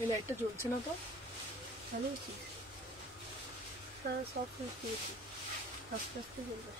এই লাইটটা জ্বলছে না তো, ভালো আছিস? হ্যাঁ, সব সুইচ দিয়েছি, আস্তে আস্তে জ্বলবে।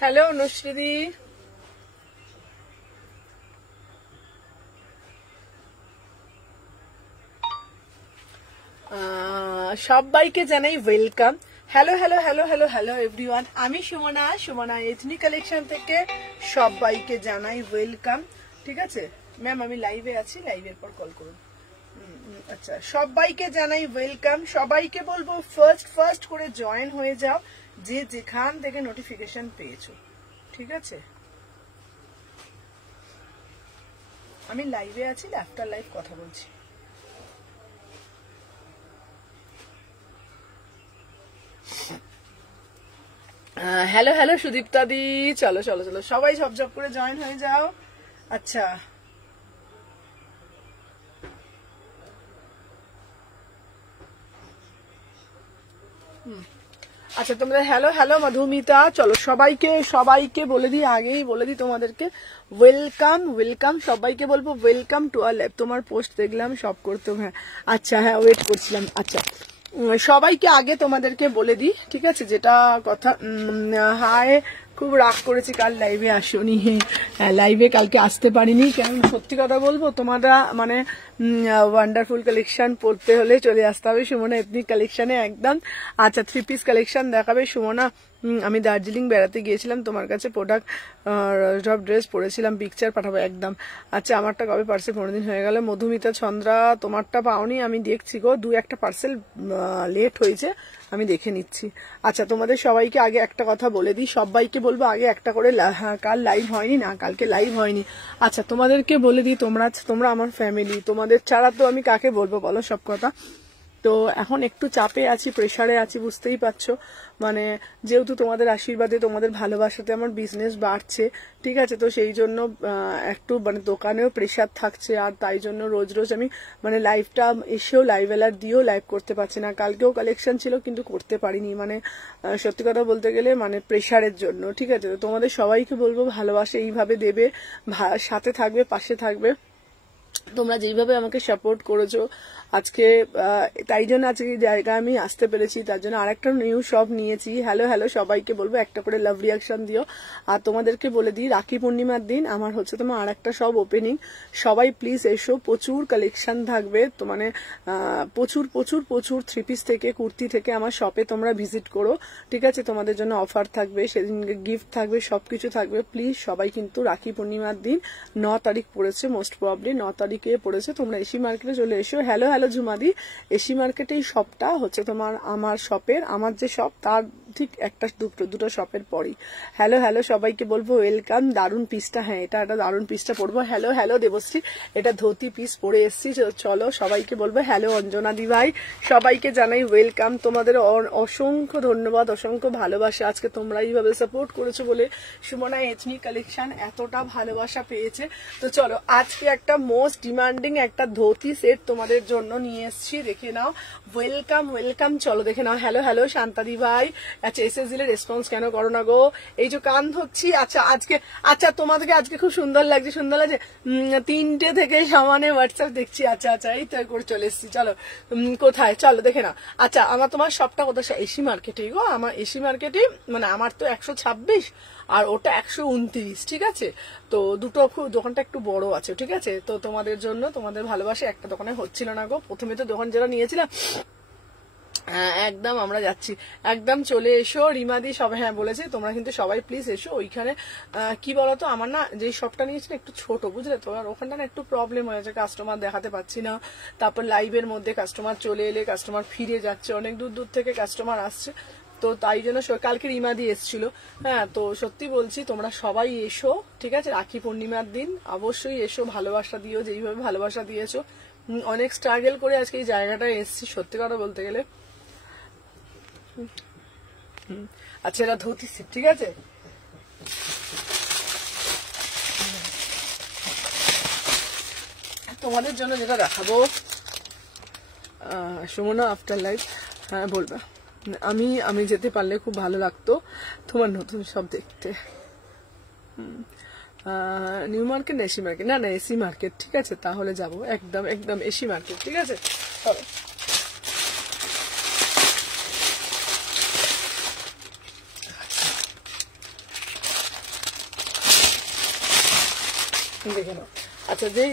হ্যালো অনুশ্রীদি, সবাইকে জানাই welcome. Hello hello hello hello hello everyone, আমি সুমনা, সুমনা এথনিক কালেকশন থেকে সবাইকে জানাই ওয়েলকাম। ঠিক আছে ম্যাম, আমি লাইভে আছি, লাইভের পর কল করুন। আচ্ছা, সবাইকে জানাই ওয়েলকাম। সবাইকে বলবো ফার্স্ট করে জয়েন হয়ে যাও, যে যেখান থেকে নোটিফিকেশন পেয়েছো। ঠিক আছে, আমি লাইভে আছি, আফটার লাইভ কথা বলছি। হ্যালো হ্যালো সুদীপ্তা দি, চলো চলো চলো সবাই ঝপঝপ করে জয়েন হয়ে যাও। আচ্ছা, আচ্ছা তোমরা হ্যালো হ্যালো মধুমিতা, চলো সবাইকে সবাইকে বলে দিই, আগেই বলে দিই তোমাদেরকে ওয়েলকাম ওয়েলকাম, সবাইকে বলবো ওয়েলকাম টু আর ল্যাব। তোমার পোস্ট দেখলাম, সব করতে, হ্যাঁ আচ্ছা, হ্যাঁ ওয়েট করছিলাম। আচ্ছা, সবাইকে আগে তোমাদেরকে বলে দিই, ঠিক আছে, যেটা কথা। হাই, খুব রাগ করেছি কাল লাইভে আসোনি, লাইভে কালকে আসতে পারিনি, কারণ সত্যি কথা বলবো তোমরা মানে ওয়ান্ডারফুল কালেকশন পড়তে হলে চলে আসতে হবে সুমনা এথনিক কালেকশনে একদম। আচ্ছা, 3 পিস কালেকশন দেখাবে সুমনা। আমি দার্জিলিং বেড়াতে গিয়েছিলাম, তোমার কাছে প্রোডাক্ট সব ড্রেস পরেছিলাম, পিকচার পাঠাবো একদম। আচ্ছা, আমারটা কবে পার্সেল? 15 দিন হয়ে গেল। মধুমিতা চন্দ্রা, তোমারটা পাওনি, আমি দেখছি গো, 2-1টা পার্সেল লেট হয়েছে, আমি দেখে নিচ্ছি। আচ্ছা, তোমাদের সবাইকে আগে একটা কথা বলে দিই, সবাইকে বলবো আগে একটা করে, কাল লাইভ হয়নি না, কালকে লাইভ হয়নি। আচ্ছা, তোমাদেরকে বলে দিই, তোমরা আমার ফ্যামিলি, তোমাদের ছাড়া তো আমি কাকে বলবো বলো সব কথা। তো এখন একটু চাপে আছি, প্রেসারে আছি, বুঝতেই পারছো। মানে যেহেতু তোমাদের আশীর্বাদে, তোমাদের ভালোবাসাতে আমার বিজনেস বাড়ছে, ঠিক আছে, তো সেই জন্য একটু মানে দোকানেও প্রেসার থাকছে, আর তাই জন্য রোজ রোজ আমি মানে লাইভটা এসেও লাইভ এলার দিয়েও লাইভ করতে পারছি না। কালকেও কালেকশন ছিল কিন্তু করতে পারিনি, মানে সত্যি কথা বলতে গেলে মানে প্রেসারের জন্য। ঠিক আছে, তো তোমাদের সবাইকে বলবো ভালোবাসা এইভাবে দেবে, সাথে থাকবে, পাশে থাকবে। তোমরা যেইভাবে আমাকে সাপোর্ট করেছো আজকে, তাই জন্য আজকে এই জায়গায় আমি আসতে পেরেছি, তার জন্য আরেকটা নিউ শপ নিয়েছি। হ্যালো হ্যালো সবাইকে বলবো একটা করে লাভ রিয়াকশন দিও। আর তোমাদেরকে বলে দিই, রাখি পূর্ণিমার দিন আমার হচ্ছে তোমার আরেকটা শপ ওপেনিং, সবাই প্লিজ এসো, প্রচুর কালেকশন থাকবে। তো মানে প্রচুর প্রচুর প্রচুর 3 পিস থেকে কুর্তি থেকে আমার শপে তোমরা ভিজিট করো, ঠিক আছে, তোমাদের জন্য অফার থাকবে, সেদিনকে গিফট থাকবে, সবকিছু থাকবে। প্লিজ সবাই কিন্তু রাখি পূর্ণিমার দিন 9 তারিখ পড়েছে, মোস্ট প্রবাবলি 9 তারিখে পড়েছে, তোমরা এসি মার্কেটে চলে এসো। হ্যালো হ্যালো ঝুমাদি, এসি মার্কেটে এই শপটা হচ্ছে তোমার আমার শপের, আমার যে শপ তার ঠিক একটা দুটো শপের পরই। হ্যালো হ্যালো সবাইকে বলবো ওয়েলকাম। দারুণ পিসটা, হ্যাঁ এটা একটা দারুণ পিসটা পরবো। হ্যালো হ্যালো দেবশ্রী, এটা ধুতি পিস পরে এসছি, চলো সবাইকে বলবো হ্যালো। অঞ্জনা দি ভাই, সবাইকে জানাই ওয়েলকাম। তোমাদের অসংখ্য ধন্যবাদ, অসংখ্য ভালোবাসা, আজকে তোমরা এইভাবে সাপোর্ট করেছো বলে সুমনা এথনিক কালেকশন এতটা ভালোবাসা পেয়েছে। তো চলো আজকে একটা মোস্ট ডিমান্ডিং একটা ধুতি সেট তোমাদের জন্য নিয়ে এসেছি, দেখে নাও। ওয়েলকাম ওয়েলকাম, চলো দেখে নাও। হ্যালো হ্যালো শান্তাদি ভাই, আচ্ছা এসএস দিলে রেসপন্স কেন করো না গো? এই যে কান ধরছি। আচ্ছা আজকে, আচ্ছা তোমাদেরকে আজকে খুব সুন্দর লাগছে, সুন্দর লাগছে। 3টে থেকে সমানে হোয়াটসঅ্যাপ দেখছি। আচ্ছা আচ্ছা এই তো করে চলে এসেছি। চলো কোথায়, চলো দেখে না। আচ্ছা আমার তোমার সবটা কোথায়? এসি মার্কেটেই গো, আমার এসি মার্কেটেই। মানে আমার তো 126 আর ওটা 129, ঠিক আছে? তো দুটো দোকানটা একটু বড় আছে, ঠিক আছে? তো তোমাদের জন্য, তোমাদের ভালোবাসে একটা দোকানে হচ্ছিল না গো। প্রথমে তো দোকান যেটা নিয়েছিলাম, একদম আমরা যাচ্ছি, একদম চলে এসো রিমাদি সবাই। হ্যাঁ বলেছে তোমরা কিন্তু সবাই প্লিজ এসো। ওইখানে কি বলতো, আমার না যে শপটা নিয়েছিল একটু ছোট, বুঝলে তো, আর ওখানটা না একটু প্রবলেম হয়েছে, কাস্টমার দেখাতে পাচ্ছি না। তারপর লাইভের মধ্যে কাস্টমার চলে এলে কাস্টমার ফিরে যাচ্ছে, অনেক দূর দূর থেকে কাস্টমার আসছে। তো তাই জন্য কালকে রিমাদি এসেছিল। হ্যাঁ তো সত্যি বলছি তোমরা সবাই এসো, ঠিক আছে? রাখি পূর্ণিমার দিন অবশ্যই এসো, ভালোবাসা দিও যেইভাবে ভালোবাসা দিয়েছো। অনেক স্ট্রাগল করে আজকে এই জায়গাটায় এসেছি, সত্যি কথা বলতে গেলে। আচ্ছা এটা ধুতি সেট, ঠিক আছে? তোমাদের জন্য যেটা দেখাবো, সুমনা আফটার লাইফ, হ্যাঁ বলবে আমি যেতে পারলে খুব ভালো লাগতো তোমার নতুন সব দেখতে। নিউ মার্কেট না এসি মার্কেট? না না এসি মার্কেট, ঠিক আছে? তাহলে যাবো, একদম একদম এসি মার্কেট, ঠিক আছে? চলো দেখে নাও। আচ্ছা যেই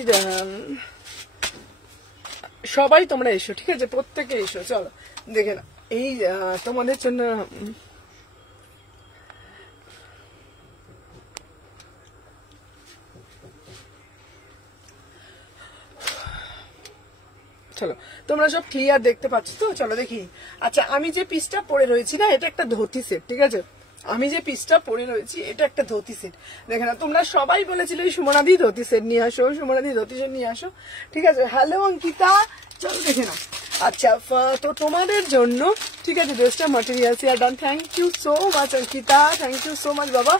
সবাই তোমরা এসো, ঠিক আছে? প্রত্যেকে এসো, চলো দেখে নাও। এই তোমাদের জন্য চলো তোমরা সব ক্লিয়ার দেখতে পাচ্ছ তো? চলো দেখি। আচ্ছা আমি যে পিসটা পরে রয়েছি না, এটা একটা ধুতি সেট, ঠিক আছে? আমি যে পিসটা পরে রয়েছি এটা একটা ধুতি সেট। দেখে না, তোমরা সবাই বলেছিলে সুমনাদি ধুতি সেট নিয়ে আসো, সুমনাদি ধুতি সেট নিয়ে আসো, ঠিক আছে? হ্যালো অঙ্কিতা, চলো দেখে না। আচ্ছা তো তোমাদের জন্য, ঠিক আছে, ড্রেসটা মাটেরিয়ালস ইয়ার done. Thank you so much Ankita, thank you so much বাবা।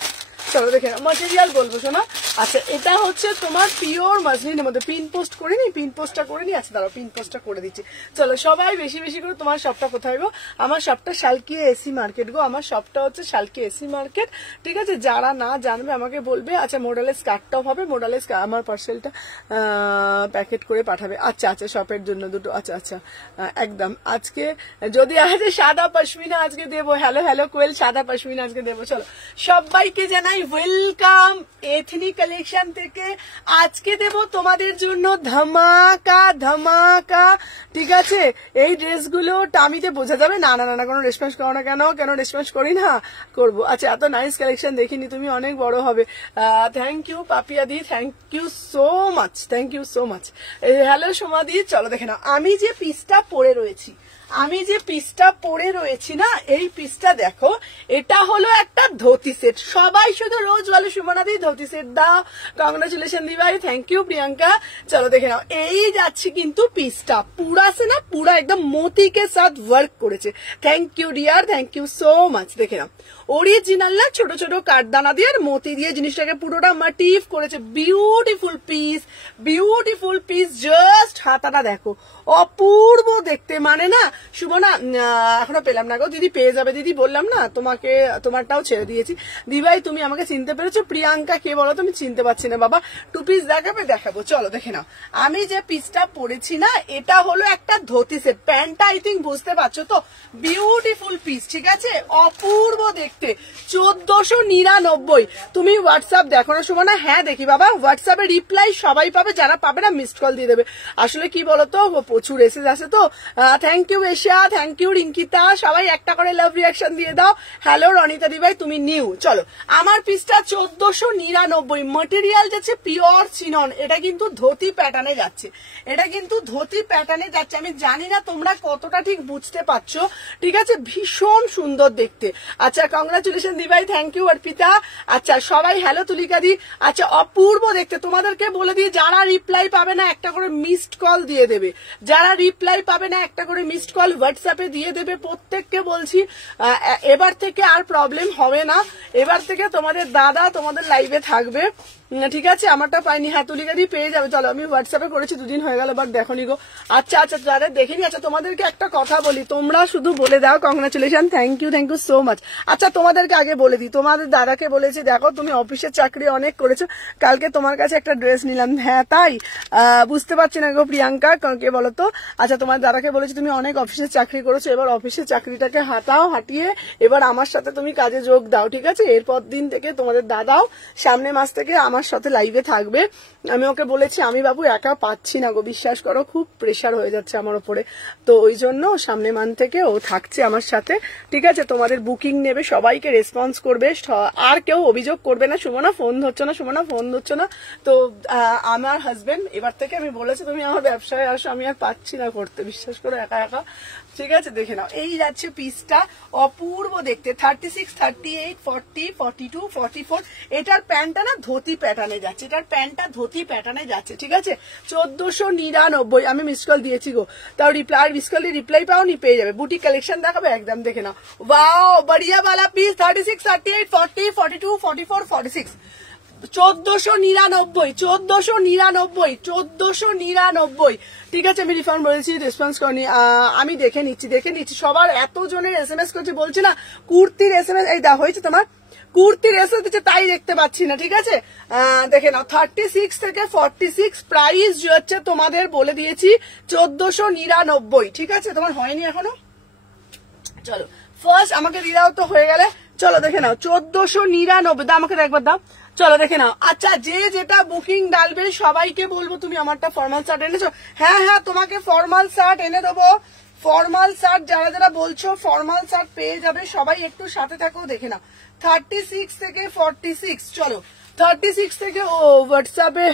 চলো দেখে না, মাটেরিয়াল বলবো শোনা। আচ্ছা এটা হচ্ছে তোমার পিওর মাসলিনের মধ্যে। পিন পোস্ট করে নি, পিন পোস্টটা করে নি। আচ্ছা দাঁড়াও পিন পোস্টটা করে দিচ্ছি। চলো সবাই বেশি বেশি করে। তোমার শপটা কোথায় গো? আমার শপটা শালকিয়া এসি মার্কেট গো, আমার শপটা হচ্ছে শালকিয়া এসি মার্কেট, ঠিক আছে? যারা না জানবে আমাকে বলবে। আচ্ছা মোডালের স্কার্টটাও হবে, মোডালের আমার পার্সেলটা প্যাকেট করে পাঠাবে। আচ্ছা আচ্ছা শপের জন্য দুটো। আচ্ছা আচ্ছা একদম আজকে যদি আজকে সাদা পশমিনা আজকে দেবো। হ্যালো হ্যালো কোয়েল, সাদা পশমিনা আজকে দেবো। চলো সবাইকে জানাই ওয়েলকাম এথনিক কালেকশন থেকে। আজকে দেব তোমাদের জন্য ধামাকা ধামাকা, ঠিক আছে? এই ড্রেসগুলো টামিতে বোঝা যাবে না। না না না কোনো রেসপন্স করো না। কেন কেন রেসপন্স করি না? করবো। আচ্ছা এত নাইস কালেকশন দেখিনি, তুমি অনেক বড় হবে। থ্যাংক ইউ পাপিয়াদি, thank you so much, thank you so much. Hello সোমাদি, চলো দেখে নাও। আমি যে পিসটা পরে রয়েছি, আমি যে পিসটা পরে রয়েছি না, এই পিসটা দেখো, এটা হলো একটা ধুতি সেট। সবাই শুধু রোজ বলে সুমনা দি ধুতি সেট দাও, কংগ্রাচুলেশন দি ভাই, থ্যাংক ইউ প্রিয়াঙ্কা। চলো দেখে নাও, এই যাচ্ছি কিন্তু পিসটা পুরা সে না পুরা একদম মোতিকে সাথ ওয়ার্ক করেছে। Thank you dear, thank you so much. দেখে নাও অরিজিনাল না, ছোট ছোট কাঠদানা দিয়ে আর মতি দিয়ে জিনিসটাকে পুরোটা মোটিভ করেছে। Beautiful piece, beautiful piece. Just হাতাটা দেখো, অপূর্ব দেখতে। মানে না সুমনা এখনো পেলাম না গো দিদি, পেয়ে যাবে দিদি, বললাম না তোমাকে, তোমারটাও ছেড়ে দিয়েছি। দিভাই তুমি আমাকে চিনতে পেরেছো? প্রিয়াঙ্কা কে বলো তো? আমি চিনতে পারছি না বাবা। টু পিস দেখাবে? দেখাবো, চলো দেখে নাও। আমি যে পিসটা পরেছি না, এটা হলো একটা ধুতি সেট। প্যান্টটা আই থিঙ্ক বুঝতে পারছো তো? বিউটিফুল পিস, ঠিক আছে? অপূর্ব দেখতে। 1499। তুমি হোয়াটসঅ্যাপ দেখো না সুমনা? হ্যাঁ দেখি বাবা, হোয়াটসঅ্যাপে রিপ্লাই সবাই পাবে, যারা পাবে না মিসড কল দিয়ে দেবে। আসলে কি বলতো, প্রচুর এসেজ আছে তো। Thank you Asia, thank you Rinkita, সবাই একটা করে লাভ রিয়াকশন দিয়ে দাও। হ্যালো রনিতা দিভাই, তুমি নিউ। চলো আমার পিসটা 1499। মেটেরিয়াল যাচ্ছে পিওর চিনন। এটা কিন্তু ধুতি প্যাটার্নে যাচ্ছে, এটা কিন্তু ধুতি প্যাটার্নে যাচ্ছে। আমি জানি না তোমরা কতটা ঠিক বুঝতে পারছো, ঠিক আছে? ভীষণ সুন্দর দেখতে। আচ্ছা কংগ্রাচুলেশন দিভাই, থ্যাংক ইউ অর্পিতা। আচ্ছা সবাই হ্যালো তুলিকা দি। আচ্ছা অপূর্ব দেখতে। তোমাদেরকে বলে দিয়ে যারা রিপ্লাই পাবে না একটা করে মিসড কল দিয়ে দেবে, যারা রিপ্লাই পাবে না একটা করে মিসড কল হোয়াটসঅ্যাপে দিয়ে দেবে। প্রত্যেককে বলছি এবার থেকে আর প্রবলেম হবে না, এবার থেকে তোমাদের দাদা তোমাদের লাইভে থাকবে। ঠিক আছে, আমারটা পাইনি। হ্যাঁ তুলিকাদি পেয়ে যাবে। চলো আমি হোয়াটসঅ্যাপে করেছি, 2 দিন হয়ে গেল, বাট দেখোনি গো। আচ্ছা আচ্ছা যারা দেখেনি, আচ্ছা তোমাদেরকে একটা কথা বলি, তোমরা শুধু বলে দাও congratulation, thank you so much. আচ্ছা তোমাদেরকে আগে বলে দিই, তোমাদের দাদাকে বলেছি দেখো তুমি অফিসের চাকরি অনেক করেছো, কালকে তোমার কাছে একটা ড্রেস নিলাম। হ্যাঁ তাই? বুঝতে পারছি না গো প্রিয়াঙ্কা, কে বলো তো? আচ্ছা তোমার দাদাকে বলেছি তুমি অনেক অফিসের চাকরি করেছো, এবার অফিসের চাকরিটাকে হাঁটিয়ে এবার আমার সাথে তুমি কাজে যোগ দাও, ঠিক আছে? এরপর দিন থেকে তোমাদের দাদাও সামনে মাস থেকে আমার সাথে লাইভে থাকবে। আমি ওকে বলেছি আমি বাবু একা পাচ্ছি না গো, বিশ্বাস করো খুব প্রেশার হয়ে যাচ্ছে আমার উপরে, তো ওই জন্য সামনে মান থেকে ও থাকছে আমার সাথে, ঠিক আছে? তোমাদের বুকিং নেবে, সবাইকে রেসপন্স করবে, আর কেউ অভিযোগ করবে না সুমনা ফোন ধরছো না, সুমনা ফোন ধরছো না। তো আমার হাজবেন্ড এবার থেকে আমি বলেছি তুমি আমার ব্যবসায় আসো, আমি আর পাচ্ছি না করতে, বিশ্বাস করো একা একা, ঠিক আছে? দেখে নাও, এই যাচ্ছে পিসটা, অপূর্ব দেখতে, 36, 38, 40, 42, 44। এটার প্যান্টটা না ধুতি প্যাটার্নে যাচ্ছে, এটার প্যান্টটা ধুতি প্যাটার্নে যাচ্ছে, ঠিক আছে? 1499 আমি মিস কল দিয়েছি গো, তাও মিস কল রিপ্লাই পাওনি, পেয়ে যাবে। বুটিক কালেকশন দেখাবে একদম, দেখে নাও, ওয়াও বড়িয়া वाला পিস, 36, 38, 40, 42, 44, 46, 1499, ঠিক আছে? আমি রিফান্ড বলেছি, রেসপন্স করিনি, আমি দেখে নিচ্ছি সবার এত জনের SMS করছে, বলছে না কুর্তির SMS, এই দা হয়েছে তোমার কুর্তির SMS দিচ্ছে, তাই দেখতে পাচ্ছি না, ঠিক আছে? দেখে নাও 36 থেকে 46 প্রাইস হচ্ছে তোমাদের বলে দিয়েছি 1499, ঠিক আছে? তোমার হয়নি এখনো, চলো ফার্স্ট আমাকে দিয়ে দাও তো, হয়ে গেলে চলো দেখে নাও 1499 দাও, আমাকে একবার দাও, চলো দেখে নাও। আচ্ছা যে যেটা বুকিং ডালবে সবাইকে বলবো তুমি আমারটা ফর্মাল শার্ট এনেছো? হ্যাঁ হ্যাঁ তোমাকে ফর্মাল শার্ট এনে দেবো, ফর্মাল শার্ট যারা যারা বলছো ফর্মাল শার্ট পেয়ে যাবে, সবাই একটু সাথে থাকো, দেখে নাও 36 থেকে 46, চলো 36 থেকে, ও হোয়াটসঅ্যাপে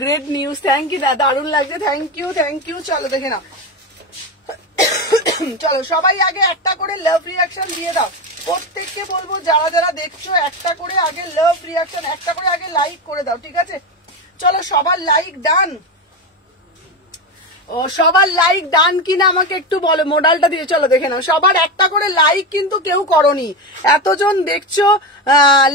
গ্রেট নিউজ, থ্যাংক ইউ, দারুণ লাগছে, থ্যাংক ইউ, চলো দেখে নাও। চলো সবাই আগে একটা করে লাভ রিয়াকশন দিয়ে দাও, প্রত্যেককে বলবো যারা যারা দেখছো একটা করে আগে লাভ রিয়াকশন, একটা করে আগে লাইক করে দাও, ঠিক আছে? চলো সবার লাইক ডান, ও সবার লাইক ডান কিনা আমাকে একটু বলো, মোডালটা দিয়ে। চলো দেখে নাও, সবার একটা করে লাইক কিন্তু কেউ করনি, এতজন দেখছো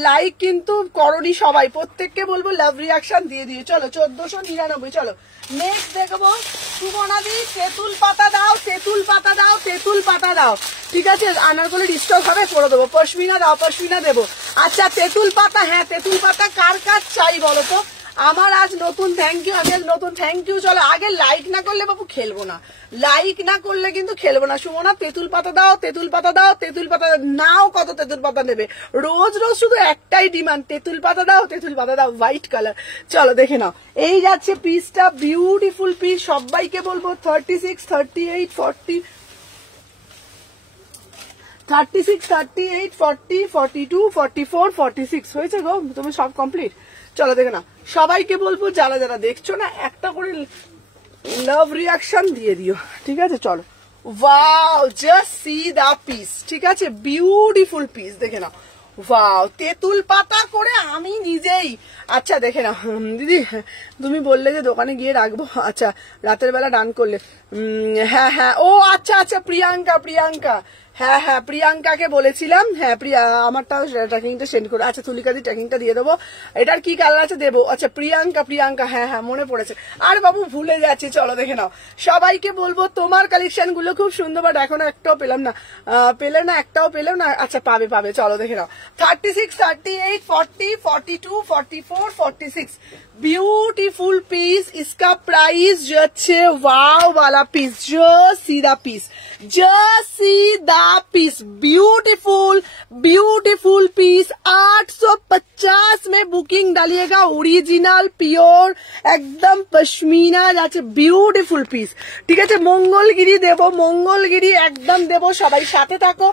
লাইক কিন্তু করনি সবাই, প্রত্যেককে বলবো লাভ রিয়াকশন দিয়ে দিও। চলো 1499, চলো নেক্সট দেখবো সুমনাদি, তেঁতুল পাতা দাও, তেঁতুল পাতা দাও, তেঁতুল পাতা দাও, ঠিক আছে? আনারকলি স্টক হবে, করে দেবো। পশমিনা দাও, পশমিনা দেবো। আচ্ছা তেঁতুল পাতা, হ্যাঁ তেঁতুল পাতা কার কার চাই বলো তো? আমার আজ নতুন থ্যাংক ইউ, আমি আজ নতুন থ্যাংক ইউ। চলো আগে লাইক না করলে বাবু খেলবো না, লাইক না করলে কিন্তু খেলবো না। সুমনা তেঁতুল পাতা দাও, তেঁতুল পাতা দাও, তেঁতুল পাতা নাও, কত তেঁতুল পাতা নেবে? রোজ রোজ শুধু একটাই ডিমান্ড, তেঁতুল পাতা দাও, তেঁতুল পাতা দাও, হোয়াইট কালার। চলো দেখে নাও, এই যাচ্ছে পিসটা, বিউটিফুল পিস, সবাইকে বলবো 36, 38, 40, 36, 38, 40, 42, 44, 46 হয়েছে গো, তুমি সব কমপ্লিট। চলো দেখে না, সবাইকে বলবো যারা যারা দেখছো না একটা করে লাভ রিয়াকশন দিয়ে দিও, ঠিক আছে? চলো ওয়াও, জাস্ট সি দা পিস, ঠিক আছে? বিউটিফুল পিস, দেখে নাও, ওয়াও তেঁতুল পাতা করে আমি নিজেই। আচ্ছা দেখে নাও দিদি, তুমি বললে যে দোকানে গিয়ে রাখবো, আচ্ছা রাতের বেলা ডান করলে, হ্যাঁ হ্যাঁ, ও আচ্ছা আচ্ছা প্রিয়াঙ্কা, হ্যাঁ হ্যাঁ প্রিয়াঙ্কাকে বলেছিলাম, হ্যাঁ আমারটাও ট্র্যাকিংটা সেন্ড করো। আচ্ছা তুলিকাদি ট্র্যাকিংটা দিয়ে দেবো, এটার কি কালার আছে দেবো। আচ্ছা প্রিয়াঙ্কা, হ্যাঁ হ্যাঁ মনে পড়েছে, আর বাবু ভুলে যাচ্ছি। চলো দেখে নাও, সবাইকে বলবো তোমার কালেকশন গুলো খুব সুন্দর, বাট এখনো একটাও পেলাম না, একটাও পেলাম না। আচ্ছা পাবে, চলো দেখে নাও 36, 38, 40, 42, 44, 46 ब्यूटीफुल पीस। इसका प्राइस যাচ্ছে वाव वाला piece, just see the piece, beautiful piece. 850 में बुकिंग डालिएगा, ओरिजिनल प्योर एकदम पश्मीना যাচ্ছে, বিউটিফুল পিস, ঠিক আছে? মঙ্গলগিরি দেব, মঙ্গলগিরি একদম দেব, সবাই সাথে থাকো।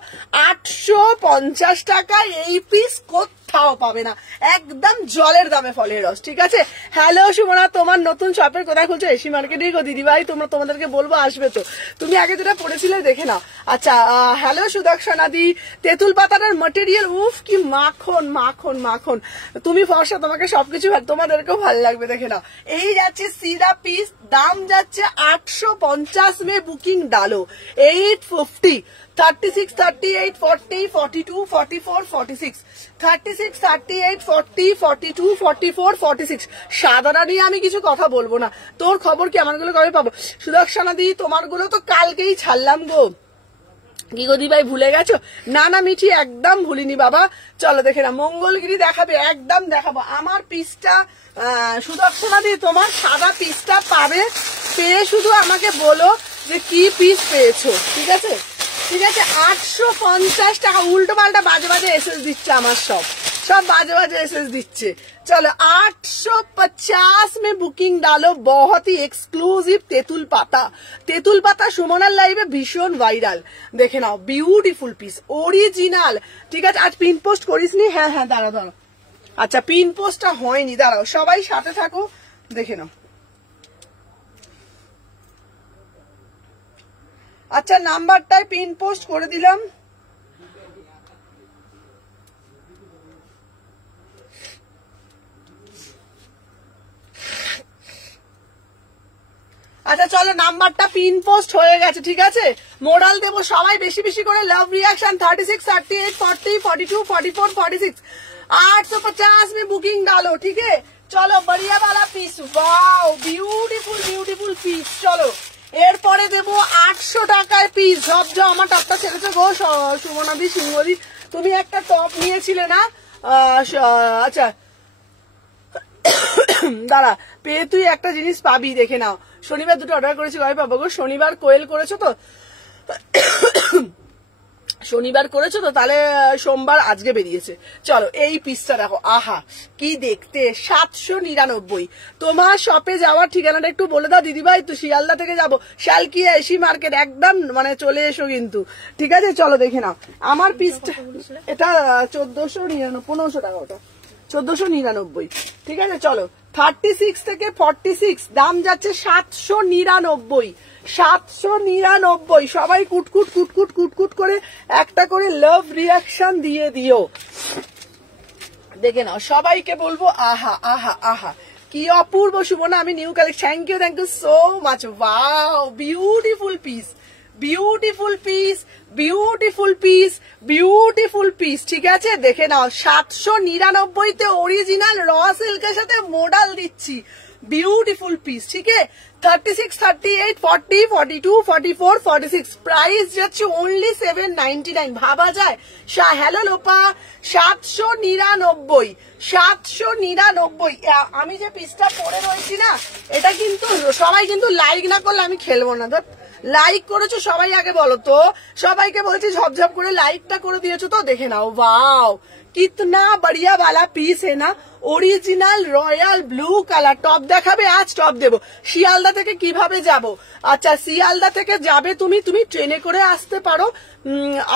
850 টাকায় এই পিস কোথাও পাবে না, একদম জলের দামে ফলের রস, ঠিক আছে? হ্যালো সুমনা, তোমার নতুন শপের কোথায় খুলছো? এসি মার্কেটেই গো দিদি ভাই, তোমাদেরকে বলবো আসবে তো, তুমি আগে যেটা পড়েছিলে দেখে নাও। আচ্ছা হ্যালো সুদর্শনাদি, তেঁতুল পাতাটার মেটেরিয়াল উফ কি মাখন মাখন মাখন, তুমি ফর্সা, তোমাকে সবকিছু তোমাদেরকেও ভালো লাগবে, দেখে নাও। এই যাচ্ছে সিরা পিস, দাম যাচ্ছে 850 মে বুকিং ডালো, 850। 36, 38, 40, 42, 44, 46, 36, 38, 40, 42, 44, 46. সাদারা নিয়ে আমি কিছু কথা বলবো না। তোর খবর কি? আমারগুলো কবে পাবো? সুদর্শনা দি, তোমারগুলো তো কালকেই ছাড়লাম গো। কি গো দি ভাই, ভুলে গেছো? না না মিঠি, একদম ভুলিনি বাবা। চলো দেখে না, মঙ্গলগিরি দেখাবে, একদম দেখাবো। আমার পিসটা সুদর্শনা দি, তোমার সাদা পিসটা পাবে, পেয়ে শুধু আমাকে বলো যে কি পিস পেয়েছো। ঠিক আছে, ঠিক আছে। 850 টাকা। উল্টো পাল্টা বাজে বাজে এসএস দিচ্ছে আমার, সব बाजे बाजे एसएस दिच्छे। चलो 850 में बुकिंग डालो। बहुत ही एक्सक्लूसिव तेतुल पाता सुमनार लाइवे भीषण वायरल। देखे नाओ ब्यूटीफुल पीस ओरिजिनल। ठीक है, आज पिन पोस्ट करिसनी? हाँ हाँ दाঁড়াও दाঁড়াও। अच्छा पिन पोस्टটা হয়নি, দাঁড়াও সবাই সাথে থাকো, দেখে নাও। আচ্ছা নাম্বারটাই পিন পোস্ট করে দিলাম। আচ্ছা চলো নাম্বারটা পিন পোস্ট হয়ে গেছে। ঠিক আছে, মোরাল দেবো সবাই বেশি বেশি করে। লাভ রিয়াকশন 36, 38, 40, 42, 44, 46, 850 में बुकिंग डालो। ठीक है, चलो बढ़िया वाला piece. Wow beautiful beautiful piece. चलो এরপরে দেবো 800 টাকায় পিস। ঝপঝপ আমার টপটা ছেড়েছে গো সুমনাদি সিংহদি। তুমি একটা টপ নিয়েছিলে না? আচ্ছা দাঁড়া, পেয়ে তুই একটা জিনিস পাবি, দেখে নাও। শনিবার দুটো অর্ডার করেছি, কবে পাবো গো? শনিবার কোয়েল করেছো তো? শনিবার করেছো তো, তাহলে সোমবার আজকে বেরিয়েছে। চলো এই পিসটা দেখো, আহা কি দেখতে। 799। তোমার শপে যাওয়ার ঠিকানাটা একটু বলে দাও দিদিভাই। তো শিয়ালদা থেকে যাবো, শালকিয়া এসি মার্কেট, একদম মানে চলে এসো কিন্তু। ঠিক আছে চলো দেখে নাও আমার পিসটা। এটা 1499, 1500 টাকা ওটা, 1499। ঠিক আছে চলো 36 থেকে 46 দাম যাচ্ছে 799। 799। সবাই কুটকুট কুটকুট কুটকুট করে একটা করে লাভ রিয়াকশন দিয়ে দিও। দেখে নাও সবাইকে বলবো আহা আহা আহা কি অপূর্ব। সুমনা আমি new collection, thank you so much. Wow beautiful piece, beautiful piece, beautiful piece, beautiful piece. ঠিক আছে দেখে নাও 799 অরিজিনাল র সিল্কের সাথে মডেল দিচ্ছি। Beautiful piece. ठीक है 36, 38, 40, 42, 44, 46 प्राइस যাচ্ছে only 799। ভাবা যায়? হ্যালো লোপা 799, 799। আমি যে পিসটা পরে রয়েছি না, এটা কিন্তু সবাই কিন্তু লাইক না করলে আমি খেলবো না। ধর লাইক করেছো সবাই, আগে বলো তো। সবাইকে বলছি ঝপঝপ করে লাইকটা করে দিয়েছো তো। দেখে নাও वाओ कितना बढ़िया वाला पीस है ना। Original royal blue colour. Top দেখাবে? আজ টপ দেবো। শিয়ালদা থেকে কিভাবে যাব? আচ্ছা শিয়ালদা থেকে যাবে তুমি ট্রেনে করে আসতে পারো,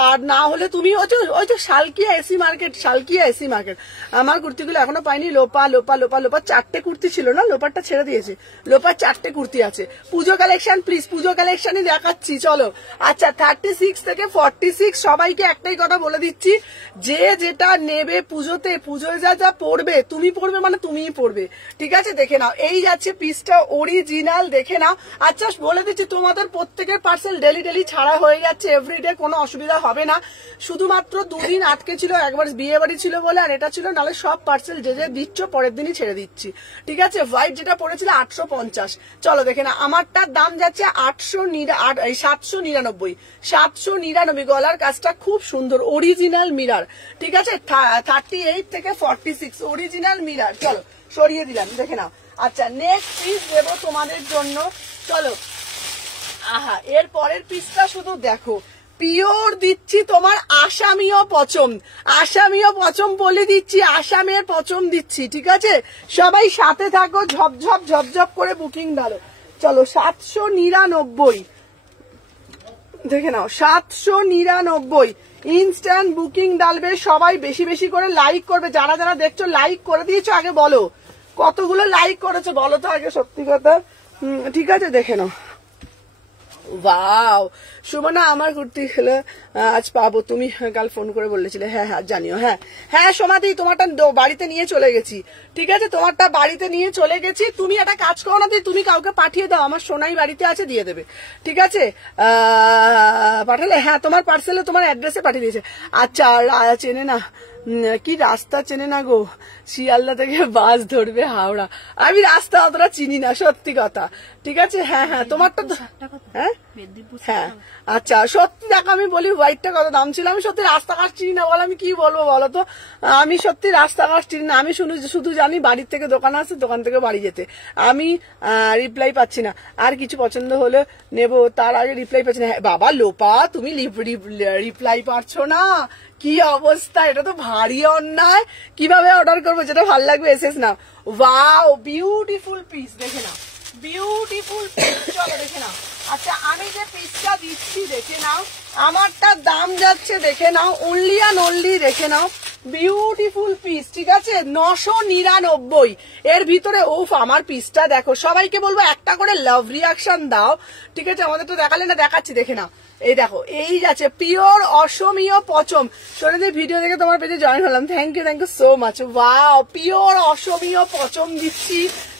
আর না হলে তুমি ওই যে Salkia AC market, Salkia AC market. আমার কুর্তিগুলো এখনো পাইনি। লোপা লোপা লোপা লোপা 4টে কুর্তি ছিল না, লোপারটা ছেড়ে দিয়েছে। লোপার 4টে কুর্তি আছে। পুজো কালেকশন প্লিজ, পুজো কালেকশনই দেখাচ্ছি চলো। আচ্ছা 36 থেকে 46 সবাইকে একটাই কথা বলে দিচ্ছি, যে যেটা নেবে পুজোতে, পুজোয় যা যা পড়বে, তুমি পড়বে মানে তুমিই পড়বে। ঠিক আছে দেখে নাও এই যাচ্ছে পিসটা অরিজিনাল। দেখে নাও। আচ্ছা বলে দিচ্ছি তোমাদের প্রত্যেকের পার্সেল ডেলি ডেলি ছাড়া হয়ে যাচ্ছে, এভরিডে, কোনো অসুবিধা হবে না। শুধুমাত্র 2 দিন আটকে ছিল, একবার বিয়ে বাড়ি ছিল বলে আর এটা ছিল, নাহলে সব পার্সেল যে যে দিচ্ছ পরের দিনই ছেড়ে দিচ্ছি। ঠিক আছে হোয়াইট যেটা পড়েছিল 850। চলো দেখে না আমারটার দাম যাচ্ছে 799। 799। গলার কাজটা খুব সুন্দর, অরিজিনাল মিরার। ঠিক আছে 38 থেকে 46 অরিজিনাল মিরার। চলো সরিয়ে দিলাম, দেখে নাও। আচ্ছা নেক্সট পিস দেবো তোমাদের জন্য। চলো আহা এর পরের পিসটা শুধু দেখো, পিওর দিচ্ছি তোমার আসামীয় পচম। আসামীয় পচম বলে দিচ্ছি, আসামের পচম দিচ্ছি। ঠিক আছে সবাই সাথে থাকো, ঝপঝপ ঝপঝপ করে বুকিং ডালো। চলো 799। দেখে নাও 799 ইনস্ট্যান্ট বুকিং ডালবে। সবাই বেশি বেশি করে লাইক করবে। যারা যারা দেখছো লাইক করে দিয়েছো আগে বলো, কতগুলো লাইক করেছো বলো তো আগে, সত্যি কথা। ঠিক আছে দেখে নাও ওয়াও সুমনা আমার কুর্তি খেলে আজ পাবো, তুমি কাল ফোন করে বলেছিলে। হ্যাঁ হ্যাঁ জানিও। হ্যাঁ হ্যাঁ সোমাদি তোমারটা বাড়িতে নিয়ে চলে গেছি, ঠিক আছে তোমারটা বাড়িতে নিয়ে চলে গেছি। তুমি একটা কাজ করো না, তুমি কাউকে পাঠিয়ে দাও, আমার সোনাই বাড়িতে আছে দিয়ে দেবে, ঠিক আছে পাঠালে। হ্যাঁ তোমার পার্সেলে তোমার অ্যাড্রেসে পাঠিয়ে দিয়েছে। আচ্ছা চেনে না কি রাস্তা চেনে না গো, শিয়ালদা থেকে বাস ধরবে হাওড়া। আমি রাস্তা অতটা চিনি না সত্যি কথা, ঠিক আছে। হ্যাঁ হ্যাঁ তোমারটা হ্যাঁ হ্যাঁ আচ্ছা সত্যি দেখো আমি বলি হোয়াইটটা কত দাম ছিল। আমি সত্যি রাস্তাঘাট চিনি না, বলো আমি কি বলবো বলো তো, আমি সত্যি রাস্তাঘাট চিনি না। আমি শুধু জানি বাড়ির থেকে দোকান আছে, দোকান থেকে বাড়ি যেতে। আমি রিপ্লাই পাচ্ছি না, আর কিছু পছন্দ হলে নেবো, তার আগে রিপ্লাই পাচ্ছি না। বাবা লোপা তুমি রিপ্লাই পাচ্ছ না, কি অবস্থা, এটা তো ভারী অন্যায়। কিভাবে অর্ডার করবো, যেটা ভালো লাগবে এসেস না। ওয়াও বিউটিফুল পিস, দেখে নাও বিউটিফুল পিস, চলো দেখে নাও। আচ্ছা আমি যে পিসটা দিচ্ছি দেখে নাও, আমারটা দাম যাচ্ছে দেখে নাও, অনলি অ্যান্ড অনলি দেখে নাও বিউটিফুল পিস, ঠিক আছে 999 এর ভিতরে। ওফ আমার পিসটা দেখো, সবাইকে বলবো একটা করে লাভ রিয়াকশন দাও, ঠিক আছে। আমাদের তো দেখালে না, দেখাচ্ছি দেখে নাও। এই দেখো এই যাচ্ছে পিওর অসমীয় পচম। সোনাদি ভিডিও দেখে তোমার পেজে জয়েন হলাম, থ্যাংক you so much. Wow pure Asomiya পচম দিচ্ছি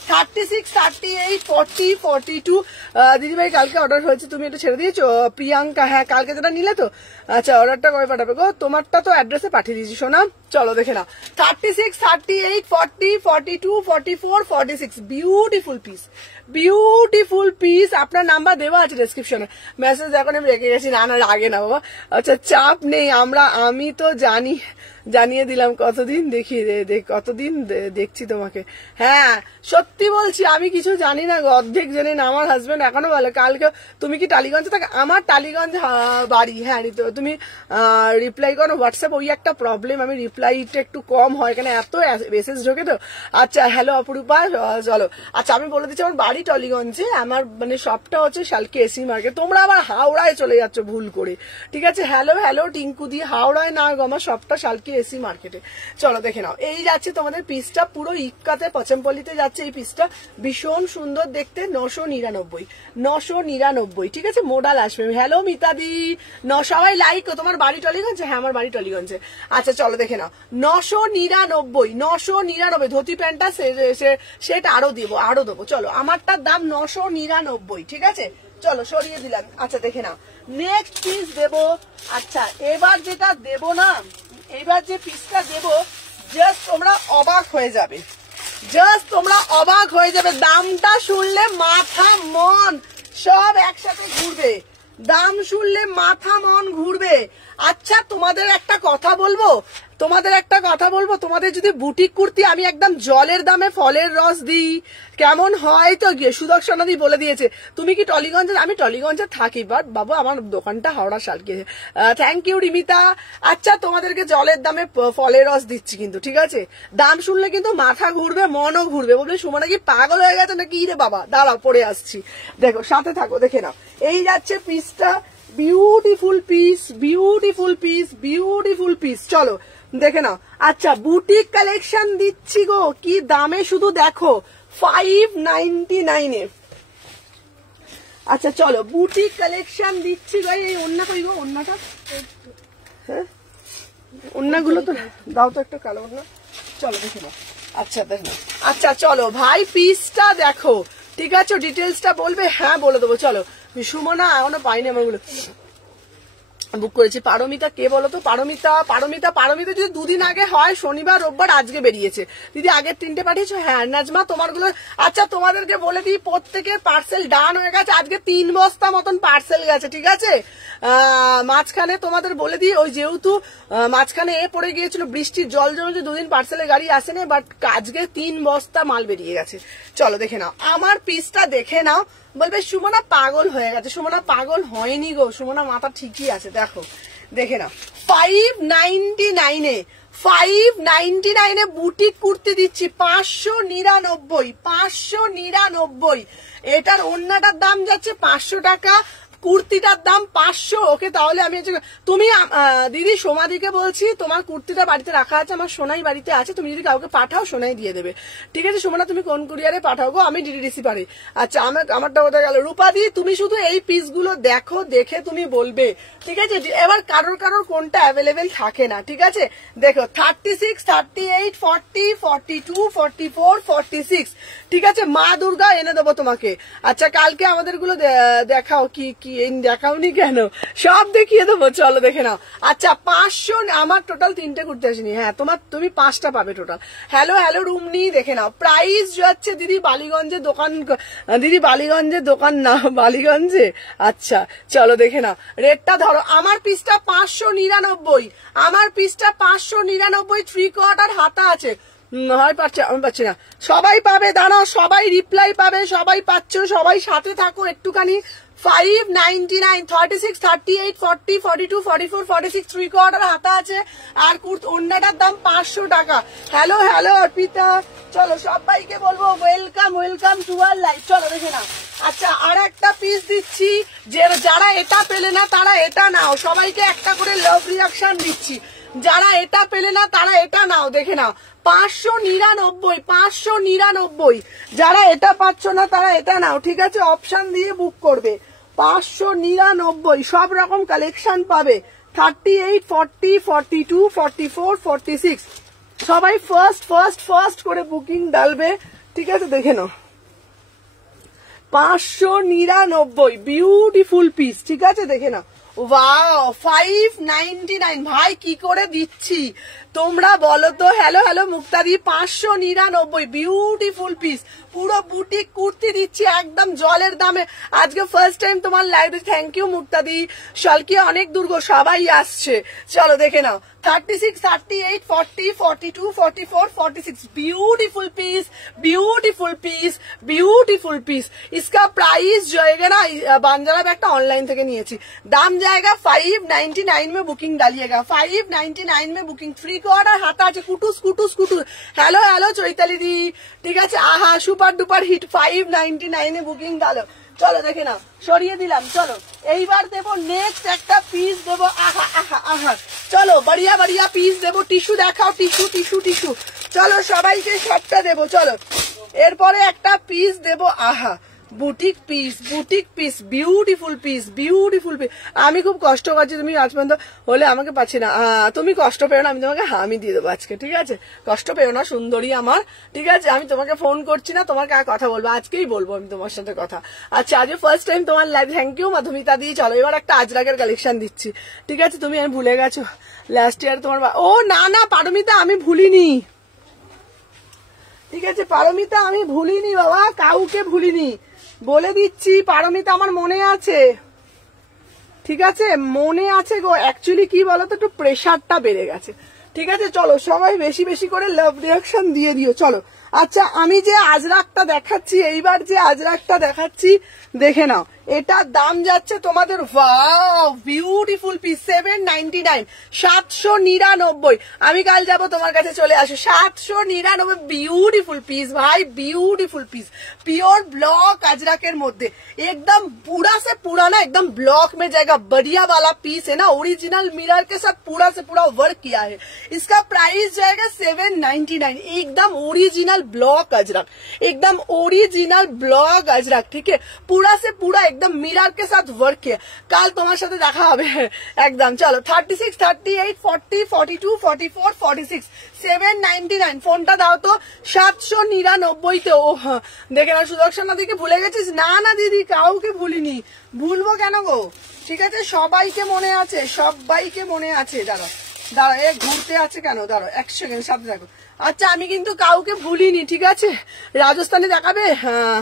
36, 38, 40, 42। দিদিভাই কালকে অর্ডার হয়েছে, তুমি এটা ছেড়ে দিয়েছো প্রিয়াঙ্কা? হ্যাঁ কালকে যেটা নিলে তো। আচ্ছা অর্ডারটা কবে পাঠাবে গো? তোমারটা তো অ্যাড্রেসে পাঠিয়ে দিয়েছি সোনা, চলো দেখে নাও। 36, 38, 40, 42, 44, 46 বিউটিফুল পিস, বিউটিফুল পিস। আপনার নাম্বার দেওয়া আছে ডেসক্রিপশনে, মেসেজ এখন আমি রেখে গেছি। না না রাগে না বাবা, আচ্ছা চাপ নেই। আমি তো জানিয়ে দিলাম, কতদিন কতদিন দেখছি তোমাকে। হ্যাঁ সত্যি বলছি আমি কিছু জানি না, অর্ধেক জানি না। আমার হাজবেন্ড এখনো বলে কালকে তুমি কি টালিগঞ্জে থাকে? আমার টালিগঞ্জ বাড়ি। হ্যাঁ তুমি রিপ্লাই করো হোয়াটসঅ্যাপ, ওই একটা প্রবলেম, আমি রিপ্লাইটা একটু কম হয়, এখানে এত মেসেজ ঢোকে তো। আচ্ছা হ্যালো অপরূপা, চলো। আচ্ছা আমি বলে দিচ্ছি আমার বাড়ি টলিগঞ্জে, আমার মানে শপটা হচ্ছে শালকে এসি মার্কেট। তোমরা আবার হাওড়ায় চলে যাচ্ছ ভুল করে, ঠিক আছে। হ্যালো টিঙ্কু দি, হাওড়ায় না গো, আমার শপটা শালকে এসি মার্কেটে। চলো দেখে নাও, এই যাচ্ছে তোমাদের পিসটা, পুরো ইক্কাতে পচমপল্লিতে যাচ্ছে এই পিসটা, ভীষণ সুন্দর দেখতে। 999, ঠিক আছে। মোডাল আসবে। হ্যালো মিতাদি, সবাই লাইক। তোমার বাড়ি টলিগঞ্জে? হ্যাঁ আমার বাড়ি টলিগঞ্জে। আচ্ছা চলো দেখে নাও 999 ধুতি প্যান্টটা সেটা আরো দেবো। চলো আমারটার দাম 999, ঠিক আছে। চলো সরিয়ে দিলাম। আচ্ছা দেখে নাও নেক্সট পিস দেবো। আচ্ছা এবার যেটা দেবো না, এবার যে পিসটা দেবো জাস্ট তোমরা অবাক হয়ে যাবে, দামটা শুনলে মাথা মন সব একসাথে ঘুরবে, দাম শুনলে মাথা মন ঘুরবে। আচ্ছা তোমাদের একটা কথা বলবো, তোমাদের যদি বুটিক কুর্তি আমি একদম জলের দামে ফলের রস দিই কেমন হয়? তো গিয়ে সুদর্শনাদি বলে দিয়েছে তুমি কি টলিগঞ্জে? আমি টলিগঞ্জে থাকি, বাট বাবু আমার দোকানটা হাওড়া শালকে। Thank you Rimita. আচ্ছা তোমাদেরকে জলের দামে ফলের রস দিচ্ছি কিন্তু, ঠিক আছে। দাম শুনলে কিন্তু মাথা ঘুরবে, মনও ঘুরবে, বলবে সুমনা কি পাগল হয়ে গেছে নাকি রে বাবা। দাঁড়াও পরে আসছি, দেখো সাথে থাকো দেখে নাও। এই যাচ্ছে পিসটা, বিউটিফুল পিস, চলো দেখে নাও। আচ্ছা বুটিক কালেকশন দিচ্ছি গো, কি দামে শুধু দেখো, 599 এ। আচ্ছা চলো বুটিক কালেকশন দিচ্ছি গো। এই ওন্না কই গো? ওন্নাটা হ্যাঁ, ওন্নাগুলো তো দাও তো একটা কালো ওন্না, চলো দেখে নাও। আচ্ছা দেখো, আচ্ছা চলো ভাই পিসটা দেখো, ঠিক আছে। ডিটেলসটা বলবে? হ্যাঁ বলে দেবো। চলো সুমনা এখনো পাইনি আমারগুলো, বুক করেছি। পারমিতা কে বলো তো? পারমিতা যদি দুদিন আগে হয়, শনিবার রোববার, আজকে বেরিয়েছে দিদি। আগের 3টে পাঠিয়েছো? হ্যাঁ নাজমা তোমারগুলো। আচ্ছা তোমাদেরকে বলে দিই প্রত্যেকের পার্সেল ডান হয়ে গেছে, আজকে 3 বস্তা মতন পার্সেল গেছে, ঠিক আছে। মাঝখানে তোমাদের বলে দিই, ওই যেহেতু মাঝখানে পড়ে গিয়েছিল বৃষ্টির জল জমেছে, 2 দিন পার্সেলের গাড়ি আসেনি, বাট আজকে 3 বস্তা মাল বেরিয়ে গেছে। চলো দেখে নাও আমার পিসটা, দেখে নাও। বলবে সুমনা পাগল হয়ে গেছে, সুমনা পাগল হয়নি গো, সুমনা মাথা ঠিকই আছে। দেখো দেখে নাও 599 বুটিক কুর্তি দিচ্ছি 599। এটার ওন্নাটার দাম যাচ্ছে 500 টাকা, কুর্তিটার দাম 500। ওকে, তাহলে আমি তুমি দিদি সোমাদিকে বলছি তোমার কুর্তিটা বাড়িতে রাখা আছে, আমার সোনাই বাড়িতে আছে, তুমি যদি কাউকে পাঠাও সোনাই দিয়ে দেবে, ঠিক আছে? সোমানা তুমি কোন কুরিয়ারে পাঠাও গো, আমি ডিডিডিসি পারি। আচ্ছা আমারটা কোথায় গেল? রূপাদি তুমি শুধু এই পিসগুলো দেখো, দেখে তুমি বলবে, ঠিক আছে? এবার কারোর কোনটা অ্যাভেলেবেল থাকে না, ঠিক আছে? দেখো 36, 38, 40, 42, 44, 46, ঠিক আছে? মা দুর্গা এনে দেবো তোমাকে। আচ্ছা কালকে আমাদের গুলো দেখাও, কি কি দেখাওনি কেন? সব দেখিয়ে দেবো, চলো দেখে নাও। আচ্ছা 500, আমার টোটাল 3টে কুর্তি আসেনি। হ্যাঁ তুমি 5টা পাবে টোটাল। হ্যালো রুমনি, দেখে নাও। প্রাইস যাচ্ছে দিদি বালিগঞ্জের দোকান, দিদি বালিগঞ্জের দোকান না, বালিগঞ্জে। আচ্ছা চলো দেখে নাও, রেটটা ধরো। আমার পিসটা 599, আমার পিসটা 599, 3/4 হাতা আছে। হয় পাচ্ছে, আমি পাচ্ছি না। সবাই পাবে, দাঁড়াও, সবাই রিপ্লাই পাবে, সবাই পাচ্ছ, সবাই সাথে থাকো একটুখানি। 599, 36, 38, 40, 42, 44, 46, 3/4 হাতা আছে। আর ওন্নাটার দাম 500 টাকা। হ্যালো অর্পিতা, চলো সবাইকে বলবো ওয়েলকাম টু আর লাইভ। চলো দেখে নাও। আচ্ছা আর একটা পিস দিচ্ছি, যে যারা এটা পেলে না তারা এটা নাও, সবাইকে একটা করে লাভ রিয়াকশন দিচ্ছি। যারা এটা পেলে না তারা এটা নাও, দেখে নাও। 599, যারা এটা পাচ্ছ না তারা এটা নাও, ঠিক আছে? অপশন দিয়ে বুক করবে। 599, সব রকম কালেকশন পাবে। 38, 40, 42, 44, 46, সবাই ফার্স্ট করে বুকিং ডালবে, ঠিক আছে? দেখে নাও 599, বিউটিফুল পিস, ঠিক আছে? দেখে নাও। ওয়াও 599, ভাই কি করে দিচ্ছি তোমরা বলো তো? হ্যালো মুক্তাদি, 599, বিউটিফুল পিস, পুরো বুটিক কুর্তি দিচ্ছি একদম জলের দামে। আজকে ফার্স্ট টাইম তোমার লাইভে, থ্যাংক ইউ মুক্তাদি। শালকিয়া অনেক দুর্গ, সবাই আসছে, চলো দেখে নাও। 36, 38, 40, 42, 44, 46, ब्यूटीफुल पीस। इसका प्राइस जो है ना, बांजारा बैगটা অনলাइन থেকে নিয়েছি, দাম जाएगा 599 में बुकिंग डालिएगा, 599 में बुकिंग। 3/4 হাতা আছে, কুটুস। হ্যালো চৈতালি দি, ঠিক আছে? আহা সুপার ডুপার হিট, 599 এ বুকিং ডালো। চলো দেখে নাও, সরিয়ে দিলাম। চলো এইবার দেবো নেক্সট একটা পিস দেবো। আহা চলো বড়িয়া পিস দেবো। টিস্যু দেখাও, টিস্যু। চলো সবাইকে সবটা দেবো। চলো এরপরে একটা পিস দেবো। আহা বুটিক পিস, বিউটিফুল পিস। আমি খুব কষ্ট করছি, তুমি আজ পর্যন্ত হলে আমাকে পাচ্ছি না। তুমি কষ্ট পেও না, আমি তোমাকে আমি দিয়ে দেবো আজকে, ঠিক আছে? কষ্ট পেও না সুন্দরী আমার, ঠিক আছে? আমি তোমাকে ফোন করছি না, তোমাকে আর কথা বলবো, আজকেই বলবো আমি তোমার সাথে কথা। আচ্ছা আজকে ফার্স্ট টাইম তোমার লাইভ, থ্যাংক ইউ মাধুমিতা দিয়ে। চলো এবার একটা আজরাকের কালেকশন দিচ্ছি, ঠিক আছে? তুমি আমি ভুলে গেছো লাস্ট ইয়ার তোমার। ও না পারমিতা, আমি ভুলিনি, ঠিক আছে? পারমিতা আমি ভুলিনি বাবা, কাউকে ভুলিনি, বলে দিচ্ছি। পারমিতা আমার মনে আছে, ঠিক আছে? মনে আছে গো। অ্যাকচুয়ালি কি বলতো, একটু প্রেশারটা বেড়ে গেছে, ঠিক আছে? চলো সবাই বেশি করে লাভ রিয়াকশন দিয়ে দিও। চলো আচ্ছা আমি যে আজরাকটা দেখাচ্ছি, এইবার যে আজরাকটা দেখাচ্ছি দেখে নাও, এটার দাম যাচ্ছে তোমাদের, ওয়াও বিউটিফুল পিস, 799, 799। আমি কাল যাব তোমার কাছে, চলে আসো। 799, বিউটিফুল পিস ভাই, বিউটিফুल पीस, प्योर ब्लॉक अजरक मध्य, एकदम पूरा से पूरा ना एकदम ब्लॉक में जाएगा। बढ़िया वाला पीस है ना, ओरिजिनल मिरर के साथ पूरा से पूरा वर्क किया है। इसका प्राइस जाएगा 799, एकदम ओरिजिनल ब्लॉक अजरक, एकदम ओरिजिनल ब्लॉक अजरक, ठीक है? पूरा से पूरा एकदम मिरर के साथ वर्क किया। काल तुम्हारे साथे देखा होबे एकदम। चलो 36, 38, 40, 42, 44, 46, 799। ফোনটা দাও তো 799 তে। ও দেখে না, সুদর্শন দিকে ভুলে গেছিস? না দিদি, কাউকে ভুলিনি, ভুলবো কেন গো? ঠিক আছে, সবাইকে মনে আছে, সবাইকে মনে আছে। দাঁড়া এ ঘুরতে আছে কেন? দাঁড়ো 1 সেকেন্ড সাথে থাকো। আচ্ছা আমি কিন্তু কাউকে ভুলিনি, ঠিক আছে? রাজস্থানে দেখাবে? হ্যাঁ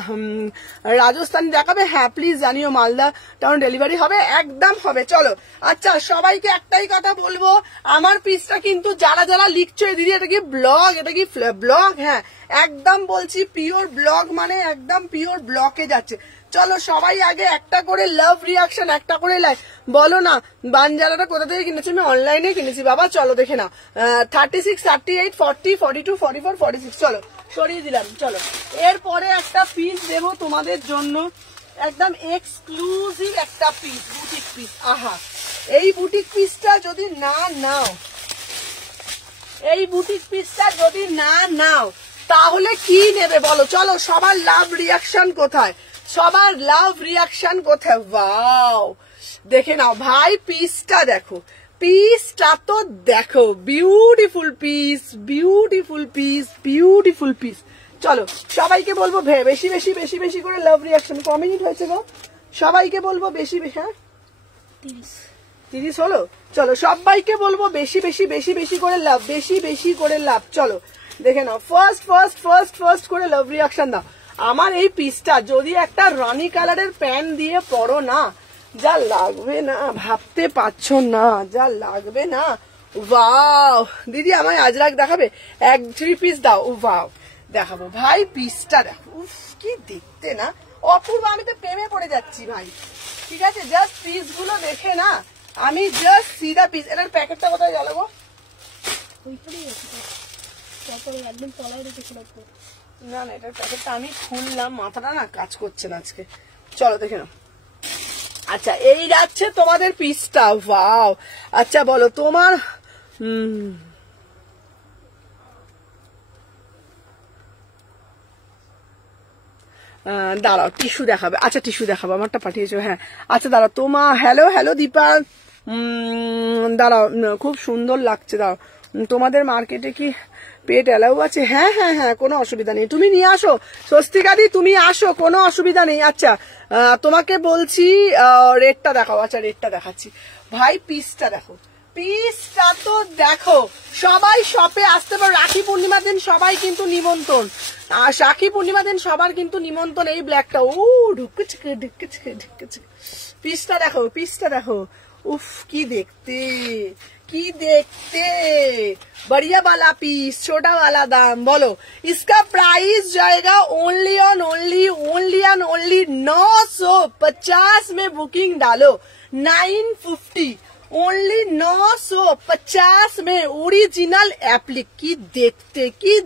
রাজস্থানে দেখাবে, হ্যাঁ প্লিজ জানিও। মালদা টাউন ডেলিভারি হবে, একদম হবে। চলো আচ্ছা সবাইকে একটাই কথা বলবো, আমার পিসটা কিন্তু যারা যারা লিখছো, দিদি এটা কি ব্লগ, এটা কি ব্লগ? হ্যাঁ একদম বলছি, পিওর ব্লগ, মানে একদম পিওর ব্লকে যাচ্ছে। চলো সবাই আগে একটা করে লাভ রিয়াকশন, একটা করে লাইক বলো না। বানজারাটা কোথা থেকে কিনেছি? আমি অনলাইনে কিনেছি বাবা। চলো দেখে নাও, 36, 38, 40, 42, 44, 46। চলো সরিয়ে দিলাম। চলো এরপরে একটা পিস দেবো তোমাদের জন্য, একদম এক্সক্লুসিভ একটা পিস, বুটিক পিস। আহা, এই বুটিক পিসটা যদি না নাও, এই বুটিক পিসটা যদি না নাও তাহলে কি নেবে বলো? চলো সবার লাভ রিয়াকশন কোথায়, সবার লাভ রিয়াকশন কোথায়? ওয়াও, দেখে নাও ভাই, পিসটা দেখো, পিসটা তো দেখো, beautiful piece, beautiful piece, beautiful piece. চলো সবাইকে বলবো বেশি বেশি বেশি বেশি করে লাভ রিয়াকশন। ক মিনিট হয়েছে গো? সবাইকে বলবো বেশি বেশি, হ্যাঁ 30 হলো। চলো সবাইকে বলবো বেশি বেশি বেশি বেশি করে লাভ, বেশি বেশি করে লাভ। চলো দেখে নাও, ফার্স্ট ফার্স্ট ফার্স্ট ফার্স্ট করে লাভ রিয়াকশন দাও। আমার এই পিসটা যদি একটা রানি কালারের প্যান্ট দিয়ে পরো না, যা লাগবে না ভাবতে পারছো না, যা লাগবে না। ওয়াও দিদি, আমায় আজরাক দেখাবে, 3 পিস দাও। ওয়াও দেখাবো ভাই, পিসটা দেখো, উফ কি দেখতে না অপূর্ব। আমি তো প্রেমে পড়ে যাচ্ছি ভাই। ঠিক আছে, জাস্ট পিস গুলো দেখে না আমি জাস্ট সিধা পিস। এটার প্যাকেটটা কোথায় গেল গো? না না, এটার প্যাকেটটা আমি খুললাম, মাথাটা না কাজ করছে না আজকে। চলো দেখে নাও। আচ্ছা এই যাচ্ছে তোমাদের পিসটা। ওয়াও, আচ্ছা বলো তোমার দাঁড়াও, টিস্যু দেখাবে। আচ্ছা টিস্যু দেখাবো, আমারটা পাঠিয়েছো, হ্যাঁ। আচ্ছা দাঁড়াও, তোমার হ্যালো হ্যালো দীপা, দাঁড়াও, খুব সুন্দর লাগছে। দাঁড়াও, তোমাদের মার্কেটে কি পেট অ্যালাউ আছে? হ্যাঁ হ্যাঁ হ্যাঁ, কোনো অসুবিধা নেই, তুমি নিয়ে আসো স্বস্তিকাদি, তুমি আসো, কোনো অসুবিধা নেই। আচ্ছা তোমাকে বলছি রেটটা দেখাও। আচ্ছা রেটটা দেখাচ্ছি ভাই, পিসটা দেখো, পিসটা তো দেখো। সবাই শপে আসতে পারো, রাখি পূর্ণিমার দিন সবাই কিন্তু নিমন্ত্রণ, রাখি পূর্ণিমা দিন সবার কিন্তু নিমন্ত্রণ। এই ব্ল্যাকটা ও ঢুকছে ঢুকছে ঢুকছে, পিসটা দেখো, পিসটা দেখো, উফ কি দেখতে, কি দেখতে, बढ़िया वाला पीस, छोटा वाला दाम। बोलो इसका प्राइस जाएगा only on only, only on only 950 में बुकिंग डालो, 950 ओनली 950 में ओरिजिनल एप्लिक। की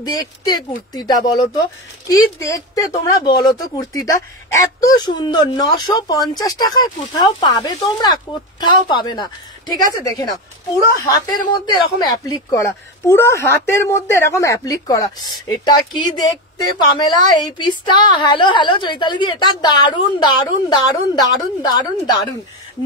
देखते কুর্তিটা বলো তো, কি দেখতে তোমরা বলো তো, কুর্তিটা এত সুন্দর। 950 টাকায় কোথাও পাবে তোমরা? কোথাও পাবে না। ঠিক আছে, দেখে নাও, পুরো হাতের মধ্যে এরকম অ্যাপ্লিক করা, পুরো হাতের মধ্যে এরকম অ্যাপ্লিক করা। এটা কি দেখতে পামেলা, এই পিসটা। হ্যালো হ্যালো চৈতালি দি, এটা দারুন দারুন দারুন দারুন দারুন দারুন।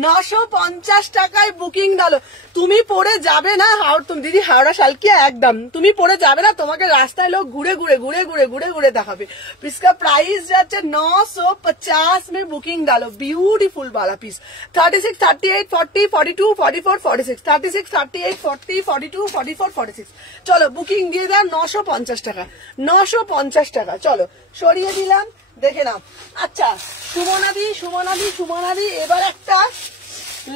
950 টাকায় বুকিং ডালো। তুমি পরে যাবে না, তুমি দিদি হাওড়া শালকিয়া একদম, তুমি পরে যাবে না, তোমাকে রাস্তায় লোক ঘুরে ঘুরে ঘুরে ঘুরে ঘুরে ঘুরে দেখাবে। পিসকা প্রাইস যাচ্ছে 950 में बुकिंग डालो। ब्यूटीफुल वाला पीस, 36, 38, 40, 42, 44, 46, 36, 38, 40, 42, 44, 46। চলো বুকিং দিয়ে দাও 950 টাকা, 950 টাকা। চলো সরিয়ে দিলাম, দেখে নাও। আচ্ছা সুমনাদি, সুমনাদি, সুমনাদি, এবার একটা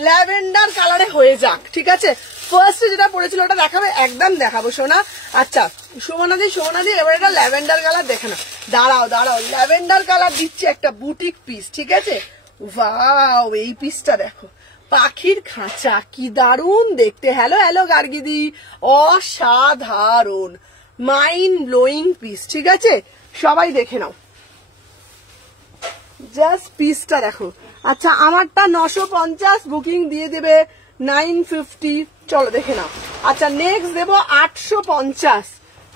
ল্যাভেন্ডার কালারে হয়ে যাক। ঠিক আছে, ফার্স্ট যেটা পড়েছিল ওটা দেখাবে, একদম দেখাবো সোনা। আচ্ছা সুমনাদি, সুমনাদি, এবার এটা ল্যাভেন্ডার কালার দেখে না। দাঁড়াও দাঁড়াও, ল্যাভেন্ডার কালার দিচ্ছে একটা বুটিক পিস। ঠিক আছে, ওয়াও এই পিসটা দেখো, পাখির খাঁচা, কি দারুন দেখতে। হ্যালো হ্যালো গার্গিদি, অসাধারণ, মাইন্ড ব্লোয়িং পিস। ঠিক আছে, সবাই দেখে নাও, জাস্ট পিসটা দেখো। আচ্ছা আমারটা 950, বুকিং দিয়ে দেবে 950। চলো দেখে নাও। আচ্ছা নেক্সট দেবো 850।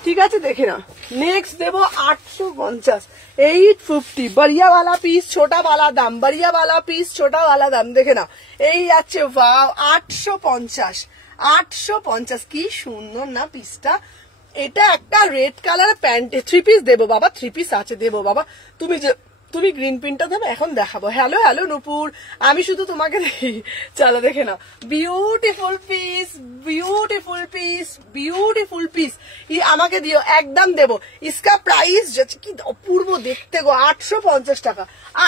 ঠিক আছে, দেখে নাও, নেক্সট দেবো 850, 850। बढ़िया वाला पीस, छोटा वाला दाम, बढ़िया वाला पीस, छोटा वाला दाम। দেখে নাও, এই যাচ্ছে, ওয়াও 850, 850। কি সুন্দর না পিসটা। এটা একটা রেড কালার প্যান্ট, 3 পিস দেবো বাবা, 3 পিস আছে, দেবো বাবা। তুমি গ্রিন প্রিন্টটা দেবে, এখন দেখাবো। হ্যালো হ্যালো নুপুর, আমি শুধু তোমাকে দেখি। চলো দেখে নাও, beautiful piece, beautiful piece, beautiful piece. আমাকে দিও, একদম দেবো। ইসকা প্রাইস যাচ্ছে, কি অপূর্ব দেখতে গো, 850 টাকা,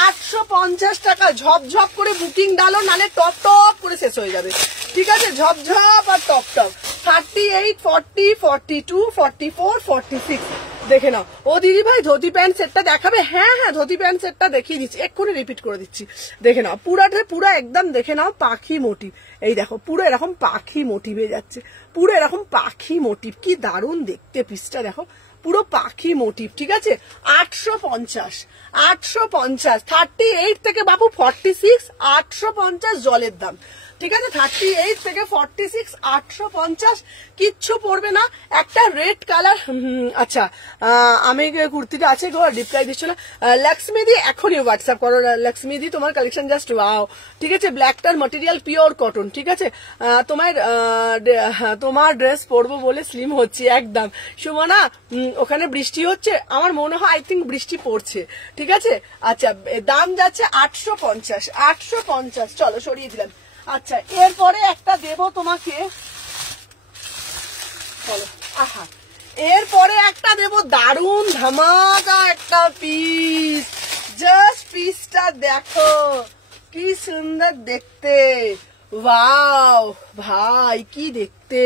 850 টাকা। ঝপঝপ করে বুকিং ডালো, নালে টপ টপ করে শেষ হয়ে যাবে। ঠিক আছে, ঝপঝপ আর টপ টপ। 38, 40, 42, 44, 46। দেখে নাও। ও দিদি ভাই ধুতি প্যান্ট সেটটা দেখাবে? হ্যাঁ হ্যাঁ, ধুতি প্যান্ট সেটটা দেখিয়ে দিচ্ছি, এক্ষুনি রিপিট করে দিচ্ছি। দেখে নাও পুরাটা, পুরো একদম দেখে নাও, পাখি মোটিভ। এই দেখো পুরো এরকম পাখি মোটিভে যাচ্ছে, পুরো এরকম পাখি মোটিভ। কি দারুণ দেখতে পিসটা দেখো, পুরো পাখি মোটিভ, ঠিক আছে? 850 850 38 থেকে বাবু 46 850 জলের দাম, ঠিক আছে? 38 থেকে 46 850, কিচ্ছু পড়বে না। একটা রেড কালার, আচ্ছা আমি কুর্তিটা আছে গো, রিপ্লাই দিচ্ছ না লক্ষ্মীদি, এখনই হোয়াটসঅ্যাপ করো লক্ষ্মীদি, তোমার কালেকশন জাস্ট ওয়াও, ঠিক আছে? ব্ল্যাকটার ম্যাটেরিয়াল পিওর কটন, ঠিক আছে? তোমার ড্রেস পরবো বলে স্লিম হচ্ছে একদম। সুমনা ওখানে বৃষ্টি হচ্ছে, আমার মনে হয় আই থিঙ্ক বৃষ্টি পড়ছে, ঠিক আছে? আচ্ছা দাম যাচ্ছে 850 850, চলো সরিয়ে দিলাম। আচ্ছা এরপরে একটা দেব তোমাকে, চলো আহা, এরপরে একটা দেব দারুন ধামাকা একটা পিস, জাস্ট পিসটা দেখো কি সুন্দর দেখতে, ওয়াও ভাই কি দেখতে।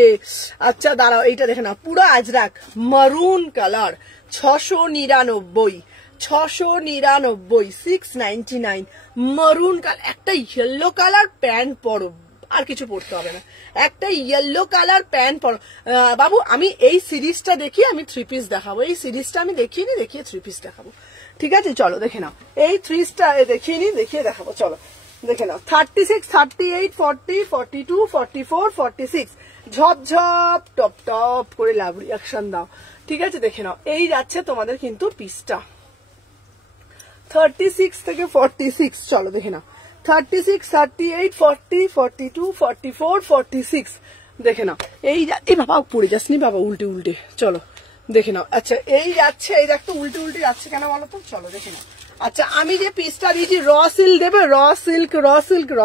আচ্ছা দাঁড়াও, এইটা দেখে না, পুরো আজরাক মারুন কালার, 699 699 699 মারুন কালার। একটা ইয়েলো কালার প্যান্ট পরো, আর কিছু পড়তে হবে না, একটা ইয়েলো কালার প্যান্ট পরো। বাবু আমি এই সিরিজটা দেখি, আমি 3 পিস দেখাবো, এই সিরিজটা আমি দেখিয়ে নি, দেখিয়ে 3 পিস দেখাবো, ঠিক আছে? চলো দেখে নাও, এই 3টা দেখিয়ে নি, দেখিয়ে দেখাবো, চলো দেখে নাও। 36 38 40 42 44 46 ঝপঝপ টপ টপ করে লাভ রিয়াকশন দাও, ঠিক আছে? দেখে নাও, এই যাচ্ছে তোমাদের কিন্তু পিসটা 36 থেকে 46, চলো দেখে নাও 36 38 40 42 44 46, দেখে নাও এই বাবা পড়ে যাসনি বাবা, উল্টে উল্টে, চলো দেখে নাও। আচ্ছা এই যাচ্ছে, এই দেখতো উল্টে উল্টে যাচ্ছে কেন বলো তো, চলো দেখে নাও। আচ্ছা আমি যে পিসটা দিয়েছি র সিল্ক দেবে, র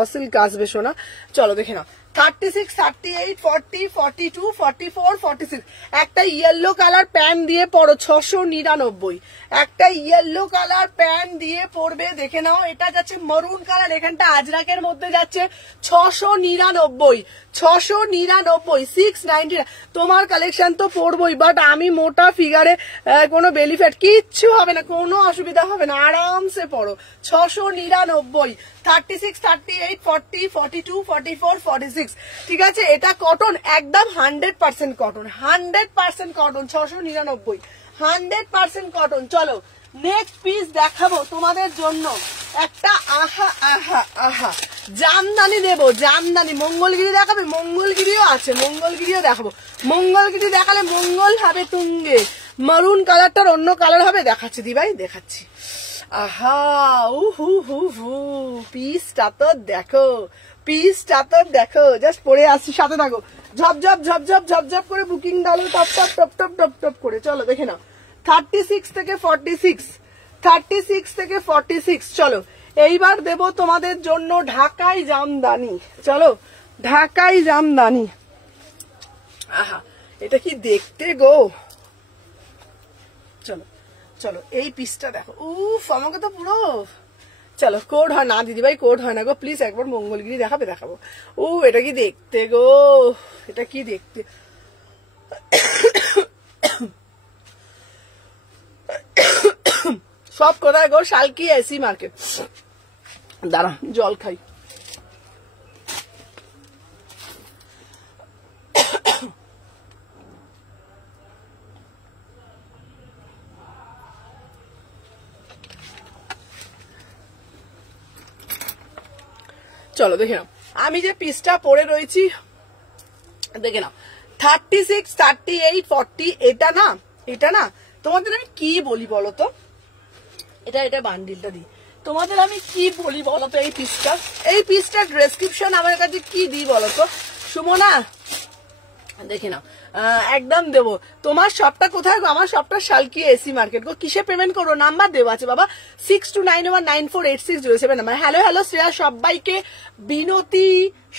সিল্ক আসবে শোনা, চলো দেখে নাও। 36 38 40 42 44 46, একটা ইয়েলো কালার প্যান্ট দিয়ে পরো 699, একটা ইয়েলো কালার প্যান্ট দিয়ে পরবে, দেখে নাও। এটা যাচ্ছে মরুন কালার, এখানটা আজরাকের মধ্যে যাচ্ছে 699 699 690। তোমার কালেকশন তো পরবই, বাট আমি মোটা ফিগারে কোনো বেলি ফ্যাট কিচ্ছু হবে না, কোনো অসুবিধা হবে না, আরামসে পড়ো 699। 36 38 40 42 44 46, ঠিক আছে? এটা কটন, একদম 100% কটন, 100% কটন, 699 100% কটন। চলো নেক্সট পিস দেখাবো তোমাদের জন্য একটা, আহা আহা আহা, জামদানি দেবো, জামদানি। মঙ্গলগিরি দেখাবে, মঙ্গলগিরিও আছে, মঙ্গলগিরিও দেখাবো, মঙ্গলগিরি দেখালে মঙ্গল হবে তুঙ্গে। মারুন কালারটার অন্য কালার হবে, দেখাচ্ছি দিবাই, দেখাচ্ছি। আহা উহু হু হু, পিসটা তো দেখো, পিসটা তো দেখো, জাস্ট পরে আসছি, সাথে থাকো, ঝপঝপ ঝপঝপ ঝপঝপ করে বুকিং ডালো, top top top top top top করে, চলো দেখে নাও। 36 থেকে 46, 36 থেকে 46, চলো এইবার দেব তোমাদের জন্য ঢাকাই জামদানি, চলো ঢাকাই জামদানি। আহা এটা কি দেখতে গো, চলো চলো এই পিসটা দেখো, উফ আমাকে তো পুরো, চলো কোড হয় না দিদি ভাই, কোড হয় না গো, প্লিজ একবার মঙ্গলগিরি দেখাবে, দেখাবো। ও এটা কি দেখতে গো, এটা কি দেখতে, সব কোথায় গো, শালকি এসি মার্কেট, দাঁড়া জল খাই। চলো দেখে নাও, আমি যে পিসটা পরে রয়েছি দেখে নাও। 36 38 40, এটা না, এটা না তোমাদের আমি কি বলি বলো তো, এটা বান্ডিলটা দিই, তোমাদের আমি কি বলি বলতো, এই পিসটার ডেসক্রিপশন আমার কাছে কি দিই বলতো সুমনা, দেখে নাও একদম দেবো। তোমার শপটা কোথায় গো? আমার শপটা শালকি এসি মার্কেট গো। কিসে পেমেন্ট করবো? নাম্বার দেওয়া আছে বাবা, 6291948607 নাম্বার। হ্যালো হ্যালো শ্রেয়া, সবাইকে বিনতি,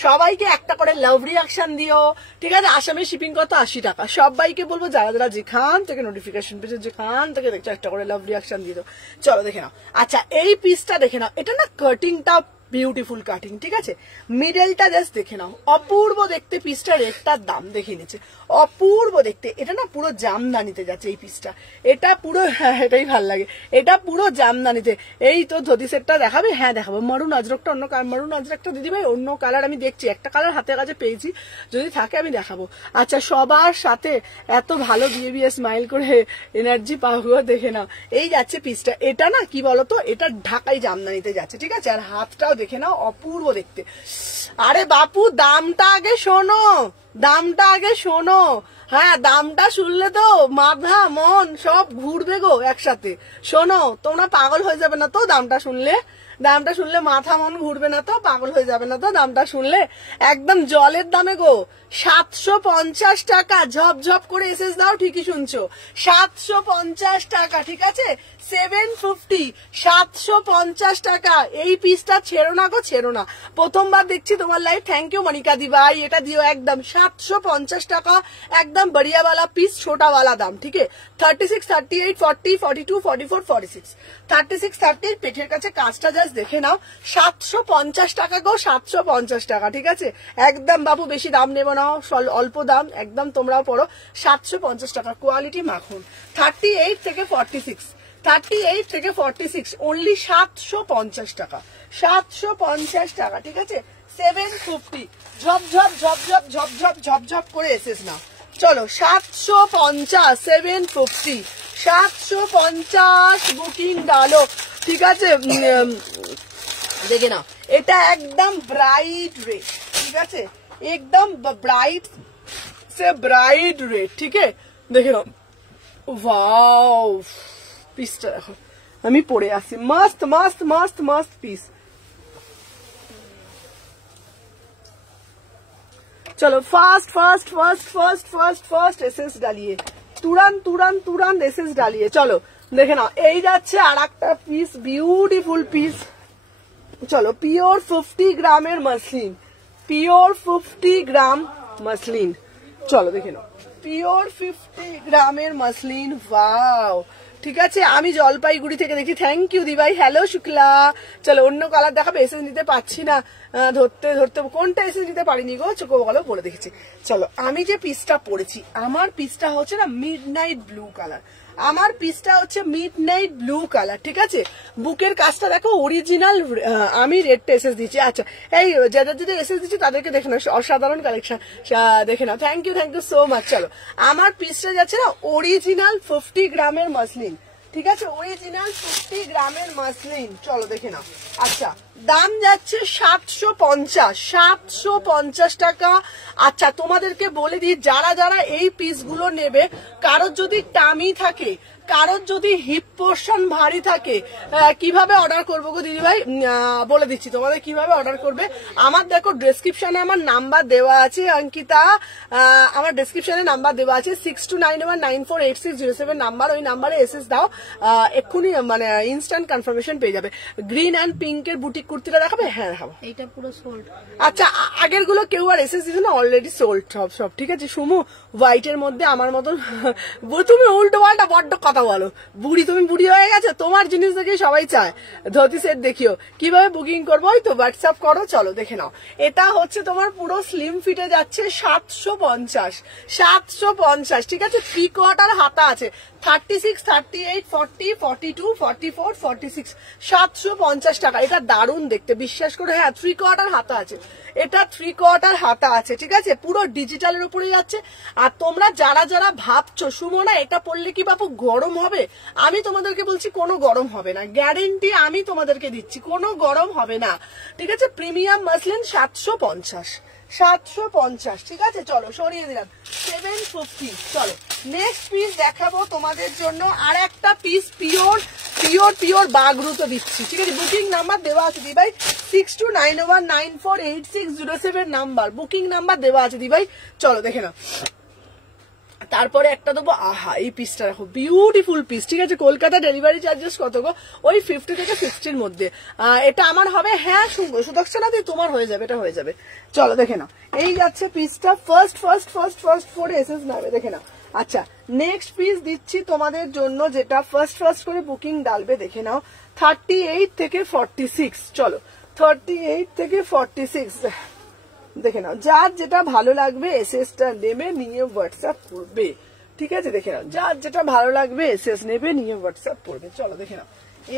সবাইকে একটা করে লাভ রিয়াকশন দিও, ঠিক আছে? আসামের শিপিং কত 80 টাকা। সবাইকে বলবো যারা যারা যেখান থেকে নোটিফিকেশন পেয়েছে, যেখান থেকে দেখছো, একটা করে লাভ রিয়াকশন দিয়ে দাও। চলো দেখে নাও। আচ্ছা এই পিসটা দেখে নাও, এটা না কাটিংটা বিউটিফুল কাটিং, ঠিক আছে। মিডলটা জাস্ট দেখে নাও, অপূর্ব দেখতে পিসটা, রেটটার দাম দেখে নিচ্ছে, অপূর্ব দেখতে। এটা না পুরো জামদানিতে যাচ্ছে এই পিসটা, এটা পুরো, হ্যাঁ এটাই ভাল লাগে, এটা পুরো জামদানিতে। এই তো ধুতি সেটটা দেখাবে, হ্যাঁ দেখাবো। মারুন আজরকটা অন্য, মারুন আজরকটা দিদি ভাই অন্য কালার আমি দেখছি, একটা কালার হাতের কাছে পেয়েছি, যদি থাকে আমি দেখাবো। আচ্ছা, সবার সাথে এত ভালো বিয়ে স্মাইল করে এনার্জি পাবো, দেখে নাও। এই যাচ্ছে পিসটা, এটা না কি বলতো, এটা ঢাকাই জামদানিতে যাচ্ছে, ঠিক আছে। আর হাতটাও দেখে নাও, অপূর্ব দেখতে। আরে বাপু দামটা আগে শোনো, দামটা আগে শোনো, হ্যাঁ দামটা শুনলে তো মাথা মন সব ঘুরবে গো একসাথে। শোনো, তোমরা পাগল হয়ে যাবে না তো দামটা শুনলে? দামটা শুনলে মাথা মন ঘুরবে না তো? পাগল হয়ে যাবে না তো দামটা শুনলে? একদম জলের দামে গো, 750 টাকা। ঝপঝপ করে এসএস দাও, ঠিকই শুনছো, 750 টাকা, ঠিক আছে। 750, 750 টাকা। এই পিসটা ছেড়ো না গো, ছেড়ো না। প্রথমবার দেখছি তোমার লাইভ, থ্যাংক ইউ মনিকা দি ভাই। এটা দিও একদম 750 টাকা, একদম বড়িয়াওয়ালা পিস, ছোটাওয়ালা দাম, ঠিক আছে। 36, 38, 40, 42, 44, 46, 36, 30 পেটের কাছে কাজটা জাস্ট দেখে নাও। 750 টাকা গো, 750 টাকা, ঠিক আছে। একদম বাবু বেশি দাম নেবো না, অল্প দাম, একদম তোমরাও পড়ো। 750 টাকা, কোয়ালিটি মাখন। 38 থেকে 46, 38 থেকে 46 অনলি 750 টাকা, 750 টাকা, ঠিক আছে। 750, ঝপঝপ ঝপঝপ ঝপঝপ ঝপঝপ করে এসেস না। চলো 750, 750, 750 বুকিং ডালো, ঠিক আছে। দেখে নাও, এটা একদম ব্রাইট রেড, ঠিক আছে, একদম ব্রাইট সে ব্রাইট রেড, ঠিক আছে। দেখে নাও, ওয়াও পিসটা দেখো, আমি পরে আসি, মস্ত মস্ত মস্ত মস্ত পিস। चलो fast fast fast fast fast fast SS डालिए, तुरंत तुरंत तुरंत एसएस डालिए। चलो देखे ना, এই যাচ্ছে আরেকটা পিস, বিউটিফুল পিস। চলো পিওর 50 গ্রামের মসলিন, পিওর 50 গ্রাম মসলিন। চলো দেখে নাও, পিওর 50 গ্রামের মসলিন, ওয়াও, ঠিক আছে। আমি জলপাইগুড়ি থেকে দেখি, থ্যাংক ইউ দিভাই। হ্যালো শুক্লা। চলো অন্য কালার দেখাবে, এসে নিতে পারছি না, ধরতে ধরতে কোনটা এসে নিতে পারিনি গো, চোখো বলো বলে দেখেছি। চলো আমি যে পিসটা পরেছি, আমার পিসটা হচ্ছে না মিডনাইট ব্লু কালার, আমার পিসটা হচ্ছে মিডনাইট ব্লু কালার, ঠিক আছে। বুকের কাজটা দেখো অরিজিনাল, আমি রেডটা এসএস দিচ্ছি। আচ্ছা, এই যাদের যাদের এসএস দিচ্ছি তাদেরকে দেখে নাও, অসাধারণ কালেকশন, দেখে নাও। Thank you so much. চলো আমার পিসটা যাচ্ছে না অরিজিনাল 50 গ্রামের মসলিন, ঠিক আছে, অরিজিনাল 50 গ্রামের মসলিন। চলো দেখে নাও। আচ্ছা, দাম যাচ্ছে 750, 750 টাকা। আচ্ছা তোমাদেরকে বলে দিই, যারা যারা এই পিসগুলো নেবে, কারোর যদি টামি থাকে, কারোর যদি হিপ পোর্শন ভারী থাকে, কিভাবে অর্ডার করবো গো দিদি ভাই? বলে দিচ্ছি তোমাদের কিভাবে অর্ডার করবে। আমার দেখো ডেসক্রিপশনে আমার নাম্বার দেওয়া আছে, অঙ্কিতা, আমার ডেসক্রিপশনে নাম্বার দেওয়া আছে 6291948607 নাম্বার, ওই নাম্বারে এসএস দাও, এক্ষুনি মানে ইনস্ট্যান্ট কনফার্মেশন পেয়ে যাবে। গ্রিন অ্যান্ড পিঙ্কের বুটিক কুর্তিটা দেখাবে? হ্যাঁ দেখাবো। এইটা পুরো সোল্ড। আচ্ছা, আগের গুলো কেউ আর এসএস দিচ্ছে না, অলরেডি সোল্ড সব সব, ঠিক আছে। সুমু হোয়াইটের মধ্যে আমার মতন, তুমি উল্টো পাল্টা বড্ড কথা বলো, বুড়ি, তুমি বুড়ি হয়ে গেছে, তোমার জিনিস দেখে সবাই চায়। ধুতি সেট দেখিও, কিভাবে বুকিং করবো? ওই তো হোয়াটসঅ্যাপ করো। চলো দেখে নাও, এটা হচ্ছে তোমার পুরো স্লিম ফিটে যাচ্ছে 750, 750, ঠিক আছে। 3 কোয়ার্টার হাতা আছে, 36, 38, 40, 42, 44, 46, 750 টাকা। এটা দারুণ দেখতে, বিশ্বাস করে। হ্যাঁ 3 কোয়ার্টার হাতা আছে, এটা 3 কোয়ার্টার হাতা আছে, ঠিক আছে। পুরো ডিজিটালের উপরে যাচ্ছে। আর তোমরা যারা যারা ভাবছো সুমনা এটা পড়লে কি বাপু গরম হবে, আমি তোমাদেরকে বলছি কোনো গরম হবে না, গ্যারেন্টি আমি তোমাদেরকে দিচ্ছি, কোনো গরম হবে না, ঠিক আছে। প্রিমিয়াম মাসলিন 750, 750, ঠিক আছে। চলো সরিয়ে দিলাম 750। চলো নেক্সট পিস দেখাবো তোমাদের জন্য, আর একটা পিস পিওর পিওর পিওর বাগরুতো দিচ্ছি, ঠিক আছে। বুকিং নাম্বার দেওয়া আছে দি ভাই, 6291948607 নাম্বার, বুকিং নাম্বার দেওয়া আছে দি ভাই। চলো দেখে নাও। তারপরে একটা দেবো, আহা এই পিসটা দেখো, বিউটিফুল পিস, ঠিক আছে। কলকাতা ডেলিভারি চার্জেস কত গো? ওই 50 থেকে 60-র মধ্যে। এটা আমার হবে, হ্যাঁ সুদক্ষিণা দিয়ে তোমার হয়ে যাবে, এটা হয়ে যাবে। চলো দেখে নাও, এই যাচ্ছে পিসটা, ফার্স্ট ফার্স্ট ফার্স্ট ফার্স্ট করে এসএস নামে, দেখে নাও। আচ্ছা নেক্সট পিস দিচ্ছি তোমাদের জন্য, যেটা ফার্স্ট ফার্স্ট করে বুকিং ডালবে, দেখে নাও। 38 থেকে 46, চলো 38 থেকে 46 দেখে নাও, যার যেটা ভালো লাগবে এসএসটা নেবে, নিয়ে হোয়াটসঅ্যাপ করবে। ঠিক আছে, দেখে নাও, যার যেটা ভালো লাগবে এসএস নেবে, নিয়ে হোয়াটসঅ্যাপ করবে। চলো দেখে নাও,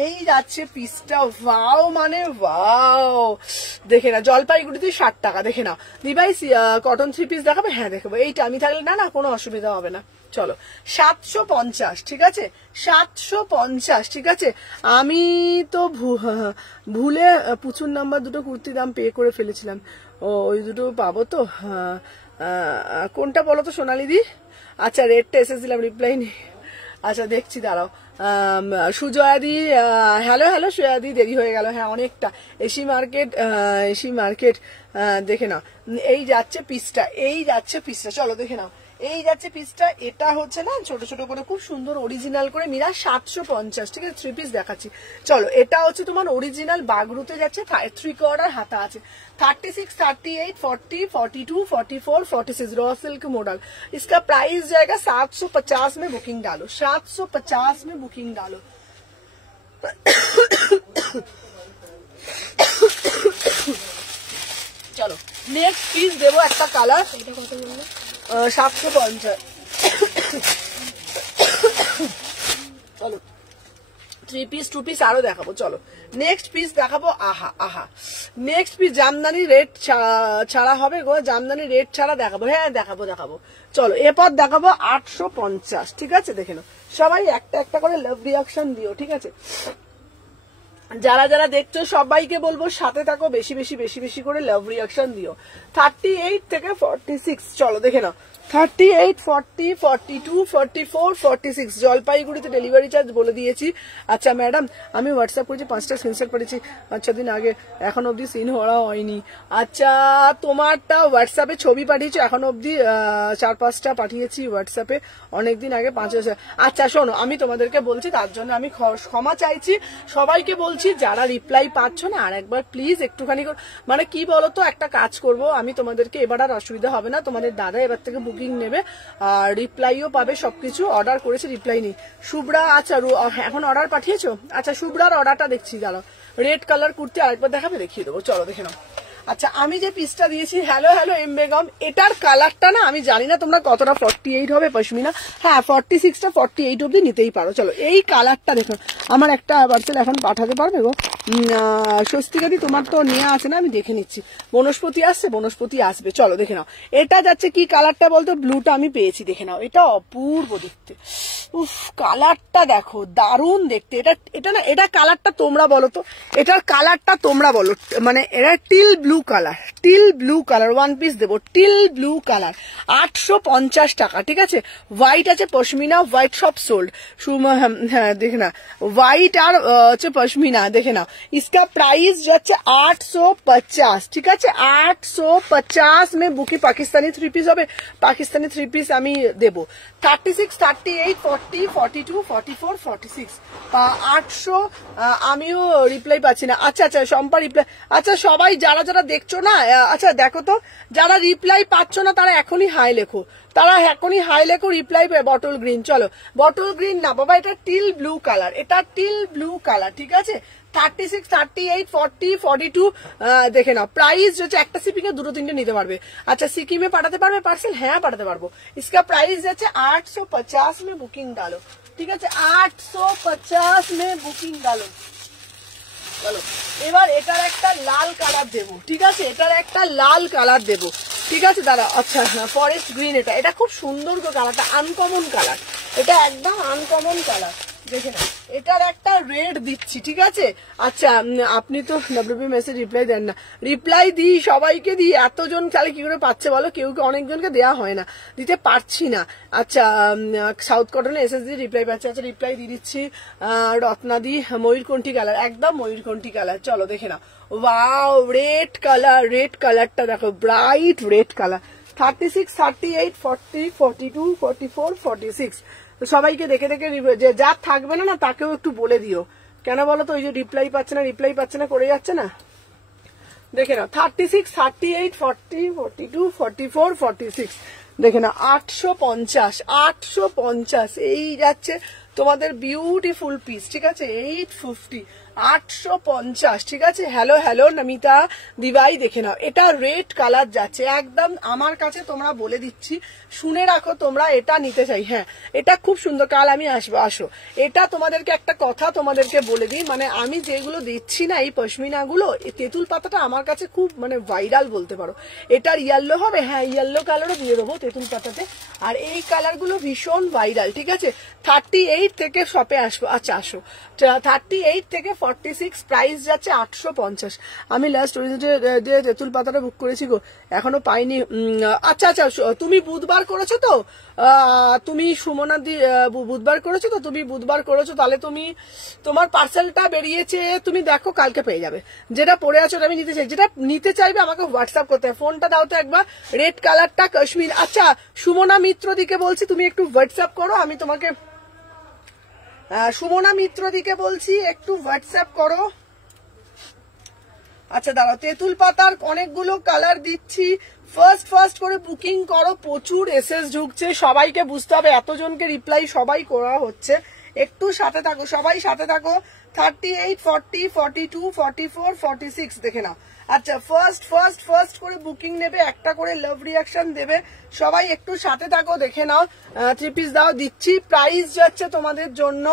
এই যাচ্ছে পিসটা, ওয়াও মানে ওয়াও। দেখে না, জলপাইগুড়িতে 60 টাকা। দেখে নাও দিভাই, কটন 3 পিস দেখাবে? হ্যাঁ দেখাবো। এইটা আমি থাকলে না না কোনো অসুবিধা হবে না। চলো 750, ঠিক আছে, 750, ঠিক আছে। আমি তো ভুলে প্রচুর নাম্বার দুটো কুর্তি দাম পে করে ফেলেছিলাম। ও ওই দুটো পাবো তো? কোনটা বলো তো সোনালি দি? আচ্ছা রেটটা এসে দিলাম, রিপ্লাই নেই। আচ্ছা দেখছি, দাঁড়াও। সুজয়াদি, হ্যালো হ্যালো সুজয়াদি, দেরি হয়ে গেল। হ্যাঁ অনেকটা। এসি মার্কেট দেখে নাও, এই যাচ্ছে পিসটা, এই যাচ্ছে পিসটা। চলো দেখে নাও, এই যাচ্ছে পিসটা। এটা হচ্ছে না ছোট ছোট করে খুব সুন্দর অরিজিনাল করে মিরা 750, ঠিক আছে। 3 পিস দেখাচ্ছি। চলো এটা হচ্ছে তোমার অরিজিনাল বাগরুতে যাচ্ছে, 3/4 হাতা আছে। 36, 38, 40, 42, 44, 46 रॉ सिल्क मॉडल। इसका प्राइस जाएगा 750 में बुकिंग डालो, 750 में बुकिंग डालो। চলো নেক্সট পিস দেবো একটা কালার, 750। চলো 3 পিস 2 পিস আরো দেখাবো। চলো নেক্সট পিস দেখাবো। আহা আহা, নেক্সট পিস জামদানি রেট ছাড়া হবে গো, জামদানি রেট ছাড়া দেখাবো। হ্যাঁ দেখাবো। চলো এরপর দেখাবো 850, ঠিক আছে। দেখে নাও, সবাই একটা একটা করে লাভ রিঅ্যাকশন দিও, ঠিক আছে। যারা যারা দেখছো সবাইকে বলবো সাথে থাকো, বেশি বেশি বেশি বেশি করে লাভ রিঅ্যাকশন দিও। 38 থেকে 46, চলো দেখে নাও, 38, 40, 42, 44, 46 জলপাইগুড়িতে ডেলিভারি চার্জ বলে দিয়েছি। আচ্ছা ম্যাডাম, আমি হোয়াটসঅ্যাপ করেছি, 5টা স্ক্রিনশট করেছি 5 দিন আগে, এখন অবধি সিন হওয়া হয়নি। আচ্ছা তোমারটা হোয়াটসঅ্যাপে ছবি পাঠিয়েছো, এখন অবধি 4-5টা পাঠিয়েছি হোয়াটসঅ্যাপে, অনেকদিন আগে 5। আচ্ছা শোনো, আমি তোমাদেরকে বলছি, তার জন্য আমি ক্ষমা চাইছি। সবাইকে বলছি যারা রিপ্লাই পাচ্ছ না, আর একবার প্লিজ একটুখানি মানে কি বলতো, একটা কাজ করব আমি তোমাদেরকে, এবার আর অসুবিধা হবে না, তোমাদের দাদা এবার থেকে বুকিং নেবে আর রিপ্লাইও পাবে। সবকিছু অর্ডার করেছে, রিপ্লাই নেই। শুভ্রা, আচ্ছা এখন অর্ডার পাঠিয়েছো? আচ্ছা শুভ্রার অর্ডারটা দেখছি, দাঁড়াও। রেড কালার কুর্তি আরেকবার দেখাবে? দেখিয়ে দেবো, চলো দেখে নাও। আচ্ছা আমি যে পিসটা দিয়েছি, হ্যালো হ্যালো এম বেগম, এটার কালারটা না আমি জানি না তোমরা কতটা 48 হবে পশমিনা। হ্যাঁ 46টা 48 অব্দি নিতেই পারো। চলো এই কালারটা দেখো, আমার একটা পার্সেল এখন পাঠাতে পারবে গো স্বস্তিকাদি? তোমার তো নিয়ে আছে না, আমি দেখে নিচ্ছি। বনস্পতি আসছে, বনস্পতি আসবে। চলো দেখে নাও, এটা যাচ্ছে কি কালারটা বলতো? ব্লুটা আমি পেয়েছি, দেখে নাও, এটা অপূর্ব দেখতে। উফ কালারটা দেখো, দারুণ দেখতে। এটা না, এটা কালারটা তোমরা বলো তো, এটার কালারটা তোমরা বলো। মানে এটা teal blue colour, teal blue colour. 1 piece দেবো, টিল ব্লু কালার, 850 টাকা, ঠিক আছে। হোয়াইট আছে, পশমিনা হোয়াইট সব সোল্ড। হ্যাঁ দেখে না, হোয়াইট আর হচ্ছে পশমিনা, দেখে নাও। इसका प्राइस যাচ্ছে 850, ঠিক আছে। 850 में বুকি পাকিস্তানি 3 পিস হবে, পাকিস্তানি 3 পিস আমি দেবো। 36, 38, 40, 42, 44, 46 800। আমিও রিপ্লাই পাচ্ছি না। আচ্ছা আচ্ছা শম্পা রিপ্লাই। আচ্ছা সবাই যারা যারা দেখছো না, আচ্ছা দেখো তো, যারা রিপ্লাই পাচ্ছ না তারা এখনই হাই লেখো, তারা এখনই হাই লেখো, রিপ্লাই বটল গ্রিন। চলো বটল গ্রিন না বাবা, এটা টিল ব্লু কালার, এটা টিল ব্লু কালার, ঠিক আছে। 36, 38, 40, 42 দেখে নাও। প্রাইস হচ্ছে একটা সিপিং এ 2-3টে নিতে পারবে। আচ্ছা সিকিমে পাঠাতে পারবে পার্সেল? হ্যাঁ পাঠাতে পারবো। इसका प्राइस যাচ্ছে 850 में बुकिंग डालो, ঠিক আছে। 850 में बुकिंग डालो। চলো এবার এটার একটা লাল কালার দেবো, ঠিক আছে, এটার একটা লাল কালার দেবো, ঠিক আছে দাদা। আচ্ছা ফরেস্ট গ্রিন, এটা খুব সুন্দর কালারটা, আনকমন কালার, এটা একদম আনকমন কালার, দেখে না। এটার একটা রেড দিচ্ছি, ঠিক আছে। আচ্ছা আপনি তো ডব্লিউপি মেসেজ রিপ্লাই দেন না। রিপ্লাই দিই, সবাইকে দিই, এতজন তাহলে কি করে পাচ্ছে বলো? অনেকজনকে দেওয়া হয় না, দিতে পারছি না। আচ্ছা সাউথ কটনে এসএস দিয়ে রিপ্লাই পাচ্ছে। আচ্ছা রিপ্লাই দিয়ে দিচ্ছি। রত্নাদি ময়ূরকণ্ঠী কালার, একদম ময়ূরকণ্ঠী কালার। চলো দেখে না, ওয়াও রেড কালার, রেড কালারটা দেখো, ব্রাইট রেড কালার। 36, 38, 40, 42, 44, 46 সবাইকে দেখে দেখে যার থাকবে না তাকেও একটু বলে দিও। কেন বলো তো? ওই যে রিপ্লাই পাচ্ছে না করে যাচ্ছে না, দেখে না। 36, 38, 40, 42, 44, 46 দেখে না। 850 এই যাচ্ছে তোমাদের বিউটিফুল পিস, ঠিক আছে। 850 850, ঠিক আছে। হ্যালো হ্যালো নমিতা দিবাই, দেখে নাও এটা রেড কালার যাচ্ছে একদম আমার কাছে, তোমরা বলে দিচ্ছি শুনে রাখো, তোমরা এটা নিতে চাই। হ্যাঁ এটা খুব সুন্দর, কাল আমি আসবো, আসো। এটা তোমাদেরকে একটা কথা তোমাদেরকে বলে দিই, মানে আমি যেগুলো দিচ্ছি না এই পশমিনা গুলো, এই তেঁতুল পাতাটা আমার কাছে খুব মানে ভাইরাল বলতে পারো। এটার ইয়েলো হবে, হ্যাঁ ইয়েলো কালারও দিয়ে দেবো তেঁতুল পাতাতে। আর এই কালার গুলো ভীষণ ভাইরাল, ঠিক আছে। 38 থেকে শপে আসবো, আচ্ছা আসো। 38 থেকে 46, প্রাইস যাচ্ছে 850। আমি লাস্ট দিয়ে তেঁতুল পাতাটা বুক করেছি গো, এখনো পাইনি। আচ্ছা আচ্ছা, তুমি বুধবার করেছো তো, তুমি সুমনা দি বুধবার করেছো তো, তুমি বুধবার করেছো, তাহলে তুমি তোমার পার্সেলটা বেরিয়েছে, তুমি দেখো কালকে পেয়ে যাবে। যেটা পড়ে আছো আমি নিতে চাই, যেটা নিতে চাইবে আমাকে হোয়াটসঅ্যাপ করতে হবে। ফোনটা দাও তো একবার, রেড কালারটা কাশ্মীর। আচ্ছা সুমনা মিত্র দিকে বলছি তুমি একটু হোয়াটসঅ্যাপ করো, আমি তোমাকে সুমনা মিত্র দিকে বলছি একটু হোয়াটসঅ্যাপ করো। আচ্ছা দাঁড়াও, তেঁতুল পাতার অনেকগুলো কালার দিচ্ছি, ফার্স্ট করে বুকিং করো, প্রচুর এসএস ঢুকছে, সবাইকে বুঝতে হবে, এতজনকে রিপ্লাই সবাই করা হচ্ছে, একটু সাথে থাকো, সবাই সাথে থাকো। 38, 40, 42, 44, 46 দেখে নাও। আচ্ছা ফার্স্ট করে বুকিং নেবে, একটা করে লাভ রিয়াকশন দেবে, সবাই একটু সাথে থাকো, দেখে নাও। 3 পিস দাও, দিচ্ছি। প্রাইস যাচ্ছে তোমাদের জন্য,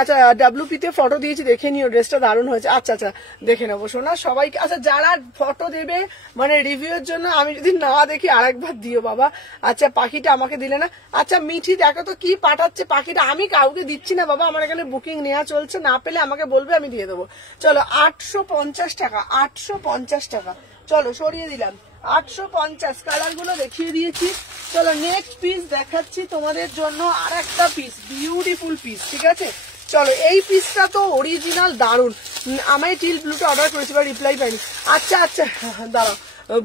আচ্ছা ডাব্লিউপি তে ফটো দিয়েছি, দেখে নিও, ড্রেসটা দারুণ হয়েছে। আচ্ছা আচ্ছা দেখে নেবো শোনা সবাইকে। আচ্ছা যারা ফটো দেবে মানে রিভিউর জন্য, আমি যদি না দেখি আরেকবার দিও বাবা। আচ্ছা পাখিটা আমাকে দিলে না। আচ্ছা মিঠি দেখো তো কি পাঠাচ্ছে পাখিটা, আমি কাউকে দিচ্ছি না বাবা, আমার এখানে বুকিং নেওয়া চলছে, না পেলে আমাকে বলবে, আমি দিয়ে দেবো। চলো 850 টাকা, 850 টাকা, চলো সরিয়ে দিলাম 850। কালার গুলো দেখিয়ে দিয়েছি। চলো নেক্সট পিস দেখাচ্ছি তোমাদের জন্য, আর একটা পিস, বিউটিফুল পিস, ঠিক আছে। চলো এই পিসটা তো অরিজিনাল দারুন, আমি টিল ব্লুটা অর্ডার করেছি বা রিপ্লাই পাইনি। আচ্ছা আচ্ছা দাঁড়াও,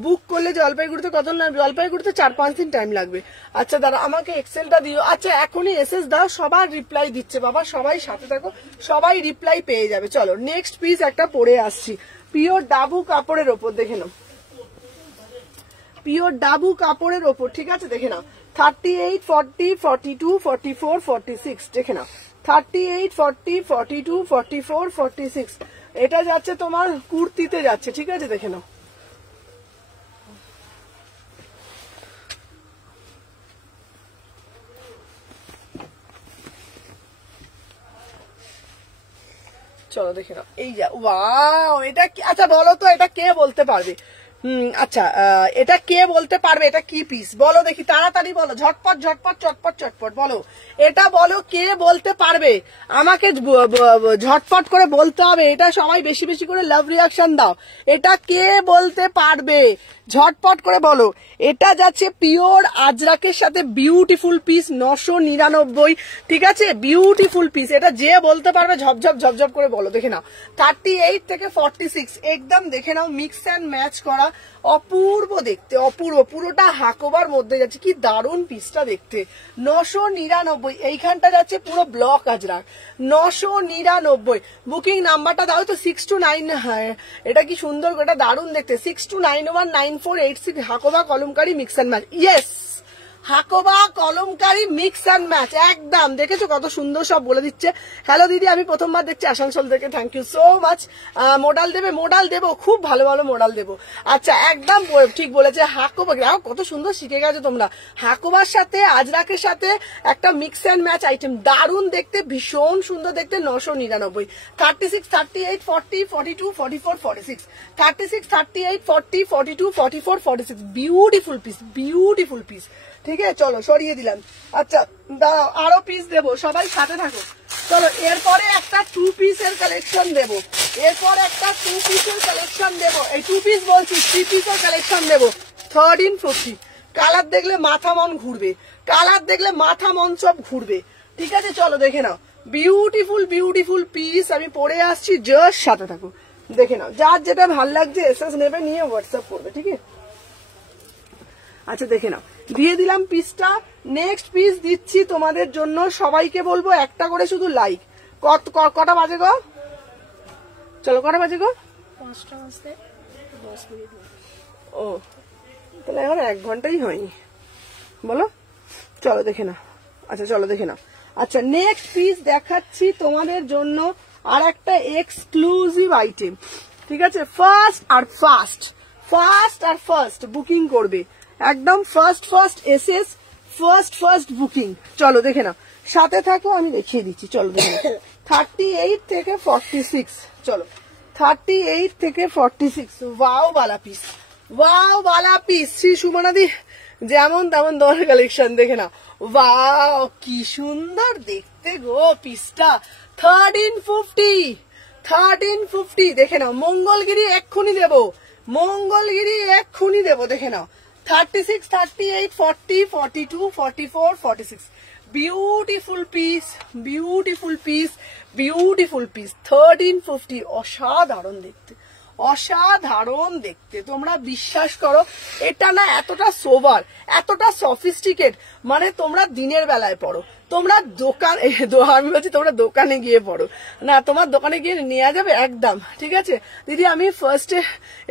বুক করলে জলপাইগুড়িতে কত লাগবে? জলপাইগুড়িতে 4-5 দিন টাইম লাগবে। আচ্ছা দাঁড়া, আমাকে এক্সেলটা দিও। আচ্ছা এখনই এসএস দাও, সবার রিপ্লাই দিচ্ছে বাবা, সবাই সাথে থাকো, সবাই রিপ্লাই পেয়ে যাবে। চলো নেক্সট পিস একটা পরে আসছি, পিওর ডাবু কাপড়ের ওপর, দেখে নাও, পিওর ডাবু কাপড়ের ওপর, ঠিক আছে, দেখে নাও। 38, 40, 42, 44, 46 দেখে নাও। 38, 40, 42, 44, 46 এটা যাচ্ছে তোমার কুর্তিতে যাচ্ছে, ঠিক আছে, দেখে নাও। চলো দেখে নাও, এই যা, ওয়াও এটা কি? আচ্ছা বলো তো এটা কে বলতে পারবে? আচ্ছা এটা কে বলতে পারবে এটা কি পিস? বলো দেখি, তাড়াতাড়ি বলো, ঝটপট ঝটপট চটপট চটপট বলো, এটা বলো কে বলতে পারবে, আমাকে ঝটপট করে বলতে হবে। এটা সবাই বেশি বেশি করে লাভ রিয়াকশন দাও, এটা কে বলতে পারবে, ঝটপট করে বলো। এটা যাচ্ছে পিওর আজরাকের সাথে, বিউটিফুল পিস, 999, ঠিক আছে, বিউটিফুল পিস। এটা যে বলতে পারবে ঝপঝপ ঝপঝপ করে বলো, দেখে নাও। 38 থেকে 46 একদম দেখে নাও, মিক্স অ্যান্ড ম্যাচ করা, অপূর্ব দেখতে, অপূর্ব, পুরোটা হাকোবার মধ্যে যাচ্ছে, কি দারুণ পিসটা দেখতে। 999, এইখানটা যাচ্ছে পুরো ব্লক আজরাক, 999। বুকিং নাম্বারটা দাও তো, 629, হ্যাঁ এটা কি সুন্দর, এটা দারুণ দেখতে, 62919486, Hakoba kalamkari mix and match. Yes Hakoba kalamkari mix and match, একদম দেখেছো কত সুন্দর, সব বলে দিচ্ছে। হ্যালো দিদি, আমি প্রথমবার দেখছি আসানসোল থেকে, thank you so much. Model দেবে? মোডাল দেবো, খুব ভালো ভালো মোডাল দেবো। আচ্ছা একদম ঠিক বলেছে, হাকোবা কত সুন্দর শিখে গেছো তোমরা। হাকোবার সাথে আজরাকের সাথে একটা মিক্স অ্যান্ড ম্যাচ আইটেম, দারুণ দেখতে, ভীষণ সুন্দর দেখতে, 999। 36, 38, 40, 42, 44, 46, 36, 38, 40, 42, 44, 46, বিউটিফুল পিস, বিউটিফুল পিস, ঠিক আছে। চলো সরিয়ে দিলাম। আচ্ছা দাঁড়াও, আরো পিস দেবো, সবাই সাথে থাকো। চলো এরপরে একটা 2 পিসের কালেকশন দেবো, এরপর একটা 2 পিসের কালেকশন দেবো, এই 2 পিস বলছি, 3 পিসের কালেকশন দেবো। 1350, কালার দেখলে মাথা মন ঘুরবে, কালার দেখলে মাথা মন সব ঘুরবে, ঠিক আছে। চলো দেখে নাও, বিউটিফুল বিউটিফুল পিস, আমি পরে আসছি, জাস্ট সাথে থাকো, দেখে নাও। যার যেটা ভাল লাগছে এসএস নেবে, নিয়ে হোয়াটসঅ্যাপ করবে, ঠিক আছে। আচ্ছা দেখে নাও, দিয়ে দিলাম পিসটা। নেক্সট পিস দিচ্ছি তোমাদের জন্য, সবাইকে বলবো একটা করে শুধু লাইক। কটা বাজে গো? চলো কটা বাজে গো? 5টা বাজতে 10 মিনিট। ও তাহলে এখন 1 ঘন্টাই হয়নি, বলো। চলো দেখে নাও, আচ্ছা চলো দেখে নাও। আচ্ছা নেক্সট পিস দেখাচ্ছি তোমাদের জন্য, আর একটা এক্সক্লুসিভ আইটেম, ঠিক আছে? ফার্স্ট আর ফার্স্ট বুকিং করবে, একদম ফার্স্ট এসএস, ফার্স্ট বুকিং। চলো দেখে নাও, সাথে থাকো, আমি দেখিয়ে দিচ্ছি। চলো দেখে 38 থেকে 46, চলো 38 থেকে 46। ওয়াও বালা পিস, শ্রী সুমনাদি যেমন তেমন তোমার কালেকশন দেখে না। ওয়াও কি সুন্দর দেখতে গো পিসটা। 1350 দেখে নাও। মঙ্গলগিরি এক্ষুনি দেবো, দেখে নাও। 36, 38, 40, 42, 44, 46। Beautiful piece 1350। অসাধারণ দেখতে, তোমরা বিশ্বাস করো এটা না এতটা সোভার, এতটা সফিস্টিকেট, মানে তোমরা দিনের বেলায় পড়ো, তোমরা আমি বলছি তোমরা দোকানে গিয়ে পড়ো না, তোমার দোকানে গিয়ে নেওয়া যাবে একদম, ঠিক আছে? দিদি আমি ফার্স্টে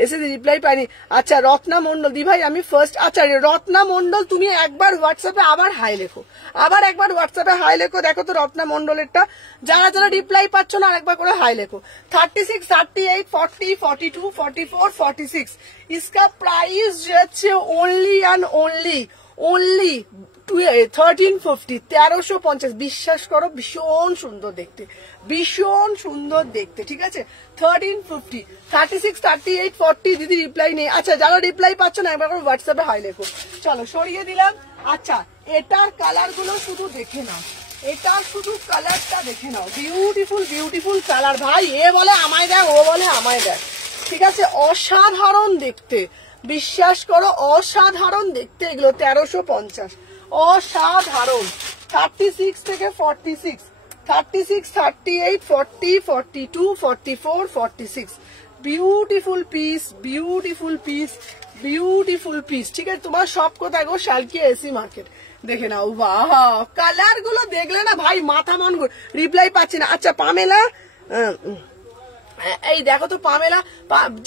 এসে রিপ্লাই পাইনি। আচ্ছা রত্না মন্ডল, দি ভাই আমি ফার্স্ট। আচ্ছা রত্না মন্ডল তুমি একবার হোয়াটসঅ্যাপে আবার হাই লেখো, দেখো তো রত্না মন্ডলেরটা। যারা রিপ্লাই পাচ্ছ না আরেকবার করে হাই লেখো। 36, 38, 40, 42, 44, 46। इसका प्राइस যাচ্ছে only 1350, 1350। বিশ্বাস করো ভীষণ সুন্দর দেখতে, ঠিক আছে? 1350, 36, 38, 40। দিদি রিপ্লাই নেই। আচ্ছা যারা রিপ্লাই পাচ্ছ না একবার করে হোয়াটসঅ্যাপে হাই লেখো। চলো সরিয়ে দিলাম। আচ্ছা এটার কালার গুলো শুধু দেখে নাও, কালারটা দেখে নাও। বিউটিফুল কালার ভাই, এ বলে আমায় দেখ, ও বলে আমায় দেখ, ঠিক আছে? অসাধারণ দেখতে, বিশ্বাস করো অসাধারণ দেখতে এগুলো। 1350 অসাধারণ। 36 থেকে 46, 36, 38, 40, 42, 44, 46। বিউটিফুল পিস, ঠিক আছে? তোমার সব কোথায় গো? শালকিয়া এসি মার্কেট, দেখে নাও। বাহ কালার গুলো দেখলে না ভাই মাথা মন, রিপ্লাই পাচ্ছি না। আচ্ছা পামেলা, এই দেখো তো পামেলা,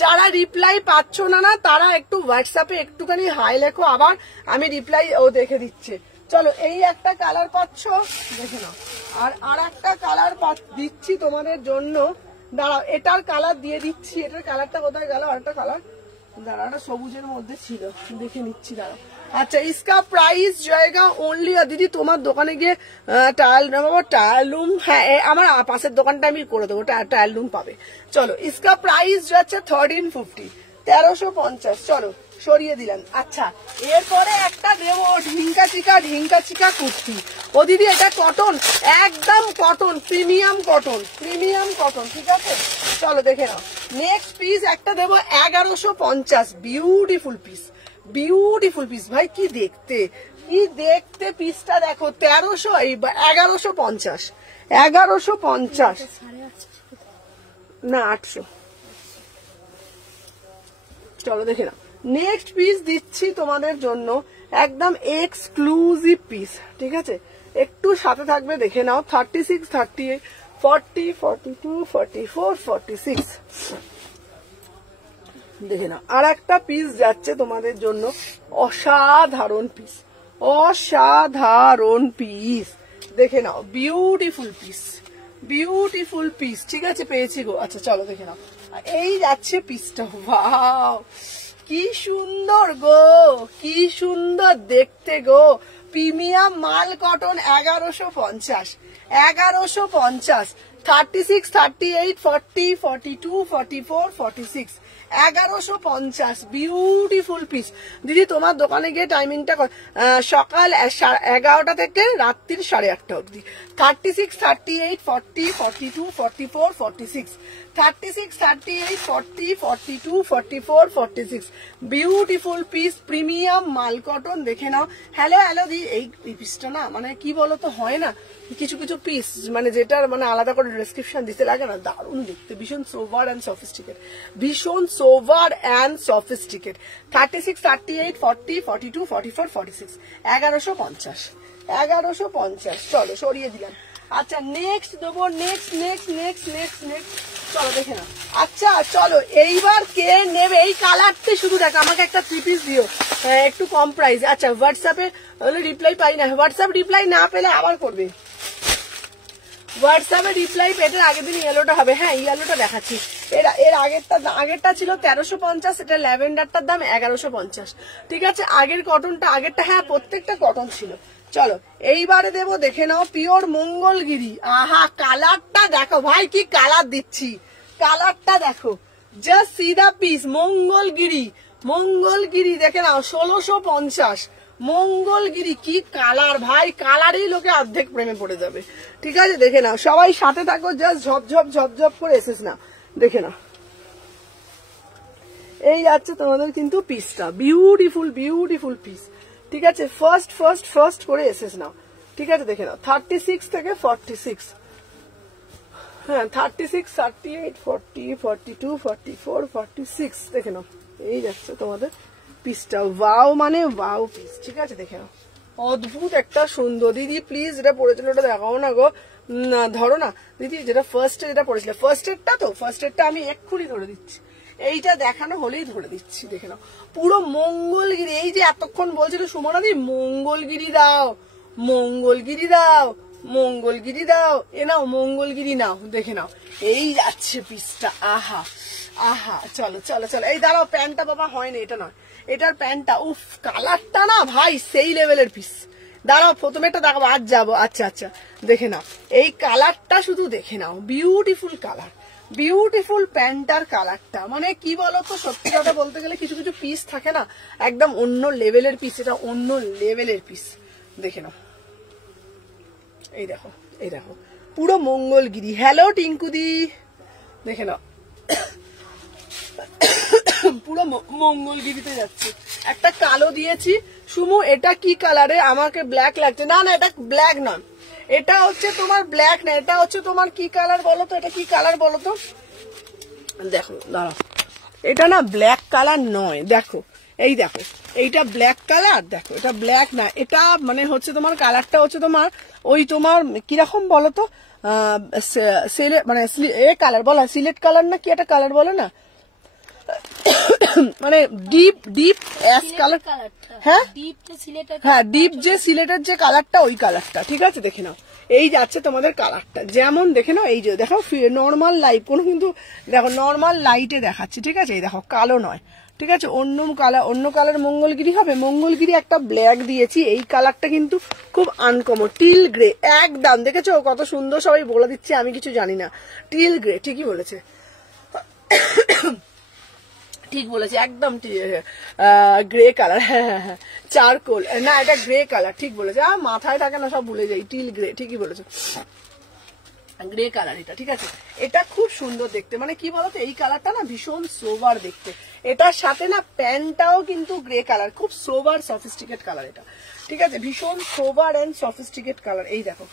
যারা রিপ্লাই পাচ্ছ না তারা একটু হোয়াটসঅ্যাপে একটুখানি হাই লেখো, আবার আমি রিপ্লাই দেখে দিচ্ছে। চলো এই একটা কালার পাচ্ছ, দেখে নাও। আর একটা কালার দিচ্ছি তোমাদের জন্য, দাঁড়াও এটার কালার দিয়ে দিচ্ছি। এটার কালারটা কোথায় গেল? আর একটা কালার দাঁড়াটা সবুজের মধ্যে ছিল, দেখে নিচ্ছি, দাঁড়াও। আচ্ছা इसका प्राइस जाएगा ओनली, দিদি তোমার দোকানে গিয়ে টায়াল রুম, হ্যাঁ আমার পাশের দোকানটা আমি করে দেবো, টায়াল রুম পাবে। চলো इसका प्राइस যাচ্ছে 1350, 1350। চলো সরিয়ে দিলাম। আচ্ছা এরপরে একটা দেবো ঢিঙ্কা চিকা কুর্তি। ও দিদি এটা কটন, একদম কটন, প্রিমিয়াম কটন, ঠিক আছে? চলো দেখে নাও। নেক্সট পিস একটা দেবো 1150। বিউটিফুল পিস ভাই, কি দেখতে পিসটা দেখো। 1150 না 800। চলো দেখে নাও। নেক্সট পিস দিচ্ছি তোমাদের জন্য একদম এক্সক্লুসিভ পিস, ঠিক আছে? একটু সাথে থাকবে, দেখে নাও। 36, 38, 40, 42, 44, 46। দেখে নাও আর একটা পিস যাচ্ছে তোমাদের জন্য, অসাধারণ পিস, দেখে নাও। বিউটিফুল পিস, ঠিক আছে? পেয়েছি গো। আচ্ছা চলো দেখে নাও, এই যাচ্ছে পিসটা। ওয়াও কি সুন্দর গো, কি সুন্দর দেখতে গো। প্রিমিয়াম মাল কটন। 1150, 36, 38, 40, 42, 44, 46। 1150 beautiful piece. দিদি তোমার দোকানে গিয়ে টাইমিংটা সকাল 11টা থেকে রাত্রির 8:30 অব্দি। 36, 38, 40, 42, 44, 46। 36, 38, 40, 42, 44, 46। বিউটিফুল পিস, প্রিমিয়াম মাল কটন, দেখে নাও। হ্যালো দি, এই পিসটা না মানে কি বলতো হয় না কিছু পিস, মানে যেটার মানে আলাদা করে ডেসক্রিপশন দিতে লাগে না, দারুণ দেখতে, ভীষণ সোভার অ্যান্ড সফিস্টিকেট। 36, 38, 40, 42, 44, 46। 1150। চলো সরিয়ে দিলাম। আচ্ছা নেক্সট দেবো, নেক্সট। চলো দেখে নাও। আচ্ছা চলো এইবার কে নেবে এই কালারটি, শুধু দেখো আমাকে একটা 3 পিস দিও, একটু কম প্রাইস। আচ্ছা হোয়াটসঅ্যাপে রিপ্লাই পাই না, হোয়াটসঅ্যাপ রিপ্লাই না পেলে আবার করবে। হোয়াটসঅ্যাপে রিপ্লাই পেটের আগের দিন ইয়েলোটা হবে। হ্যাঁ ইয়েলোটা দেখাচ্ছি। এর আগেরটা ছিল 1350, এটা ল্যাভেন্ডারটার দাম 1150। ঠিক আছে, আগের কটনটা আগেরটা, হ্যাঁ প্রত্যেকটা কটন ছিল। চলো এইবারে দেবো, দেখে নাও পিওর মঙ্গলগিরি। আহা কালারটা দেখো ভাই, কি কালার দিচ্ছি, কালারটা দেখো, জাস্ট সি দা পিস। মঙ্গলগিরি দেখে নাও 1650। মঙ্গলগিরি কি কালার ভাই, কালারই লোকে অর্ধেক প্রেমে পড়ে যাবে। ঠিক আছে দেখে নাও, সবাই সাথে থাকো, জাস্ট ঝপঝপ করে এসেস না, দেখে নাও। এই যাচ্ছে তোমাদের কিন্তু পিসটা, বিউটিফুল পিস। ঠিক আছে, ফার্স্ট করে এসেস নাও। ঠিক আছে দেখে নাও, 36 থেকে 46, হ্যাঁ 36, 38, 40, 42, 44, 46 দেখে নাও। এই যাচ্ছে তোমাদের পিসটা, ওয়াও মানে ওয়াও পিস। ঠিক আছে দেখে নাও, অদ্ভুত একটা সুন্দর। দিদি প্লিজ যেটা পড়েছিল ওটা দেখাও না গো, ধরো না দিদি, যেটা যেটা পড়েছিল ফার্স্ট এডটা আমি এক্ষুনি ধরে দিচ্ছি, এইটা দেখানো হলেই ধরে দিচ্ছি। দেখে নাও পুরো মঙ্গলগিরি। এই যে এতক্ষণ বলছিল সুমনা দি মঙ্গলগিরি দাও, এ নাও মঙ্গলগিরি নাও, দেখে নাও এই যাচ্ছে পিসটা। আহা চলো, এই দাঁড়াও, প্যান্টটা বাবা হয়নি, এটা নয়, এটার প্যান্টটা, উফ কালারটা না ভাই সেই লেভেলের পিস। দাঁড়াও প্রথমে একটা দেখাবো, আজ যাবো। আচ্ছা দেখে নাও, এই কালারটা শুধু দেখে নাও, বিউটিফুল প্যান্টার কালারটা। মানে কি বলতো, সত্যি কথা বলতে গেলে কিছু পিস থাকে না একদম অন্য লেভেলের পিস, এটা অন্য লেভেলের পিস। দেখে নাও, এই দেখো পুরো মঙ্গলগিরি। হ্যালো টিঙ্কুদি, দেখে নাও পুরো মঙ্গলগিরিতে যাচ্ছে। একটা কালো দিয়েছি সুমু, এটা কি কালারে, আমাকে ব্ল্যাক লাগছে। না এটা ব্ল্যাক নয়, এটা হচ্ছে তোমার ব্ল্যাক না, এটা হচ্ছে তোমার কি কালার বলো তো, এটা কি কালার বলো তো, দেখো দাঁড়াও, এটা না ব্ল্যাক কালার নয়, দেখো এই দেখো এইটা ব্ল্যাক কালার, দেখো এটা ব্ল্যাক না, এটা মানে হচ্ছে তোমার কালারটা হচ্ছে তোমার ওই তোমার কিরকম বলো তো, মানে এ কালার বলা, সিলেট কালার না কি একটা কালার বলে না, মানে ডিপ অ্যাশ কালার। হ্যাঁ ডিপ যে সিলেটের যে কালারটা, ওই কালারটা। ঠিক আছে দেখে নাও, এই যাচ্ছে তোমাদের কালারটা, যেমন দেখে নাও, এই যে দেখো নর্মাল লাইট, কোনো কিন্তু দেখো নর্মাল লাইটে দেখাচ্ছে। ঠিক আছে এই দেখো কালো নয়, ঠিক আছে অন্য কালার মঙ্গলগিরি হবে। মঙ্গলগিরি একটা ব্ল্যাক দিয়েছি, এই কালারটা কিন্তু খুব আনকমন, টিল গ্রে একদম। দেখেছো কত সুন্দর, সবাই বলে দিচ্ছে, আমি কিছু জানি না। টিল গ্রে, ঠিকই বলেছে, ঠিক বলেছি একদম গ্রে কালার। হ্যাঁ চারকোল না, এটা গ্রে কালার, ঠিক বলেছে। মাথায় থাকে না, সব ভুলে যাই। টিল গ্রে, ঠিকই বলেছে, গ্রে কালার এটা। ঠিক আছে এটা খুব সুন্দর দেখতে, মানে কি বলতো এই কালারটা না ভীষণ সোবার দেখতে। এটার সাথে না প্যান্টটাও কিন্তু গ্রে কালার, খুব সোবার সফিস্টিকেট কালার এটা। ঠিক আছে ভীষণ সোবার এন্ড সফিস্টিকেট কালার। এই দেখো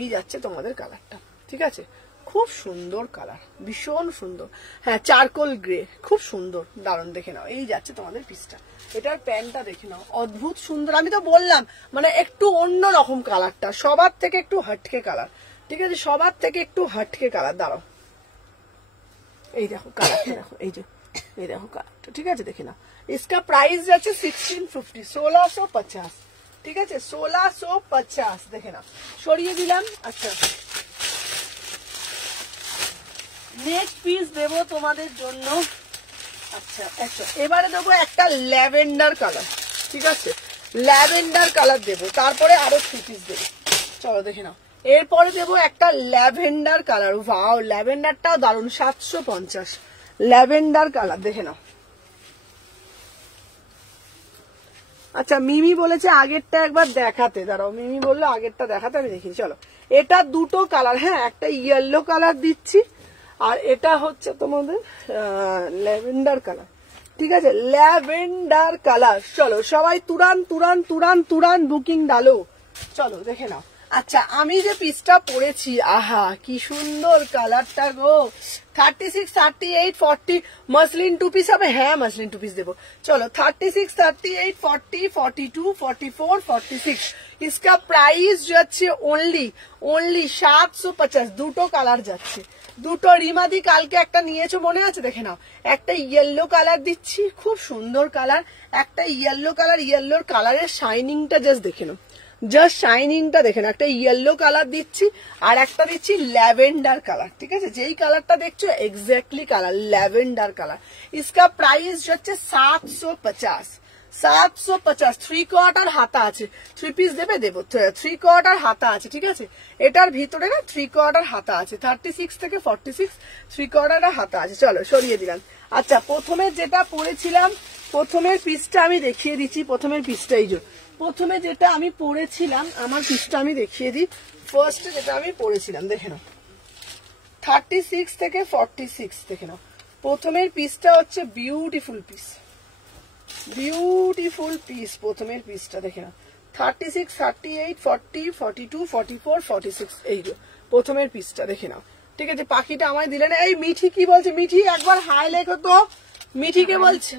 এই যাচ্ছে তোমাদের কালারটা। ঠিক আছে খুব সুন্দর কালার, ভীষণ সুন্দর। হ্যাঁ চারকোল গ্রে, খুব সুন্দর, দারুণ। দেখে নাও এই যাচ্ছে তোমাদের পিসটা, এটার প্যান্টটা দেখে নাও, অদ্ভুত সুন্দর। আমি তো বললাম মানে একটু অন্য রকম কালারটা, সবার থেকে একটু হটকে কালার। ঠিক আছে সবার থেকে একটু হটকে কালার। দাঁড়াও এই দেখো কালারটা, দেখো এই দেখো কালারটা। ঠিক আছে দেখে নাও, इसका प्राइस যাচ্ছে 1650, 1650। ঠিক আছে 1650 দেখে নাও, সরিয়ে দিলাম। আচ্ছা নেক্সট পিস দেবো তোমাদের জন্য। আচ্ছা এবারে দেবো একটা ল্যাভেন্ডার কালার। ঠিক আছে ল্যাভেন্ডার কালার দেবো, তারপরে আরো 3 পিস দেবো। চলো দেখে নাও, এরপরে দেবো একটা ল্যাভেন্ডার কালার। ওয়াও ল্যাভেন্ডারটাও দারুন, 750 ল্যাভেন্ডার কালার। দেখে নাও। আচ্ছা মিমি বলেছে আগেরটা একবার দেখাতে, দাঁড়াও মিমি বললো আগেরটা দেখাতে, আমি দেখি। চলো এটা দুটো কালার, হ্যাঁ একটা ইয়েলো কালার দিচ্ছি, আর এটা হচ্ছে তোমাদের ল্যাভেন্ডার কালার। ঠিক আছে ল্যাভেন্ডার কালার। চলো সবাই তুরান বুকিং ডালো। চলো দেখে নাও। আচ্ছা আমি যে পিসটা পরেছি, আহা কি সুন্দর কালারটা গো। 36, 38, 40 মসলিন 2 পিস হবে। হ্যাঁ মসলিন 2 পিস দেবো। চলো 36, 38, 40, 42, 44, 46। इसका प्राइस যাচ্ছে only 750। দুটো কালার যাচ্ছে, দুটো। রিমাদি কালকে একটা নিয়েছো মনে আছে, দেখে নাও। একটা ইয়েলো কালার দিচ্ছি, খুব সুন্দর কালার। একটা ইয়েলো কালার, ইয়েলোর কালারের শাইনিংটা জাস্ট দেখে নাও, জাস্ট শাইনিংটা দেখেন, একটা ইয়েলো কালার দিচ্ছি আর একটা দিচ্ছি ল্যাভেন্ডার কালার, ঠিক আছে, যেই কালারটা দেখছো এক্স্যাক্টলি কালার ল্যাভেন্ডার কালার। इसका प्राइस হচ্ছে 750, 750। 3/4 হাতা আছে, 3 পিস দেবে দেবো, 3/4 হাতা আছে, ঠিক আছে, এটার ভিতরে না 3/4 হাতা আছে, 36 থেকে 46 3/4 হাতা আছে। চলো সরিয়ে দিলাম। আচ্ছা প্রথমে যেটা পরেছিলাম, প্রথমের পিসটা আমি দেখিয়ে দিচ্ছি, প্রথমের পিসটা এই যে প্রথমে যেটা আমি পরেছিলাম, আমার পিসটা আমি দেখিয়ে দিই। ফার্স্ট যেটা আমি পরেছিলাম দেখে নাও, 36 থেকে 46 দেখে নাও। প্রথমের পিসটা হচ্ছে বিউটিফুল পিস, বিউটিফুল পিস, প্রথমের পিসটা দেখে নাও 36, 38, 40, 42, 44, 46 এই যে প্রথমের পিসটা দেখে নাও, ঠিক আছে। পাখিটা আমায় দিলে না। এই মিঠি কি বলছে? মিঠি একবার হাই লেখো তো, মিঠিকে বলছে,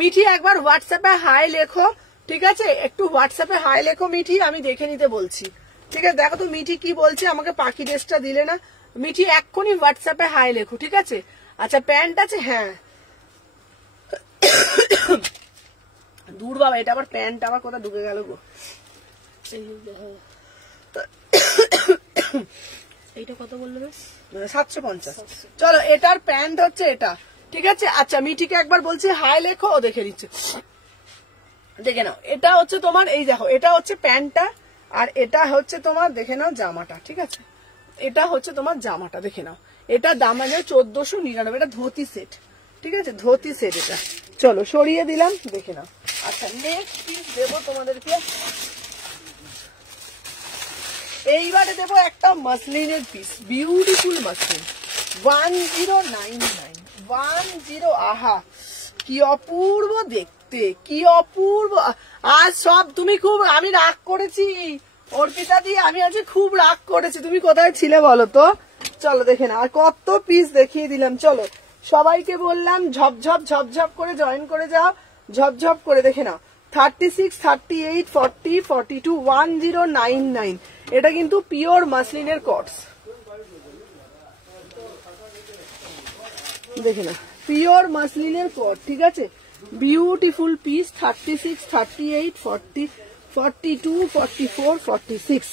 মিঠি একবার হোয়াটসঅ্যাপে হাই লেখো, ঠিক আছে, একটু হোয়াটসঅ্যাপে হাই লেখো মিঠি, আমি দেখে নিতে বলছি, ঠিক আছে। দেখো তো মিঠি কি বলছে, আমাকে পাখি ড্রেসটা দিলে না। মিঠি এক্ষুনি হোয়াটসঅ্যাপে হাই লেখো, ঠিক আছে। আচ্ছা প্যান্ট আছে, হ্যাঁ দূর বাবা, এটা আবার প্যান্ট আবার কোথায় ঢুকে গেল গো, এইটা কত বললো বেশ? 750। চলো এটার প্যান্ট হচ্ছে এটা, ঠিক আছে। আচ্ছা মিঠিকে একবার বলছি হাই লেখো, ও দেখে নিচ্ছে, দেখে নাও। এটা হচ্ছে তোমার, এই দেখো এটা হচ্ছে প্যান্টটা আর এটা হচ্ছে তোমার দেখে নাও জামাটা, ঠিক আছে, এটা হচ্ছে তোমার জামাটা দেখে নাও। এটা দাম আছে 1499, এটা ধুতি সেট, ঠিক আছে, ধুতি সেট এটা। চলো সরিয়ে দিলাম, দেখে নাও। আচ্ছা নেক্সট পিস দেবো তোমাদেরকে, এইবারে দেবো একটা মাসলিনের পিস, বিউটিফুল মাসলিন, 1099, 10। আহা কি অপূর্ব দেখতে, কি অপূর্ব। আজ সব তুমি খুব, আমি রাগ করেছি অর্পিতা দি, আমি আজ খুব রাগ করেছি, তুমি কোথায় ছিলে বলো তো। চলো দেখে না, আর কত পিস দেখিয়ে দিলাম। চলো সবাইকে বললাম ঝপঝপ ঝপঝপ করে জয়েন করে যাও, ঝপঝপ করে দেখে নাও। 36, 38, 40, 42, 1099। এটা কিন্তু পিওর মাসলিনের কটস, দেখে না, পিওর মাসলিনের কট, ঠিক আছে, বিউটিফুল পিস। 36, 38, 40, 42, 44, 46,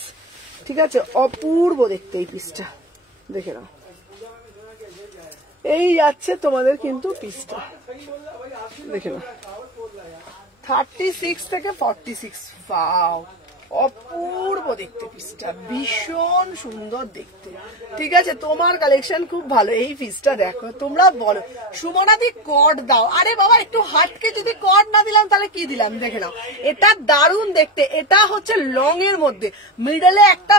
ঠিক আছে, অপূর্ব দেখতে এই পিসটা, দেখে নাও। এই যাচ্ছে তোমাদের কিন্তু পিসটা, দেখে নাও 36 থেকে 46। ওয়াও অপূর্ব দেখতে পিসটা, ভীষণ সুন্দর দেখতে, ঠিক আছে। তোমার কালেকশন খুব ভালো, এই পিসটা দেখো, তোমরা বলো সুমনাদি কট দাও। আরে বাবা একটু হাটকে যদি কট না দিলাম তাহলে কি দিলাম, দেখে নাও। এটা দারুণ দেখতে, এটা হচ্ছে লং এর মধ্যে, মিডলে একটা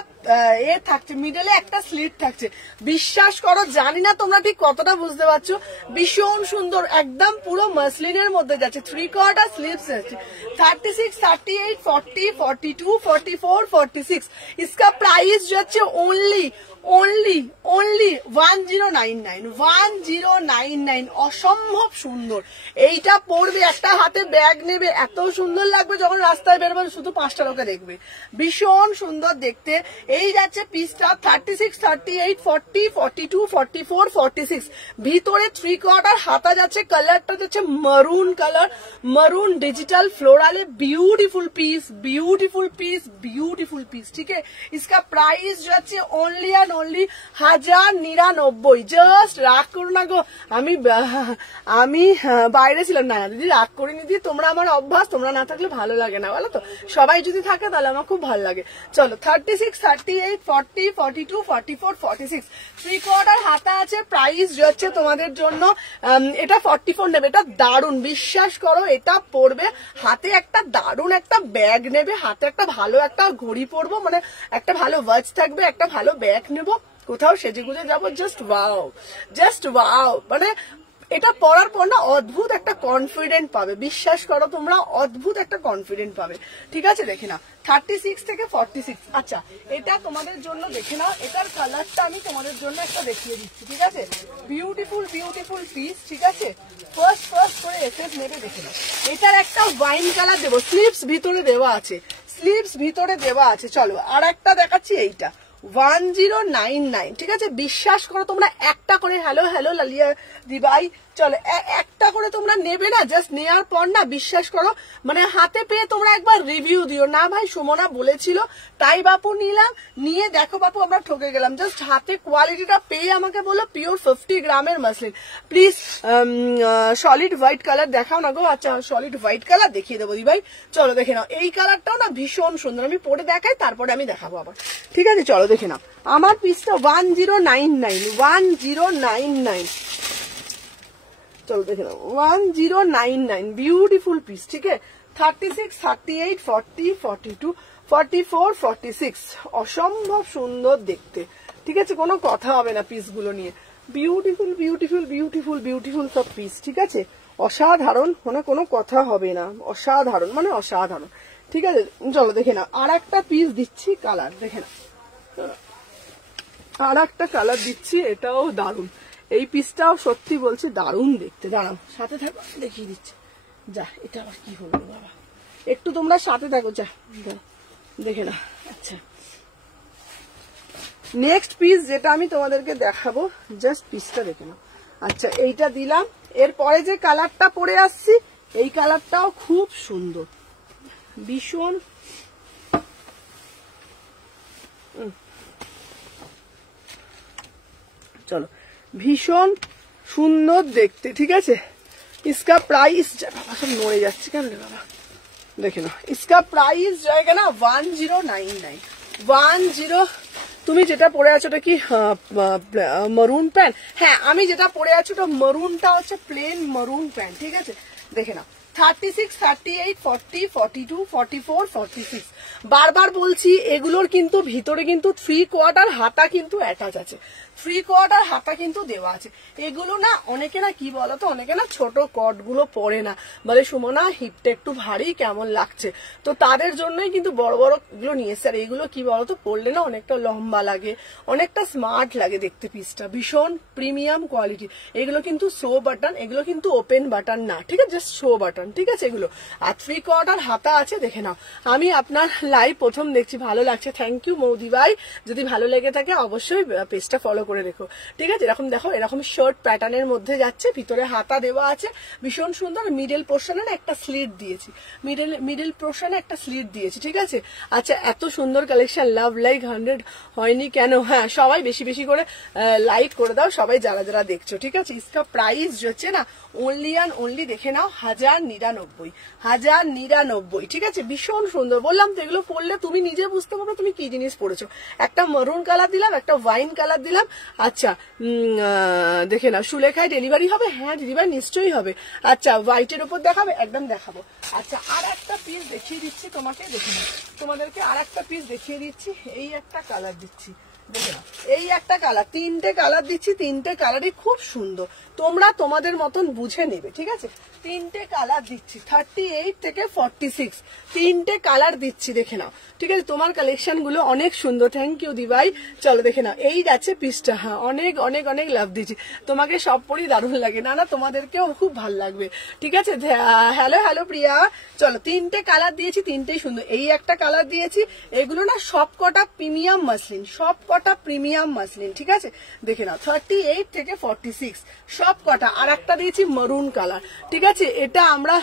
এ থাকছে, মিডলে একটা স্লিট থাকছে, বিশ্বাস করো জানি না তোমরা ঠিক কতটা বুঝতে পারছো, ভীষণ সুন্দর, একদম পুরো মাসলিনের মধ্যে যাচ্ছে, 3/4 স্লিভস আছে। 36, 38, 40, 42, 44, 46। इसका प्राइस जो है ओनली 1099, 1099। অসম্ভব সুন্দর, এইটা পরবে, একটা হাতে ব্যাগ নেবে, এত সুন্দর লাগবে যখন রাস্তায় বেরোবে, শুধু 5টা লোকে দেখবে, ভীষণ সুন্দর দেখতে। এই যাচ্ছে পিসটা 36, 38, 40, 42, 44, 46। ভিতরে 3/4 হাতা যাচ্ছে, কালারটা যাচ্ছে maroon colour, maroon digital floral, beautiful piece, beautiful piece, beautiful piece, ठीक है। इसका प्राइस जो है ओनली एंड ओनली 1099। জাস্ট রাগ করো না গো, আমি বাইরে ছিলাম না দিদি, রাগ করিনি দিদি, তোমরা আমার অভ্যাস, তোমরা না থাকলে ভালো লাগে না বলো তো, সবাই যদি থাকে তাহলে আমার খুব ভালো লাগে। চলো 36, 38, 40, 42, 44, 46 3/4 হাতা আছে। প্রাইস হচ্ছে তোমাদের জন্য এটা 44 নেবে। এটা দারুণ, বিশ্বাস করো, এটা পরবে, হাতে একটা দারুণ একটা ব্যাগ নেবে, হাতে একটা ভালো একটা ঘড়ি পরবো, মানে একটা ভালো ওয়াচ থাকবে, একটা ভালো ব্যাগ নেবো, কোথাও সেজে গুজে যাবো, জাস্ট ওয়াও, জাস্ট ওয়াও। মানে এটা পরার পর না অদ্ভুত একটা কনফিডেন্ট পাবে, বিশ্বাস করো তোমরা, অদ্ভুত একটা কনফিডেন্ট পাবে, ঠিক আছে। দেখে নাও 36 থেকে 46। আচ্ছা এটা তোমাদের জন্য দেখে নাও, এটার কালারটা আমি তোমাদের জন্য একটা দেখিয়ে দিচ্ছি, ঠিক আছে। বিউটিফুল বিউটিফুল পিস, ঠিক আছে। ফার্স্ট করে এসএস নেবে, দেখে নাও। এটার একটা ওয়াইন কালার দেবো, স্লিভস ভিতরে দেওয়া আছে, স্লিভস ভিতরে দেওয়া আছে। চলো আর একটা দেখাচ্ছি, এইটা 1099, ঠিক আছে। বিশ্বাস করো তোমরা একটা করে, হ্যালো হ্যালো লালিয়া দিবাই, চলো একটা করে তোমরা নেবে না, জাস্ট নেওয়ার পর না বিশ্বাস করো মানে হাতে পেয়ে তোমরা একবার রিভিউ দিও না ভাই সুমনা বলেছিল তাই বাপু নিলাম, নিয়ে দেখো বাপু আমরা ঠকে গেলাম। জাস্ট হাতে কোয়ালিটিটা পেয়ে আমাকে বলো পিওর 50 গ্রামের muslin. Please solid white colour দেখাও না গো। আচ্ছা সলিড হোয়াইট কালার দেখিয়ে দেবো দিভাই, চলো দেখে নাও। এই কালারটাও না ভীষণ সুন্দর, আমি পরে দেখাই তারপরে আমি দেখাবো আবার, ঠিক আছে। চলো দেখে নাও আমার পিসটা 1099, চলো দেখে নাও 1099, বিউটিফুল পিস, ঠিক আছে। 36, 38, 40, 42, 44, 46, অসম্ভব সুন্দর দেখতে, ঠিক আছে। কোনো কথা হবে না পিসগুলো নিয়ে, বিউটিফুল বিউটিফুল বিউটিফুল বিউটিফুল সব পিস, ঠিক আছে। অসাধারণ, মানে কোনো কথা হবে না, অসাধারণ মানে অসাধারণ, ঠিক আছে। চলো দেখে নাও আর একটা পিস দিচ্ছি, কালার দেখে নাও, আর একটা কালার দিচ্ছি, এটাও দারুণ। এই পিসটাও সত্যি বলছি দারুণ দেখতে, দাঁড়াও সাথে থাকো দেখিয়ে দিচ্ছি। যা এটা আবার কি হলো বাবা, একটু তোমরা সাথে থাকো, যা দেখে না। আচ্ছা নেক্সট পিস যেটা আমি তোমাদেরকে দেখাবো, জাস্ট পিসটা দেখে নাও। আচ্ছা এইটা দিলাম, এরপরে যে কালারটা পরে আসছি এই কালারটাও খুব সুন্দর, ভীষণ চলো ভীষণ সুন্দর দেখতে, ঠিক আছে। इसका प्राइस বাবা সব নড়ে যাচ্ছে কেন রে বাবা, দেখে নাও। इसका प्राइस जाएगा ना 1099, 10। তুমি যেটা পরে আছো ওটা কি মারুন প্যান্ট? হ্যাঁ আমি যেটা পরে আছি ওটা মারুনটা হচ্ছে প্লেন মারুন প্যান্ট, ঠিক আছে। দেখে নাও 36, 38, 40, 42, 44, 46, বারবার বলছি এগুলোর কিন্তু ভিতরে কিন্তু 3/4 হাতা কিন্তু অ্যাটাচ আছে, 3/4 হাতা কিন্তু দেওয়া আছে। এগুলো না অনেকে না কি বলতো, অনেকে না ছোট কট গুলো পরে না, বলে সুমনা হিপটা একটু ভারী কেমন লাগছে, তো তাদের জন্যই কিন্তু বড় বড় এগুলো নিয়ে এসছে। আর এগুলো কি বলতো পরলে না অনেকটা লম্বা লাগে, অনেকটা স্মার্ট লাগে দেখতে, পিসটা ভীষণ প্রিমিয়াম কোয়ালিটি। এগুলো কিন্তু শো বাটন, এগুলো কিন্তু ওপেন বাটন না, ঠিক আছে, জাস্ট শো বাটন, ঠিক আছে এগুলো। আর 3/4 হাতা আছে, দেখে নাও। আমি আপনার লাইভ প্রথম দেখছি, ভালো লাগছে, থ্যাংক ইউ মৌদি ভাই। যদি ভালো লেগে থাকে অবশ্যই পেজটা ফলো করে রেখো, ঠিক আছে। এরকম দেখো, এরকম শার্ট প্যাটার্নের মধ্যে যাচ্ছে, ভিতরে হাতা দেওয়া আছে, ভীষণ সুন্দর। মিডল পোর্শনে না একটা স্লিট দিয়েছি, মিডল পোর্শনে একটা স্লিট দিয়েছি, ঠিক আছে। আচ্ছা এত সুন্দর কালেকশন, লাভ লাইক 100 হয়নি কেন? হ্যাঁ সবাই বেশি বেশি করে লাইক করে দাও, সবাই যারা যারা দেখছো, ঠিক আছে। इसका प्राइस হচ্ছে না অনলি অ্যান্ড অনলি দেখে নাও 1099, ঠিক আছে। ভীষণ সুন্দর, বললাম তো এগুলো পড়লে তুমি নিজে বুঝতে পারবে তুমি কি জিনিস পড়েছো। একটা মারুন কালার দিলাম, একটা ওয়াইন কালার দিলাম। আচ্ছা দেখে নাও সুলেখায় ডেলিভারি হবে? হ্যাঁ দিদিভাই নিশ্চয়ই হবে। আচ্ছা হোয়াইটের উপর দেখাবে? একদম দেখাবো। আচ্ছা আর একটা পিস দেখিয়ে দিচ্ছি তোমাকে, দেখে নাও তোমাদেরকে আর একটা পিস দেখিয়ে দিচ্ছি। এই একটা কালার দিচ্ছি, দেখে নাও এই একটা কালার, 3টে কালার দিচ্ছি, 3টে কালারই খুব সুন্দর, তোমরা তোমাদের মতন বুঝে নেবে, ঠিক আছে। 3টে কালার দিচ্ছি, 38 থেকে 46, 3টে কালার দিচ্ছি, দেখে নাও, ঠিক আছে। তোমার কালেকশন গুলো অনেক সুন্দর, থ্যাংক ইউ দিভাই। চলো দেখে নাও এই যাচ্ছে পিসটা, হ্যাঁ অনেক অনেক অনেক লাভ দিচ্ছি। তোমাকে সব পরই দারুণ লাগে, না না তোমাদেরকেও খুব ভালো লাগবে, ঠিক আছে। হ্যালো হ্যালো প্রিয়া, চলো 3টে কালার দিয়েছি, 3টেই সুন্দর। এই একটা কালার দিয়েছি, এগুলো না সব কটা প্রিমিয়াম মাসলিন, সব কটা প্রিমিয়াম মাসলিন, ঠিক আছে। দেখে নাও 38 থেকে 46 সব কটা। আর একটা দিয়েছি মারুন কালার, ঠিক আছে। এটা আমরা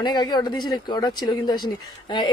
অনেক আগে অর্ডার দিয়েছিল, অর্ডার ছিল কিন্তু আসেনি।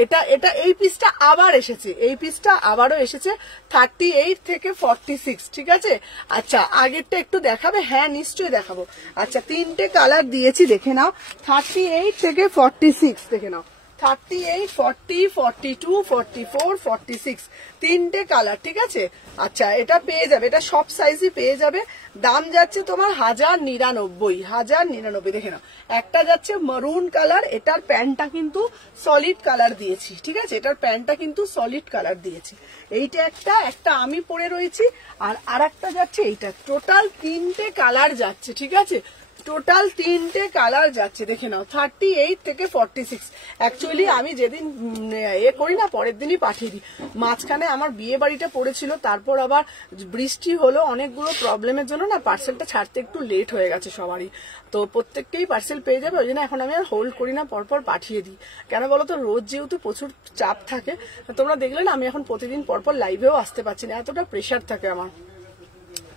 এটা এটা এই পিসটা আবার এসেছে, এই পিসটা আবারও এসেছে 38 থেকে 46, ঠিক আছে। আচ্ছা আগেরটা একটু দেখাবে? হ্যাঁ নিশ্চয়ই দেখাবো। আচ্ছা 3টে কালার দিয়েছি, দেখে নাও 38 থেকে 46, দেখে নাও 38, 40, 42, 44, 46, 3টে কালার, ঠিক আছে। আচ্ছা এটা পেয়ে যাবে, এটা সব সাইজই পেয়ে যাবে। দাম যাচ্ছে তোমার 1099, দেখে নাও। একটা যাচ্ছে মারুন কালার, এটার প্যান্টটা কিন্তু সলিড কালার দিয়েছি, ঠিক আছে। এটার প্যান্টটা কিন্তু সলিড কালার দিয়েছি। এইটা একটা আমি পরে রয়েছি, আর একটা যাচ্ছে এইটা। টোটাল 3টে কালার যাচ্ছে, ঠিক আছে। টোটাল 3টে কালার যাচ্ছে, দেখে নাও 38 থেকে 46। অ্যাকচুয়ালি আমি যেদিন করি না পরের দিনই পাঠিয়ে দিই। মাঝখানে আমার বিয়ে বাড়িটা পড়েছিল, তারপর আবার বৃষ্টি হলো, অনেকগুলো প্রবলেমের জন্য না পার্সেলটা ছাড়তে একটু লেট হয়ে গেছে সবারই। তো প্রত্যেককেই পার্সেল পেয়ে যাবে, ওই জন্য এখন আমি আর হোল্ড করি না, পরপর পাঠিয়ে দিই। কেন বলো তো, রোজ যেহেতু প্রচুর চাপ থাকে, তোমরা দেখলে না আমি এখন প্রতিদিন পরপর লাইভেও আসতে পারছি না, এতটা প্রেশার থাকে আমার।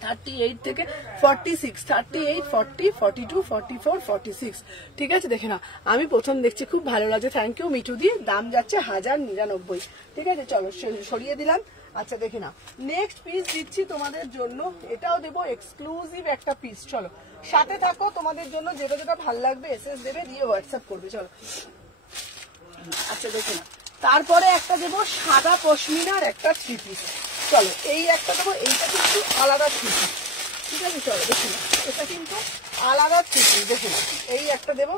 38 থেকে 46, 38, 40, 42, 44, 46। ঠিক আছে, দেখে না আমি প্রথম দেখছি, খুব ভালো লাগছে, থ্যাংক ইউ মিঠু দি। দাম যাচ্ছে 1099। ঠিক আছে, চলো সরিয়ে দিলাম। আচ্ছা দেখে না, নেক্সট পিস দিচ্ছি তোমাদের জন্য, এটাও দেবো এক্সক্লুসিভ একটা পিস। চলো সাথে থাকো, তোমাদের জন্য যেটা যেটা ভালো লাগবে এসএস দেবে, দিয়ে হোয়াটসঅ্যাপ করবে। চলো আচ্ছা দেখে না, তারপরে একটা দেবো সাদা পশমিনার একটা 3 পিস। চলো এই একটা দেবো, এইটা কিন্তু আলাদা 3 পিস। ঠিক আছে, চলো দেখে না, এটা কিন্তু আলাদা 3 পিস। দেখে না, এই একটা দেবো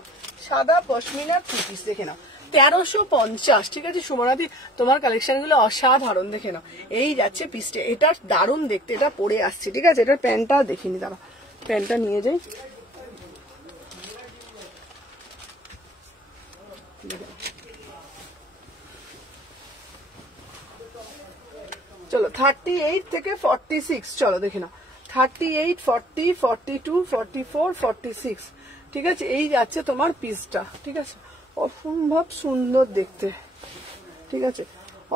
সাদা পশমিনার 3 পিস। দেখে নাও 1350। ঠিক আছে সুমনাদি, তোমার কালেকশন গুলো অসাধারণ। দেখে নাও এই যাচ্ছে পিসটা, এটা দারুণ দেখতে, এটা পরে আসছে। ঠিক আছে, এটার প্যান্টটা দেখিনি, দাঁড়া প্যান্টটা নিয়ে যাই। চলো 38 থেকে 46। চলো দেখে নাও 38, 40, 42, 44, 46। ঠিক আছে, এই যাচ্ছে তোমার পিসটা। ঠিক আছে, অসম্ভব সুন্দর দেখতে। ঠিক আছে,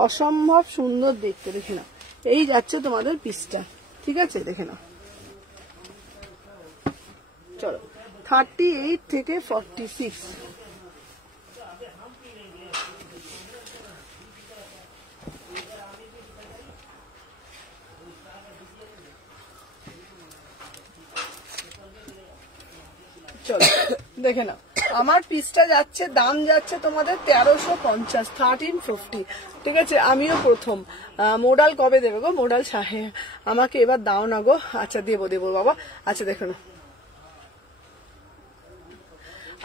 অসম্ভব সুন্দর দেখতে। দেখে নাও এই যাচ্ছে তোমাদের পিসটা। ঠিক আছে, দেখে নাও। চলো 38 থেকে 46। চলো দেখে নাও, আমার পিসটা যাচ্ছে, দাম যাচ্ছে তোমাদের 1350, 1350। ঠিক আছে, আমিও প্রথম। মোডাল কবে দেবে গো মোডাল সাহেব, আমাকে এবার দাও না গো। আচ্ছা দেবো দেবো বাবা। আচ্ছা দেখে নাও,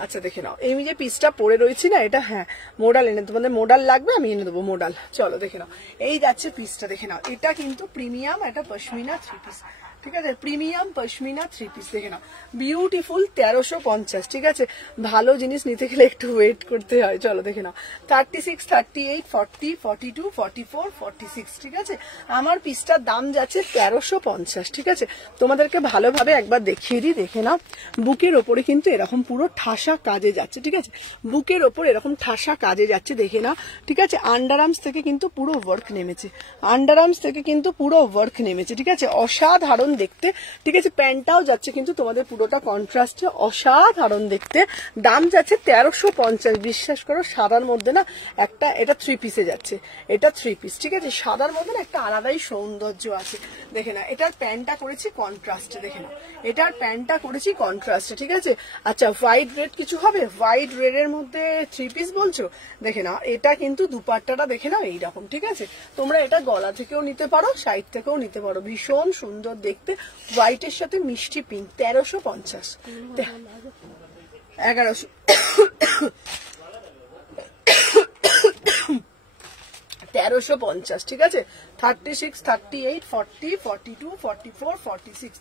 আচ্ছা দেখে নাও এই যে পিসটা পরে রয়েছি না, এটা হ্যাঁ মোডাল এনে, তোমাদের মোডাল লাগবে আমি এনে দেবো মোডাল। চলো দেখে নাও এই যাচ্ছে পিসটা। দেখে নাও এটা কিন্তু প্রিমিয়াম একটা পশমিনা 3 পিস। ঠিক আছে, প্রিমিয়াম পশমিনা 3 পিস। দেখে নাও বিউটিফুল 1350। ঠিক আছে, ভালো জিনিস নিতে গেলে একটু ওয়েট করতে হয়। চলো দেখে নাও 36, 38, 40, 42, 44, 46। ঠিক আছে, আমার পিসটার দাম যাচ্ছে 1350। ঠিক আছে, তোমাদেরকে ভালোভাবে একবার দেখিয়ে দিই। দেখে নাও বুকের ওপরে কিন্তু এরকম পুরো ঠাসা কাজে যাচ্ছে। ঠিক আছে, বুকের ওপর এরকম ঠাসা কাজে যাচ্ছে। দেখে নাও, ঠিক আছে, আন্ডার আর্মস থেকে কিন্তু পুরো ওয়ার্ক নেমেছে, আন্ডার আর্মস থেকে কিন্তু পুরো ওয়ার্ক নেমেছে। ঠিক আছে, অসাধারণ দেখতে। ঠিক আছে, প্যান্টটাও যাচ্ছে কিন্তু তোমাদের পুরোটা কন্ট্রাস্টে, অসাধারণ দেখতে। দাম যাচ্ছে 1350। বিশ্বাস করো সাদার মধ্যে না একটা, এটা 3 পিসে যাচ্ছে, এটা 3 পিস। ঠিক আছে, সাদার মধ্যে না একটা আলাদাই সৌন্দর্য আছে। দেখে না এটার প্যান্টটা করেছি কন্ট্রাস্টে। দেখে না এটার প্যান্টটা করেছি কন্ট্রাস্টে। ঠিক আছে, আচ্ছা হোয়াইট রেড কিছু হবে, হোয়াইট রেড এর মধ্যে 3 পিস বলছো। দেখে নাও এটা কিন্তু দুপাট্টাটা দেখে নাও এইরকম। ঠিক আছে, তোমরা এটা গলা থেকেও নিতে পারো, সাইড থেকেও নিতে পারো, ভীষণ সুন্দর দেখতে। হোয়াইটের সাথে মিষ্টি পিঙ্ক। 1350, 1100, 1350। ঠিক আছে, 36, 38, 40, 42, 44, 46,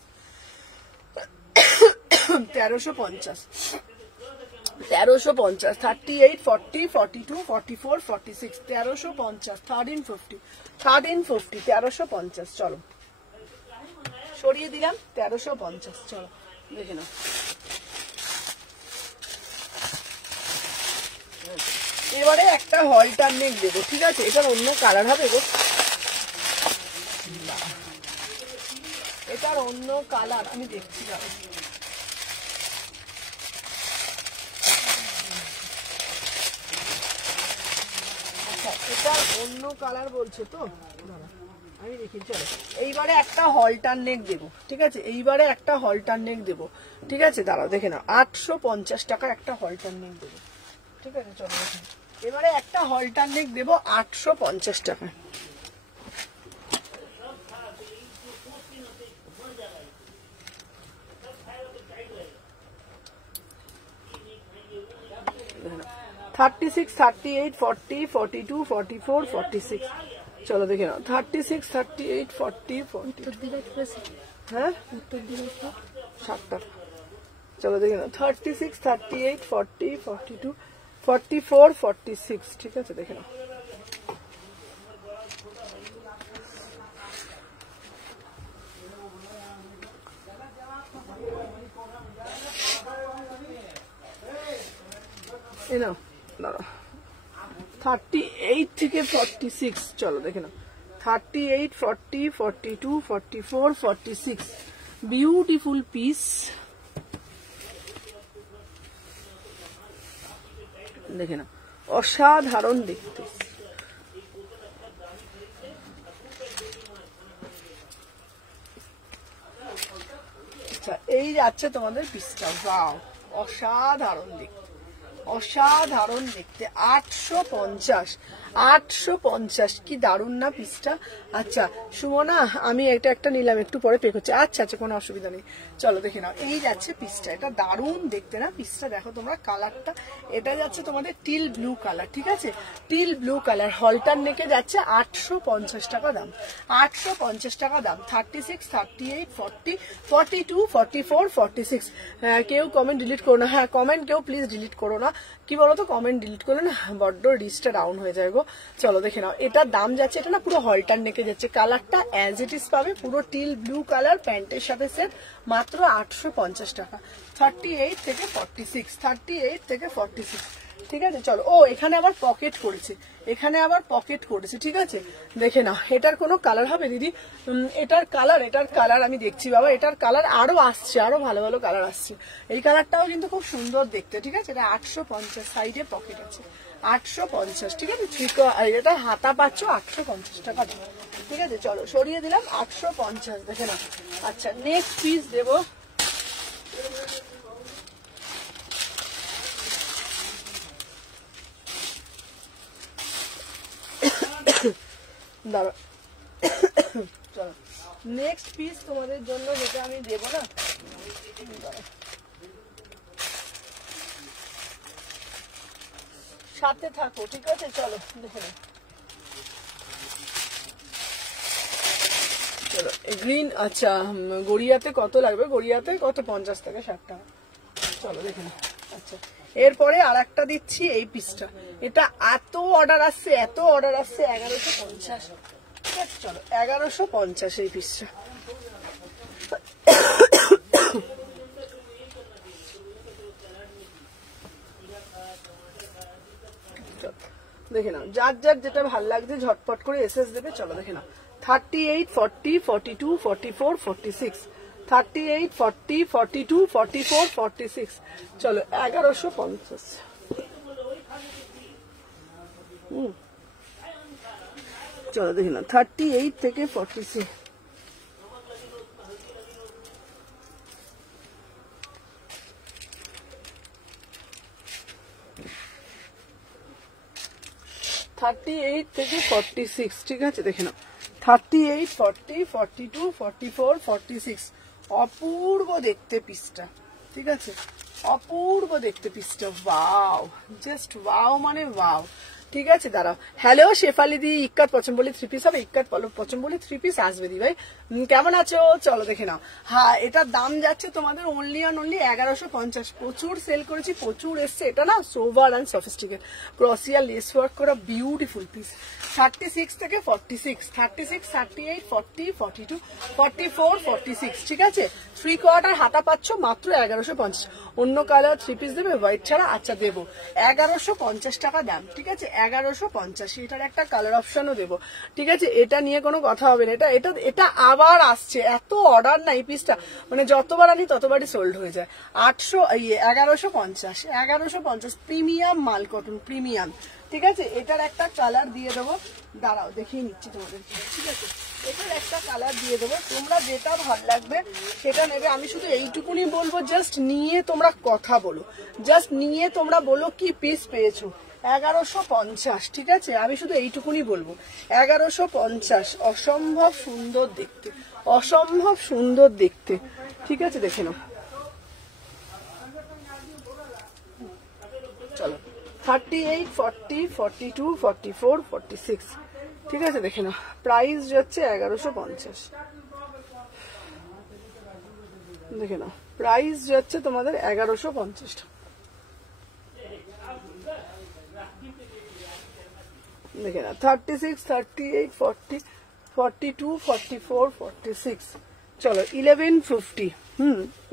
1350, 1350, 38, 40, 42, 44, 46, 1350, 1350, 1350, 1350। চলো সরিয়ে দিলাম 1350। চলো দেখে নাও, এবারে একটা হলটার নেক দেবো। ঠিক আছে, এটার অন্য কালার হবে গো, এটার অন্য কালার আমি দেখছি। আচ্ছা এটার অন্য কালার বলছে তো, আমি দেখি। চলো এইবারে একটা হলটার নেক দেবো। ঠিক আছে, এইবারে একটা হলটার নেক দেবো। ঠিক আছে, দাঁড়াও দেখে নাও 850 টাকা একটা হলটার নেক দেবো। ঠিক আছে, চলো এবারে একটা হলটার নেক দেবো 850 টাকা। Thirty six, 38, 40, 42, 44, 46। চলো দেখে নাও 36, 38, 40, 40। হ্যাঁ 7টা চলো দেখে নাও 36, 38, 40, 42, 44, 46, ঠিক আছে দেখে নাও। এই নাও দাঁড়াও 38 থেকে 46, চলো দেখে নাও 38, 40, 42, 44, 46, বিউটিফুল পিস দেখে নাও, অসাধারণ দেখতে। আচ্ছা এই যাচ্ছে তোমাদের পিসটা, ওয়াও অসাধারণ দেখতে, অসাধারণ দেখতে। 850 কি দারুণ না পিসটা। আচ্ছা সুমনা আমি এটা একটা নিলাম, একটু পরে পে করছি। আচ্ছা আচ্ছা কোনো অসুবিধা নেই, চলো দেখে নাও। এই যাচ্ছে পিসটা, এটা দারুণ দেখতে না পিসটা, দেখো তোমরা কালারটা। এটা যাচ্ছে তোমাদের টিল ব্লু কালার, ঠিক আছে টিল ব্লু কালার। হলটার নেকে যাচ্ছে 850 টাকা দাম, 850 টাকা দাম। 36, 38, 40, 42, 44, 46। কেউ কমেন্ট ডিলিট করো না, হ্যাঁ কমেন্ট কেউ প্লিজ ডিলিট করো না। কি বলতো কমেন্ট ডিলিট করলে না বড্ড রিচটা ডাউন হয়ে যায় গো। চলো দেখে নাও, এটার দাম যাচ্ছে, এটা না পুরো হলটার নেকে যাচ্ছে, কালারটা অ্যাজ ইট ইজ পাবে, পুরো টিল ব্লু কালার, প্যান্টের সাথে সেট, মাত্র 850 টাকা। 38 থেকে 46, 38 থেকে 46, ঠিক আছে চলো। ও এখানে আবার পকেট করেছে, এখানে আবার পকেট করেছে, ঠিক আছে দেখে নাও। এটার কোনো কালার হবে দিদি? এটার কালার আমি দেখছি বাবা, এটার কালার আরো আসছে, আরো ভালো ভালো কালার আসছে। এই কালারটাও কিন্তু খুব সুন্দর দেখতে, ঠিক আছে। এটা 850, সাইডে পকেট আছে, 850, ঠিক আছে। এটা হাতা পাচ্ছ 850 টাকা, ঠিক আছে চলো সরিয়ে দিলাম 850, দেখে নাও। আচ্ছা নেক্সট পিস দেবো, দাঁড়া চলো নেক্সট পিস তোমাদের জন্য যেটা আমি দেবো না, সাথে থাকো, ঠিক আছে চলো দেখে নাও। চলো গ্রিন, আচ্ছা গড়িয়াতে কত লাগবে? গড়িয়াতে কত? 50 থেকে 60 টাকা, চলো দেখে নাও। আচ্ছা এরপরে আর একটা দিচ্ছি এই পিসটা, এটা এত অর্ডার আসছে 1150, ঠিক আছে চলো 1150 এই পিসটা। দেখে নাও, যার যার যেটা ভালো লাগছে ঝটপট করে এসএস দেবে, চলো দেখে নাও। 38, 40, 42, 44, 46, 38, 40, 42, 44, 46, চলো 1150। চলো দেখে নাও 38 থেকে 46, থেকে 46, ঠিক আছে দেখে নাও। 38, 40, 42, 44, 46, অপূর্ব দেখতে পিসটা, ঠিক আছে অপূর্ব দেখতে পিসটা, ওয়াও জাস্ট ওয়াও মানে ওয়াও, ঠিক আছে দাঁড়াও। হ্যালো শেফালি দি, ইক্কাত পছন্দ বলি 3 পিস হবে, ইক্কাত পছন্দ বলি 3 পিস আসবে দি ভাই, কেমন আছো? চলো দেখে নাও। হ্যাঁ এটার দাম যাচ্ছে তোমাদের অনলি 1150, প্রচুর সেল করেছি, প্রচুর এসছে। এটা না sober and sophisticated crochet lace work করা বিউটিফুল পিস। 36 থেকে 46, 36, 38, 40, 42, 44, 46, ঠিক আছে। 3/4 হাতা পাচ্ছ মাত্র 1150। অন্য কালার 3 পিস দেবে হোয়াইট ছাড়া? আচ্ছা দেবো, 1150 টাকা দাম, ঠিক আছে 1150। এটার একটা কালার অপশনও দেবো, ঠিক আছে এটা নিয়ে কোনো কথা হবে না। এটা আবার আসছে, এত অর্ডার না এই পিসটা, মানে যতবার আনি ততবারই সোল্ড হয়ে যায়। 1150 প্রিমিয়াম মাল কটন, প্রিমিয়াম, ঠিক আছে। এটার একটা কালার দিয়ে দেবো, দাঁড়াও দেখিয়ে নিচ্ছি তোমাদের, ঠিক আছে এটার একটা কালার দিয়ে দেবো, তোমরা যেটা ভালো লাগবে সেটা নেবে। আমি শুধু এইটুকুনি বলবো, জাস্ট নিয়ে তোমরা কথা বলো, জাস্ট নিয়ে তোমরা বলো কি পিস পেয়েছো। 1150, ঠিক আছে আমি শুধু এইটুকুনি বলবো, 1150, অসম্ভব সুন্দর দেখতে, অসম্ভব সুন্দর দেখতে, ঠিক আছে দেখে নাও। চলো 38, 40, 42, 44, 46, ঠিক আছে দেখে নাও। প্রাইস হচ্ছে 1150। দেখে নাও প্রাইস যাচ্ছে তোমাদের 1150 টাকা। দেখে না 36, 38, 40, 42, 44, 46। চলো 1150।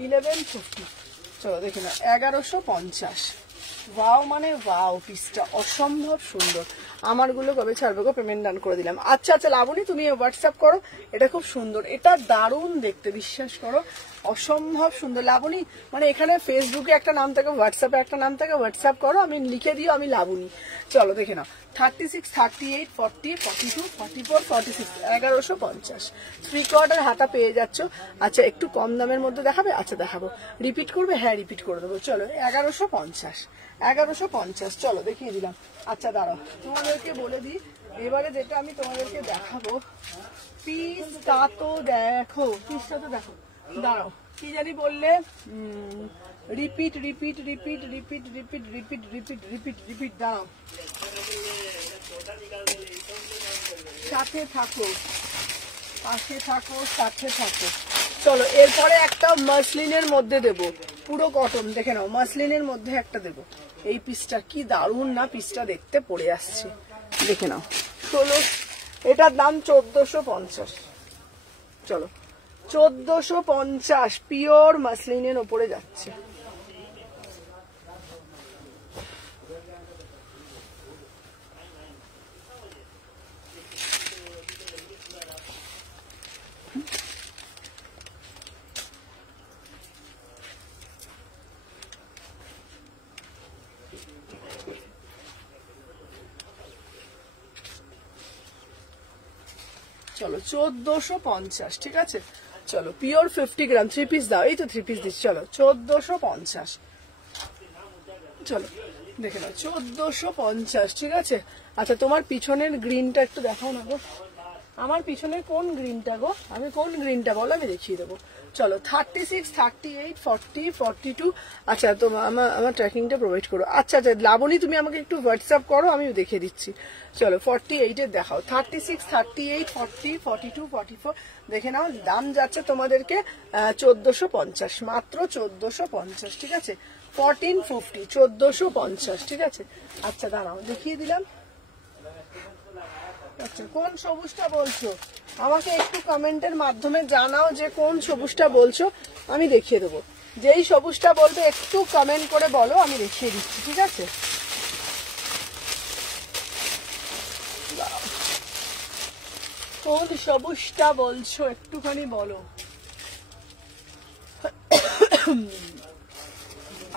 1150। চলো দেখে না 1150। ওয়াও মানে ওয়াও, পিসটা অসম্ভব সুন্দর। আমারগুলো কবে ছাড়বে গো, পেমেন্ট ডান করে দিলাম। আচ্ছা আচ্ছা লাবণী তুমি হোয়াটসঅ্যাপ করো, এটা খুব সুন্দর, এটা দারুণ দেখতে, বিশ্বাস করো অসম্ভব সুন্দর। লাবণী মানে এখানে ফেসবুকে একটা নাম থাকে, হোয়াটসঅ্যাপে একটা নাম থাকে, হোয়াটসঅ্যাপ করো, আমি লিখে দিও আমি লাবণী। চলো দেখে নাও 36, 38, 40, 42, 44, 46, 1150। 3/4 হাতা পেয়ে যাচ্ছ। আচ্ছা একটু কম দামের মধ্যে দেখাবে? আচ্ছা দেখাবো। রিপিট করবে? হ্যাঁ রিপিট করে দেবো। চলো 1150, 1150। চলো দেখিয়ে দিলাম। আচ্ছা দাঁড়াও তোমাদেরকে বলে দিই, এবারে যেটা আমি তোমাদেরকে দেখাবো পিসটা তো দেখো, পিসটা তো দেখো। দাঁড়াও কি জানি বললে, repeat repeat repeat repeat repeat repeat repeat repeat repeat. দাঁড়াও সাথে থাকো, পাশে থাকো, সাথে থাকো। চলো এরপরে একটা মাসলিনের মধ্যে দেব, পুরো কটন, দেখে নাও মাসলিনের মধ্যে একটা দেব। এই পিসটা কি দারুণ না, পিসটা দেখতে পড়ে আসছে, দেখে নাও 16, এটার দাম 1450। চলো 1450 পিওর মাসলিনের ওপরে যাচ্ছে। চলো 1450, ঠিক আছে। চলো পিওর 50 গ্রাম 3 পিস দাও, এই তো 3 পিস দিচ্ছি। চলো 1450। চলো দেখে নাও 1450, ঠিক আছে। আচ্ছা তোমার পিছনের গ্রিনটা একটু দেখাও না গো, আমার পিছনের কোন গ্রিনটা গো, আমি কোন গ্রিনটা বলো আমি দেখিয়ে দেবো। চলো 36, 38, 40, 42। আচ্ছা তো আমার ট্র্যাকিংটা প্রোভাইড করো। আচ্ছা আচ্ছা লাবণী তুমি আমাকে একটু হোয়াটসঅ্যাপ করো, আমি দেখিয়ে দিচ্ছি। চলো 48 এর দেখাও, 36, 38, 40, 42, 44। দেখে নাও দাম যাচ্ছে তোমাদেরকে 1450, মাত্র 1450, ঠিক আছে। 1450, 1450, ঠিক আছে। আচ্ছা দাঁড়াও দেখিয়ে দিলাম। আচ্ছা কোন সবুজটা বলছো আমাকে একটু কমেন্টের মাধ্যমে জানাও, যে কোন সবুজটা বলছো আমি দেখিয়ে দেবো। যেই সবুজটা বলবে একটু কমেন্ট করে বলো, আমি দেখিয়ে দিচ্ছি, ঠিক আছে। কোন সবুজটা বলছো একটুখানি বলো।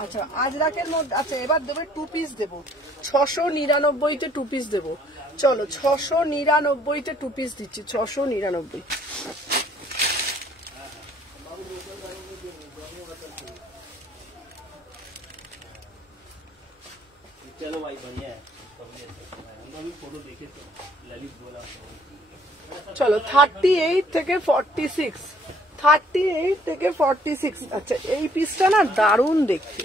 আচ্ছা আজরাকের মধ্যে, আচ্ছা এবার দেবে 2 পিস দেবো, 699-তে 2 পিস দেবো। চলো 699-তে 2 পিস দিচ্ছি, 699। चलो भाई बढ़िया है, हम भी फोटो देखे तो ललित बोला। চলো 38 থেকে 46, 38 থেকে 46। আচ্ছা এই পিসটা না দারুণ দেখতে,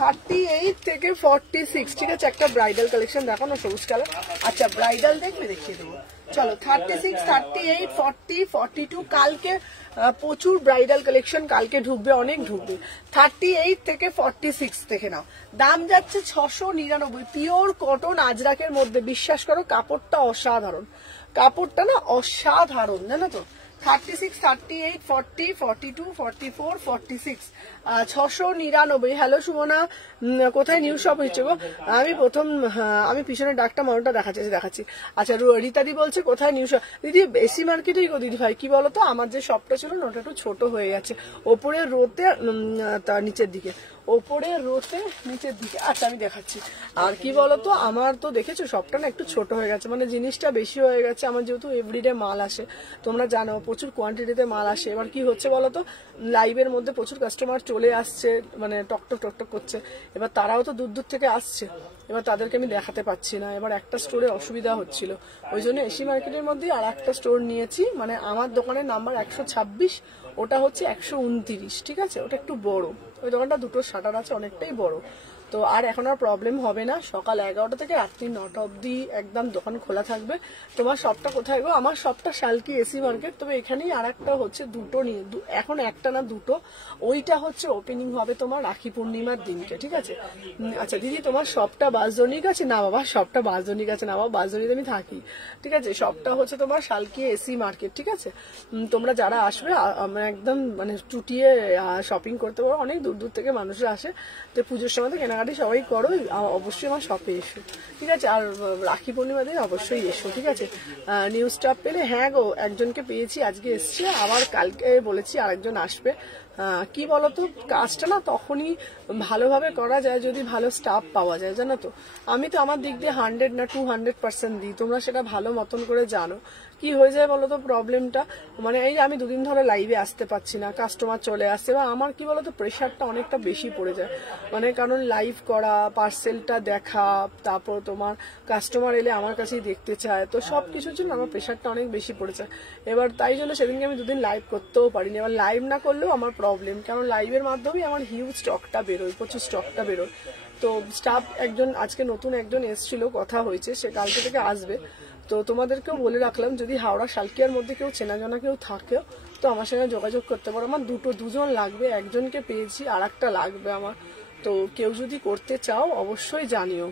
38 থেকে 46, ঠিক আছে। একটা ব্রাইডাল কালেকশন দেখো না সবুজ কালার। আচ্ছা ব্রাইডাল দেখবে দেখিয়ে দেবো। চলো 36, 38, 40, 42। কালকে প্রচুর ব্রাইডাল কালেকশন কালকে ঢুকবে, অনেক ঢুকবে। 38 থেকে 46 দেখে নাও, দাম যাচ্ছে 699, পিওর কটন আজরাকের মধ্যে। বিশ্বাস করো কাপড়টা অসাধারণ, কাপড়টা না অসাধারণ, জানো তো। 36, 38, 40, 42, 44, 46, 699। হ্যালো সুমনা, কোথায় নিউ শপ হচ্ছে গো? আমি প্রথম আমি পিছনে ডাকটা মানুষটা দেখাচ্ছি। আচ্ছা রীতাদি বলছে কোথায় নিউ শপ? দিদি এসি মার্কেটেই গো দিদি ভাই। কি বলতো আমার যে শপটা ছিল না ওটা একটু ছোট হয়ে গেছে, ওপরের রোতে তার নিচের দিকে, ওপরের রোতে নিচের দিকে। আচ্ছা আমি দেখাচ্ছি। আর কি বলতো আমার তো দেখেছো শপটা না একটু ছোট হয়ে গেছে, মানে জিনিসটা বেশি হয়ে গেছে। আমার যেহেতু এভরিডে মাল আসে, তোমরা জানো প্রচুর কোয়ান্টিটিতে মাল আসে। এবার কি হচ্ছে বলতো, লাইভের মধ্যে প্রচুর কাস্টমার চলে আসছে, মানে টকটক টকটক করছে। এবার তারাও তো দূর দূর থেকে আসছে, এবার তাদেরকে আমি দেখাতে পাচ্ছি না। এবার একটা স্টোরে অসুবিধা হচ্ছিল, ওই জন্য এসি মার্কেটের মধ্যেই আর একটা স্টোর নিয়েছি। মানে আমার দোকানের নাম্বার 126, ওটা হচ্ছে 129, ঠিক আছে। ওটা একটু বড়, ওই দোকানটা দুটো শাটার আছে, অনেকটাই বড়। তো আর এখন আর প্রবলেম হবে না, সকাল 11টা থেকে রাত্রি 9টা অবধি একদম দোকান খোলা থাকবে। তোমার শপটা কোথায় গো? আমার শপটা শালকি এসি মার্কেট, তবে এখানেই আর একটা হচ্ছে দুটো নিয়ে, এখন একটা না দুটো, ওইটা হচ্ছে ওপেনিং হবে তোমার রাখি পূর্ণিমার দিনকে, ঠিক আছে? আচ্ছা দিদি তোমার শপটা বাসজনির কাছে? না বাবা শপটা বাসজনির কাছে না বাবা, বাসজনিতে আমি থাকি, ঠিক আছে? শপটা হচ্ছে তোমার শালকি এসি মার্কেট, ঠিক আছে? তোমরা যারা আসবে আমরা একদম মানে চুটিয়ে শপিং করতে পারো, অনেক দূর দূর থেকে মানুষরা আসে, তো পুজোর সময় তো কেনাকাটি সবাই করো, অবশ্যই আমার শপে এসো, ঠিক আছে? আর রাখি পূর্ণিমা দিন অবশ্যই এসো, ঠিক আছে? নিউ স্টাফ পেলে? হ্যাঁ গো একজনকে পেয়েছি, আজকে এসছে, আবার কালকে বলেছি আরেকজন আসবে। কি বলতো কাজটা না তখনই ভালোভাবে করা যায় যদি ভালো স্টাফ পাওয়া যায়, জানো তো? আমি তো আমার দিক দিয়ে 100 না 200% দিই, তোমরা সেটা ভালো মতন করে জানো। কি হয়ে যায় বলতো প্রবলেমটা, মানে এই আমি দুদিন ধরে লাইভে আসতে পারছি না, কাস্টমার চলে আসছে, বা আমার কি বলতো প্রেশারটা অনেকটা বেশি পড়ে যায়, মানে কারণ লাইভ করা, পার্সেলটা দেখা, তারপর তোমার কাস্টমার এলে আমার কাছেই দেখতে চায়, তো সবকিছুর জন্য আমার প্রেশারটা অনেক বেশি পড়ে যায়। এবার তাই জন্য সেদিনকে আমি দুদিন লাইভ করতেও পারিনি। এবার লাইভ না করলেও আমার প্রবলেম, কারণ লাইভের মাধ্যমে আমার হিউজ স্টকটা বেরোয়, প্রচুর স্টকটা বেরোয়। তো স্টাফ একজন আজকে নতুন একজন এসেছিল, কথা হয়েছে, সে কালকে থেকে আসবে। তো তোমাদেরকেও বলে রাখলাম যদি হাওড়া শালকিয়ার মধ্যে কেউ চেনা জানা কেউ থাকে তো আমার সঙ্গে যোগাযোগ করতে পারো। আমার দুজন লাগবে, একজনকে পেয়েছি, আর একটা লাগবে আমার, তো কেউ যদি করতে চাও অবশ্যই জানিও।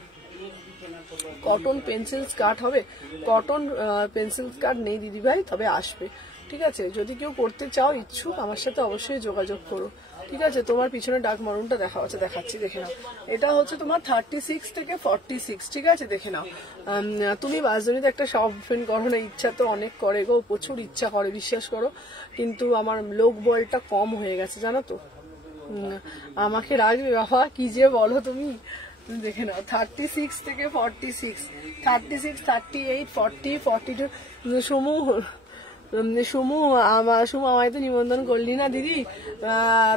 কটন পেন্সিল স্কার্ট হবে? কটন পেন্সিল স্কার্ট নেই দিদিভাই, তবে আসবে, ঠিক আছে? যদি কেউ করতে চাও ইচ্ছুক আমার সাথে অবশ্যই যোগাযোগ করো, ঠিক আছে? তোমার পিছনে ডার্ক মারুনটা দেখাচ্ছি, দেখে নাও। এটা হচ্ছে তোমার 36 থেকে 46, ঠিক আছে? দেখে নাও। তুমি বাসজনিতে একটা শপ ওপেন করো না? ইচ্ছা তো অনেক করে গো, প্রচুর ইচ্ছা করে, বিশ্বাস করো, কিন্তু আমার লোক বলটা কম হয়ে গেছে, জানো তো? আমাকে রাখবে বাবা? কি যে বলো তুমি, দেখে নাও 36 থেকে 46, 36, 38, 40, 42। সুমু আমায় তো নিমন্ত্রণ করলি না দিদি,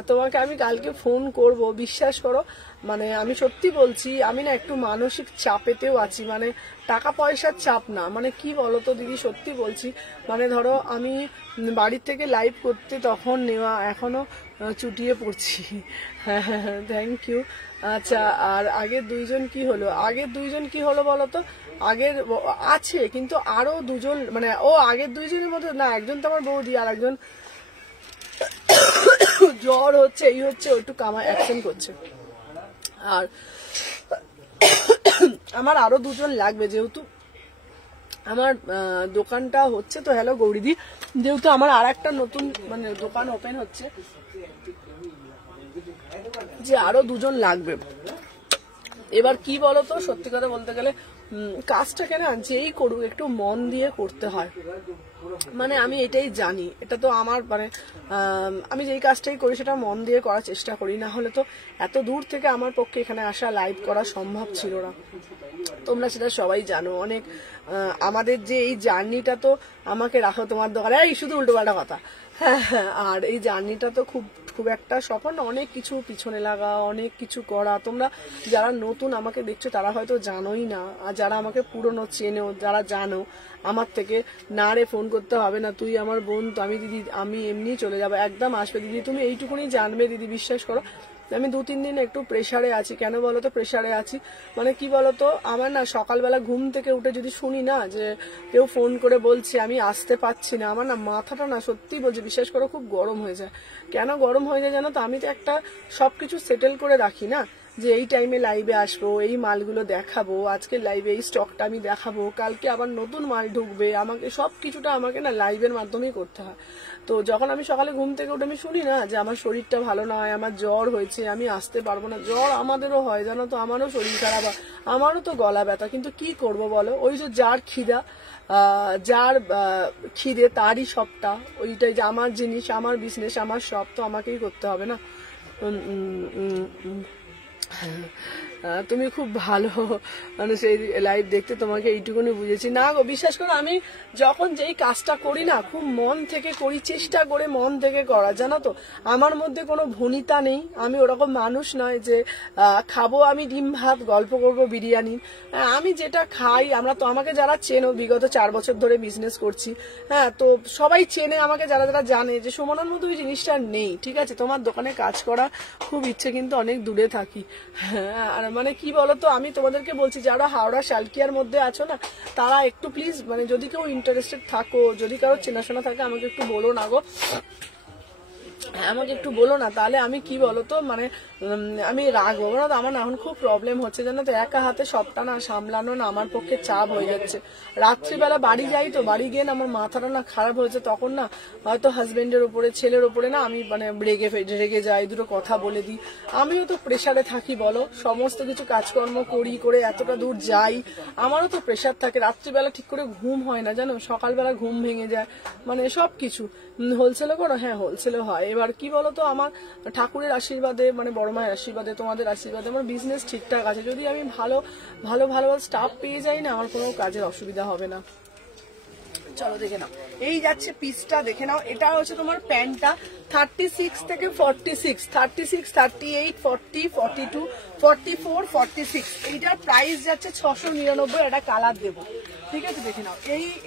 তোমাকে আমি কালকে ফোন করব, বিশ্বাস করো। মানে আমি সত্যি বলছি, আমি না একটু মানসিক চাপেতেও আছি, মানে টাকা পয়সার চাপ না, মানে কি বলতো দিদি সত্যি বলছি, মানে ধরো আমি বাড়ির থেকে লাইভ করতে তখন নেওয়া, এখনো চুটিয়ে পড়ছি। হ্যাঁ হ্যাঁ হ্যাঁ, থ্যাংক ইউ। আচ্ছা, আর আগের দুইজন কি হলো বলতো? আগের আছে কিন্তু আরো দুজন, মানে আগের দুইজনের মধ্যে না, একজন তো আমার বৌদি, আর একজন জ্বর হচ্ছে, এই হচ্ছে, একটু অ্যাকশন করছে। আর আমার আরো দুজন লাগবে, যেহেতু আমার দোকানটা হচ্ছে তো, হ্যালো গৌরীদি, যেহেতু আমার আর একটা নতুন মানে দোকান ওপেন হচ্ছে, যে আরো দুজন লাগবে। এবার কি বলতো, সত্যি কথা বলতে গেলে কাজটাকে না যেই করুক একটু মন দিয়ে করতে হয়, মানে আমি এটাই জানি, এটা তো আমার মানে আমি যেই কাজটাই করি সেটা মন দিয়ে করার চেষ্টা করি, না হলে তো এত দূর থেকে আমার পক্ষে এখানে আসা, লাইভ করা সম্ভব ছিল না। তোমরা সেটা সবাই জানো, অনেক আমাদের যে এই জার্নিটা, তো আমাকে রাখো তোমার দোকানে, এই শুধু উল্টোপাল্টা কথা। হ্যাঁ হ্যাঁ, আর এই জার্নিটা তো খুব একটা সফল, অনেক কিছু পিছনে লাগা, অনেক কিছু করা। তোমরা যারা নতুন আমাকে দেখছো তারা হয়তো জানোই না, আর যারা আমাকে পুরনো চেনো, যারা জানো আমার থেকে, না রে ফোন করতে হবে না, তুই আমার বোন, তো আমি দিদি আমি এমনি চলে যাবো, একদম আসবে দিদি, তুমি এইটুকুনি জানবে দিদি, বিশ্বাস করো। আমি 2-3 দিন একটু প্রেসারে আছি। কেন বলতো প্রেসারে আছি, মানে কি বলতো, আমার না সকালবেলা ঘুম থেকে উঠে যদি শুনি না যে কেউ ফোন করে বলছে আমি আসতে পারছি না, আমার না মাথাটা না সত্যি বলছি, বিশ্বাস করো, খুব গরম হয়ে যায়। কেন গরম হয়ে যায় জানো তো? আমি তো একটা সবকিছু সেটেল করে রাখি না, যে এই টাইমে লাইভে আসবো, এই মালগুলো দেখাবো, আজকে লাইভে এই স্টকটা আমি দেখাবো, কালকে আবার নতুন মাল ঢুকবে, আমাকে সবকিছুটা আমাকে না লাইভের মাধ্যমেই করতে হয়। তো যখন আমি সকালে ঘুম থেকে উঠে আমি শুনি না যে আমার শরীরটা ভালো নয়, আমার জ্বর হয়েছে, আমি আসতে পারবো না, জ্বর আমাদেরও হয় জানো তো, আমারও শরীর খারাপ, আমারও তো গলা ব্যথা, কিন্তু কি করব বলো, ওই যে যার খিদা, যার খিদে তারই সবটা, ওইটাই যে আমার জিনিস, আমার বিজনেস, আমার সব তো আমাকেই করতে হবে না। তুমি খুব ভালো মানুষ, এই লাইভ দেখতে তোমাকে এইটুকুনি বুঝেছি না গো, বিশ্বাস করো, আমি যখন যেই কাজটা করি না খুব মন থেকে করি, চেষ্টা করে মন থেকে করা, জানো তো? আমার মধ্যে কোনো ভনিতা নেই, আমি ওরকম মানুষ নয় যে খাবো আমি ডিম ভাত, গল্প করবো বিরিয়ানি। আমি যেটা খাই, আমরা তো, আমাকে যারা চেনো, বিগত 4 বছর ধরে বিজনেস করছি, হ্যাঁ, তো সবাই চেনে আমাকে, যারা যারা জানে যে সুমনার মধ্যে ওই জিনিসটা নেই, ঠিক আছে? তোমার দোকানে কাজ করা খুব ইচ্ছে, কিন্তু অনেক দূরে থাকি, হ্যাঁ, আর মানে কি বলতো, আমি তোমাদেরকে বলছি যারা হাওড়া শালকিয়ার মধ্যে আছো না, তারা একটু প্লিজ মানে যদি কেউ ইন্টারেস্টেড থাকো, যদি কারো চেনাশোনা থাকে আমাকে একটু বলো না গো, আমাকে একটু বলো না, তাহলে আমি কি বলতো মানে আমি রাখবো না। আমার না এখন খুব প্রবলেম হচ্ছে জানো তো, একা হাতে সবটা না সামলানো না আমার পক্ষে চাপ হয়ে যাচ্ছে। রাত্রিবেলা বাড়ি যাই তো, বাড়ি গিয়ে না আমার মাথাটা না খারাপ হয়েছে, তখন না হয়তো হাজবেন্ডের উপরে ছেলের উপরে না আমি মানে রেগে যাই, দুটো কথা বলে দিই। আমিও তো প্রেশারে থাকি বলো, সমস্ত কিছু কাজকর্ম করি, করে এতটা দূর যাই, আমারও তো প্রেশার থাকে। রাত্রিবেলা ঠিক করে ঘুম হয় না জানো, সকালবেলা ঘুম ভেঙে যায়, মানে সবকিছু। হোলসেলে করো? হ্যাঁ হোলসেলে হয়। এবার কি বলতো, আমার ঠাকুরের আশীর্বাদে মানে বড় মায়ের আশীর্বাদে তোমাদের আশীর্বাদে আমার বিজনেস ঠিকঠাক আছে। যদি আমি ভালো ভালো ভালো স্টাফ পেয়ে যাই না, আমার কোনো কাজের অসুবিধা হবে না। চলো দেখে নাও, এই যাচ্ছে পিসটা দেখে নাও। এটা হচ্ছে তোমার প্যান্টটা 36 থেকে 46, 36, 38, 40, 42, 44, 46। এইটার প্রাইস যাচ্ছে 699। একটা কালার দেবো, ঠিক আছে দেখে নাও।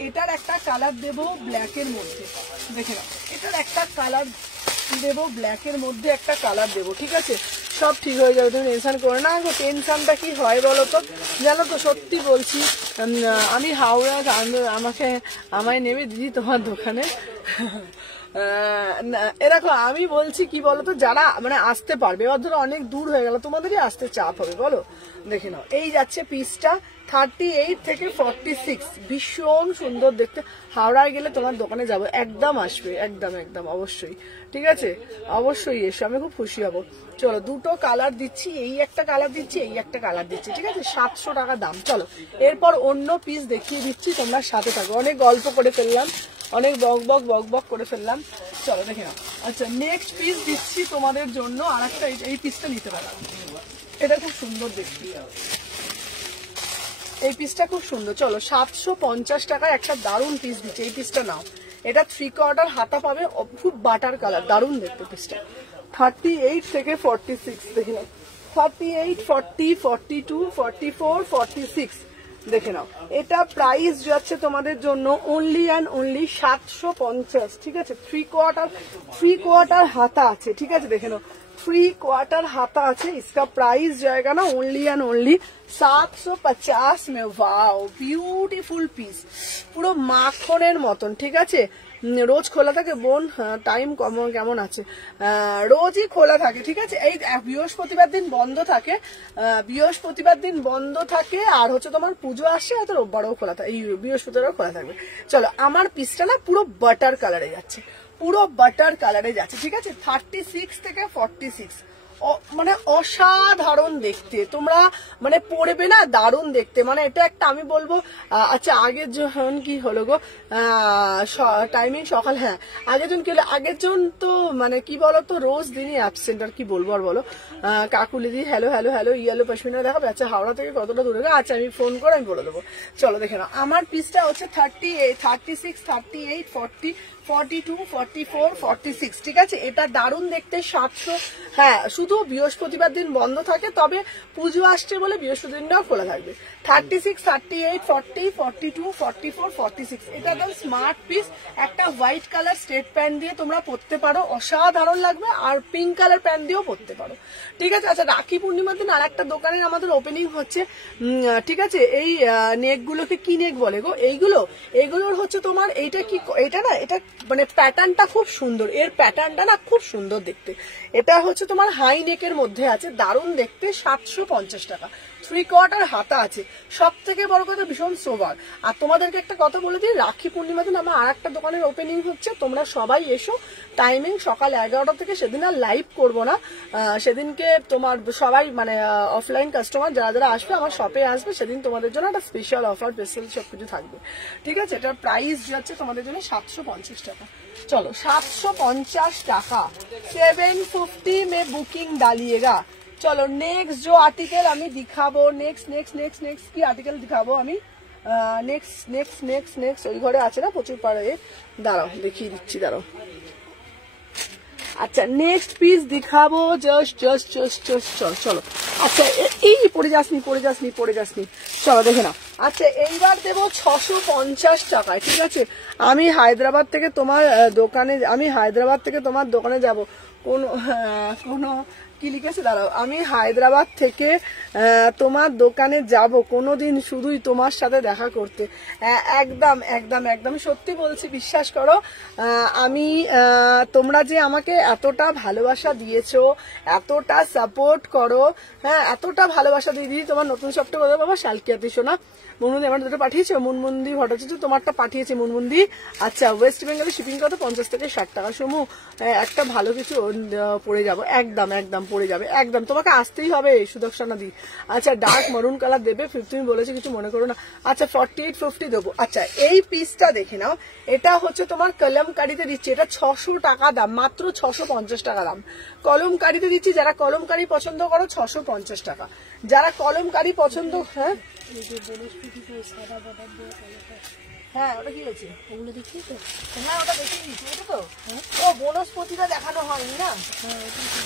এটার একটা কালার দেবো ব্ল্যাকের মধ্যে, দেখে নাও। এটার একটা কালার দেবো ব্ল্যাকের মধ্যে, একটা কালার দেবো, ঠিক আছে? সব ঠিক হয়ে যাবে, তুমি টেনশন করো না। টেনশনটা কি হয় বলো তো, জানো তো সত্যি বলছি, আমি হাওড়া আমায় নেবে দিদি তোমার দোকানে। এরকম আমি বলছি কি বলতো, যারা মানে আসতে পারবে, এবার ধরো অনেক দূর হয়ে গেল, তোমাদেরই আসতে চাপ হবে বলো। দেখে নাও, এই যাচ্ছে পিসটা 38 থেকে 46, ভীষণ সুন্দর দেখতে। হাওড়ায় গেলে তোমার দোকানে যাবো, একদম আসবে, একদম একদম অবশ্যই, ঠিক আছে? অবশ্যই এসো, আমি খুব খুশি হব। চলো দুটো কালার দিচ্ছি, এই একটা কালার দিচ্ছি, এই একটা কালার দিচ্ছি, ঠিক আছে? 700 টাকা দাম। চলো এরপর অন্য পিস দেখিয়ে দিচ্ছি, তোমরা সাথে থাকো। অনেক গল্প করে ফেললাম, অনেক বক বক করে ফেললাম, চলো দেখে নাও। আচ্ছা নেক্সট পিস দিচ্ছি তোমাদের জন্য, আর একটা এই পিসটা নিতে পারো, এটা খুব সুন্দর দেখতে, এই পিসটা খুব সুন্দর। চলো 750 টাকায় একটা দারুণ পিস দিচ্ছে, এই পিসটা নাও। এটা 3/4 হাতা পাবে, খুব বাটার কালার, দারুণ দেখতে পিসটা। 38 থেকে 46 দেখে নাও, 38, 40, 42, 44, 46 দেখে নাও। এটা প্রাইস যাচ্ছে তোমাদের জন্য অনলি অ্যান্ড অনলি 750, ঠিক আছে? 3/4 হাতা আছে, ঠিক আছে? দেখে নাও 3/4 हाथा আছে। इसका प्राइस जाएगा ना ओनली एंड ओनली 750 में। वाओ বিউটিফুল পিস, পুরো মাখনের মতন, ঠিক আছে? রোজ খোলা থাকে বোন, টাইম কেমন আছে? রোজই খোলা থাকে, ঠিক আছে? এই বৃহস্পতিবার দিন বন্ধ থাকে, বৃহস্পতিবার দিন বন্ধ থাকে, আর হচ্ছে তোমার পুজো আসছে, হয়তো রোববারও খোলা থাকে, এই বৃহস্পতিবারও খোলা থাকবে। চলো আমার পিসটা না পুরো বাটার কালারে যাচ্ছে, পুরো বাটার কালারে যাচ্ছে, ঠিক আছে? 36 থেকে 46, মানে অসাধারণ দেখতে, তোমরা মানে পড়বে না, দারুণ দেখতে, মানে এটা একটা আমি বলবো। আচ্ছা আগের জন কি হলো গো, টাইমিং সকাল, হ্যাঁ আগের জন কি হলো, আগের জন তো মানে কি বলতো রোজ দিনই অ্যাবসেন্ট, আর কি বলবো আর বলো। Kakuli di hello hello hello, yellow pashmina দেখাবে? আচ্ছা হাওড়া থেকে কতটা দূরে? আচ্ছা আমি ফোন করে আমি বলে দেবো। চলো দেখে নাও, আমার পিসটা হচ্ছে 38, 36, 38, 40, 42, 44, 46, ঠিক আছে? এটা দারুণ দেখতে, 700। হ্যাঁ শুধু বৃহস্পতিবার দিন বন্ধ থাকে, তবে পুজো আসছে বলে বৃহস্পতিবার দিনটাও খোলা থাকবে। 36, 38, 40, 42, 44, 46, এটা একদম স্মার্ট পিস। একটা হোয়াইট কালার স্ট্রেট প্যান্ট দিয়ে তোমরা পরতে পারো, অসাধারণ লাগবে, আর পিঙ্ক কালার প্যান্ট দিয়েও পরতে পারো, ঠিক আছে? আচ্ছা রাখি পূর্ণিমার দিন আর একটা দোকানের আমাদের ওপেনিং হচ্ছে, ঠিক আছে? এই নেক গুলোকে কি নেক বলে গো? এইগুলোর হচ্ছে তোমার এইটা কি, এটা না এটা মানে প্যাটার্নটা খুব সুন্দর, এর প্যাটার্নটা না খুব সুন্দর দেখতে। এটা হচ্ছে তোমার হাই নেকের মধ্যে আছে, দারুণ দেখতে, 750 টাকা। 3/4 হাতা আছে, সব থেকে বড় কথা ভীষণ সোবার। আর তোমাদেরকে একটা কথা বলে দিই, রাখি পূর্ণিমা দিন আমার আর একটা দোকানের ওপেনিং হচ্ছে, তোমরা সবাই এসো। টাইমিং সকাল 11টা থেকে, সেদিন আর লাইভ করবো না, সেদিনকে তোমার সবাই মানে অফলাইন কাস্টমার যারা যারা আসবে আমার শপে আসবে, সেদিন তোমাদের জন্য একটা স্পেশাল অফার স্পেশাল সবকিছু থাকবে, ঠিক আছে? এটার প্রাইস যাচ্ছে তোমাদের জন্য 750 টাকা। चलो 750 টাকা, 750 में बुकिंग डालिएगा। चलो नेक्स्ट जो आर्टिकल আমি दिखाबो, नेक्स्ट কি आर्टिकल दिखाबो আমি, नेक्स्ट ওই ঘরে আছে না প্রচুর পারে, দাঁড়াও দেখিয়ে দিচ্ছি, দাঁড়াও। আচ্ছা নেক্সট পিস দিখাবো, জাস্ট চলো। আচ্ছা এই পড়ে যাসনি, চলো দেখে নাও। আচ্ছা এইবার দেবো 650 টাকায়, ঠিক আছে? আমি হায়দ্রাবাদ থেকে তোমার দোকানে যাব, কোনো কি লিখেছে দাঁড়াও, আমি হায়দ্রাবাদ থেকে তোমার দোকানে যাব কোনোদিন শুধুই তোমার সাথে দেখা করতে। একদম একদম একদম সত্যি বলছি, বিশ্বাস করো। আমি তোমরা যে আমাকে এতটা ভালোবাসা দিয়েছো, এতটা সাপোর্ট করো, হ্যাঁ এতটা ভালোবাসা দিদি। তোমার নতুন সবটা বলো বাবা শালকিয়াতি শোনা। মুনমুন্দি আমার দুটো পাঠিয়েছে, মুনমুন্দি ভট্টাচার্য তোমারটা পাঠিয়েছে মুনমুন্দি। আচ্ছা ওয়েস্ট বেঙ্গলে শিপিং কত? 50 থেকে 60 টাকা। সমু একটা ভালো কিছু পরে যাব, একদম একদম পরে যাবে, একদম তোমাকে আসতেই হবে সুদর্শনা দি। আচ্ছা ডার্ক মরুন কালার দেবে, তুমি বলেছে কিছু মনে করো না। আচ্ছা 4850 দেবো। আচ্ছা এই পিসটা দেখে নাও, এটা হচ্ছে তোমার কলমকারিতে দিচ্ছি, এটা 600 টাকা দাম, মাত্র 650 টাকা দাম। কলমকারিতে দিচ্ছি, যারা কলমকারি পছন্দ করো 650 টাকা, যারা কলমকারি পছন্দ। হ্যাঁ হ্যাঁ ওটা কি হয়েছে? ওগুলো দেখি তো। হ্যাঁ ওটা দেখিয়ে দিচ্ছি, ওটা তো ও বনস্পতিটা দেখানো হয়নি না।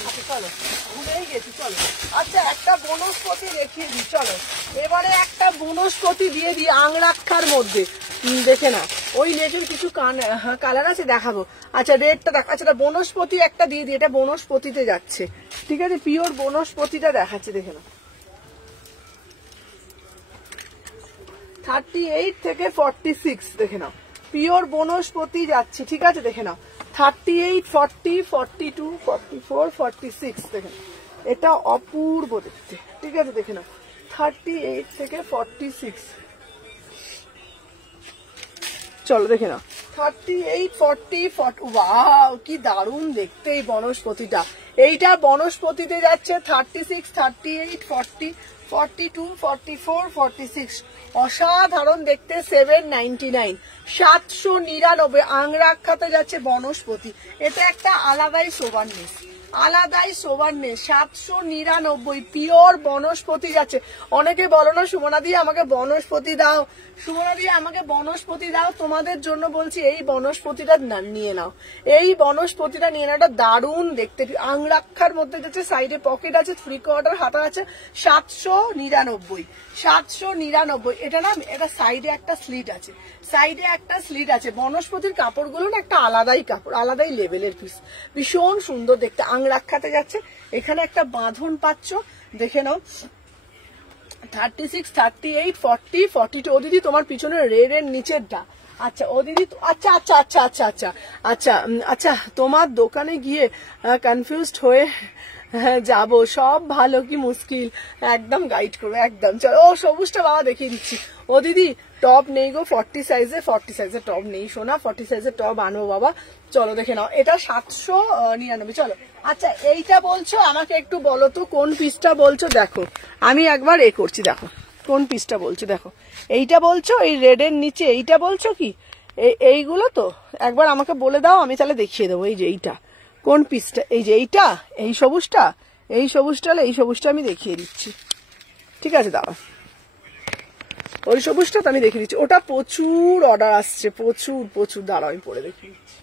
আচ্ছা চলো ভুলেই গেছি, চলো। আচ্ছা একটা বনস্পতি দেখিয়ে দিই, চলো এবারে একটা বনস্পতি দিয়ে দিই আংরাক্ষার মধ্যে। দেখে না ওই লেজের কিছু কালার আছে, দেখাবো। আচ্ছা রেডটা দেখ। আচ্ছা এটা বনস্পতি একটা দিয়ে দিই, এটা বনস্পতিতে যাচ্ছে, ঠিক আছে? পিওর বনস্পতিটা দেখাচ্ছে, দেখে না। 38 থেকে 46 দেখে নাও, পিওর বনস্পতি যাচ্ছে, ঠিক আছে? দেখে নাও 38, 40, 42, 44, 46 দেখে নাও, এটা অপূর্ব দেখতে, ঠিক আছে? দেখে নাও 38 থেকে 46, চলো দেখে নাও 38, 40, 40। ওয়াও কি দারুণ দেখতে এই বনস্পতিটা। এইটা বনস্পতিতে যাচ্ছে 36, 38, 40, 42, 44, 46, অসাধারণ দেখতে। 799, 799 আংরাক্ষাতে যাচ্ছে বনস্পতি। এটা একটা আলাদাই সোভারনেস, আলাদাই সোভারনেস। 799 পিওর বনস্পতি যাচ্ছে। অনেকে বলো না সুমনা দিয়ে আমাকে বনস্পতি দাও, সুমনা দিয়ে আমাকে বনস্পতি দাও। তোমাদের জন্য বলছি এই বনস্পতিটা নিয়ে নাও, এই বনস্পতিটা নিয়ে নাও, এটা দারুণ দেখতে। আংরাক্ষার মধ্যে যাচ্ছে, সাইডে পকেট আছে, 3/4 হাতা আছে। 799, 799। এটা না, এটা সাইডে একটা স্লিট আছে, সাইডে একটা স্লিট আছে। বনস্পতির কাপড়গুলো না একটা আলাদাই কাপড়, আলাদাই লেভেলের পিস, ভীষণ সুন্দর দেখতে। আংরাক্ষাতে যাচ্ছে, এখানে একটা বাঁধন পাচ্ছ, দেখে নাও। 36, 38, 40, 42। ও দিদি তোমার পিছনে রেড এর নিচেরটা। আচ্ছা ও দিদি, আচ্ছা আচ্ছা আচ্ছা আচ্ছা আচ্ছা আচ্ছা আচ্ছা তোমার দোকানে গিয়ে কনফিউজড হয়ে যাব, সব ভালো কি মুশকিল, একদম গাইড করবো একদম। চলো ও সবুজটা বাবা দেখিয়ে দিচ্ছি। ও দিদি টপ নেই গো 40 সাইজে, 40 সাইজের টপ নেই সোনা, 40 সাইজের টপ আনবো বাবা। চলো দেখে নাও, এটা 799। চলো আচ্ছা এইটা বলছো, আমাকে একটু বলো তো কোন পিসটা বলছো। দেখো আমি একবার করছি, দেখো কোন পিসটা বলছো। দেখো এইটা বলছো, এই রেড এর নিচে এইটা বলছো কি? এইগুলো তো একবার আমাকে বলে দাও, আমি তাহলে দেখিয়ে দেবো। এই যে এইটা কোন পিসটা, এই যে এইটা, এই সবুজটা, এই সবুজটা, এই সবুজটা আমি দেখিয়ে দিচ্ছি, ঠিক আছে? দাঁড়াও, ওই সবুজটা তো আমি দেখিয়ে দিচ্ছি। ওটা প্রচুর অর্ডার আসছে, প্রচুর প্রচুর। দাঁড়াও আমি পরে দেখিয়ে দিচ্ছি।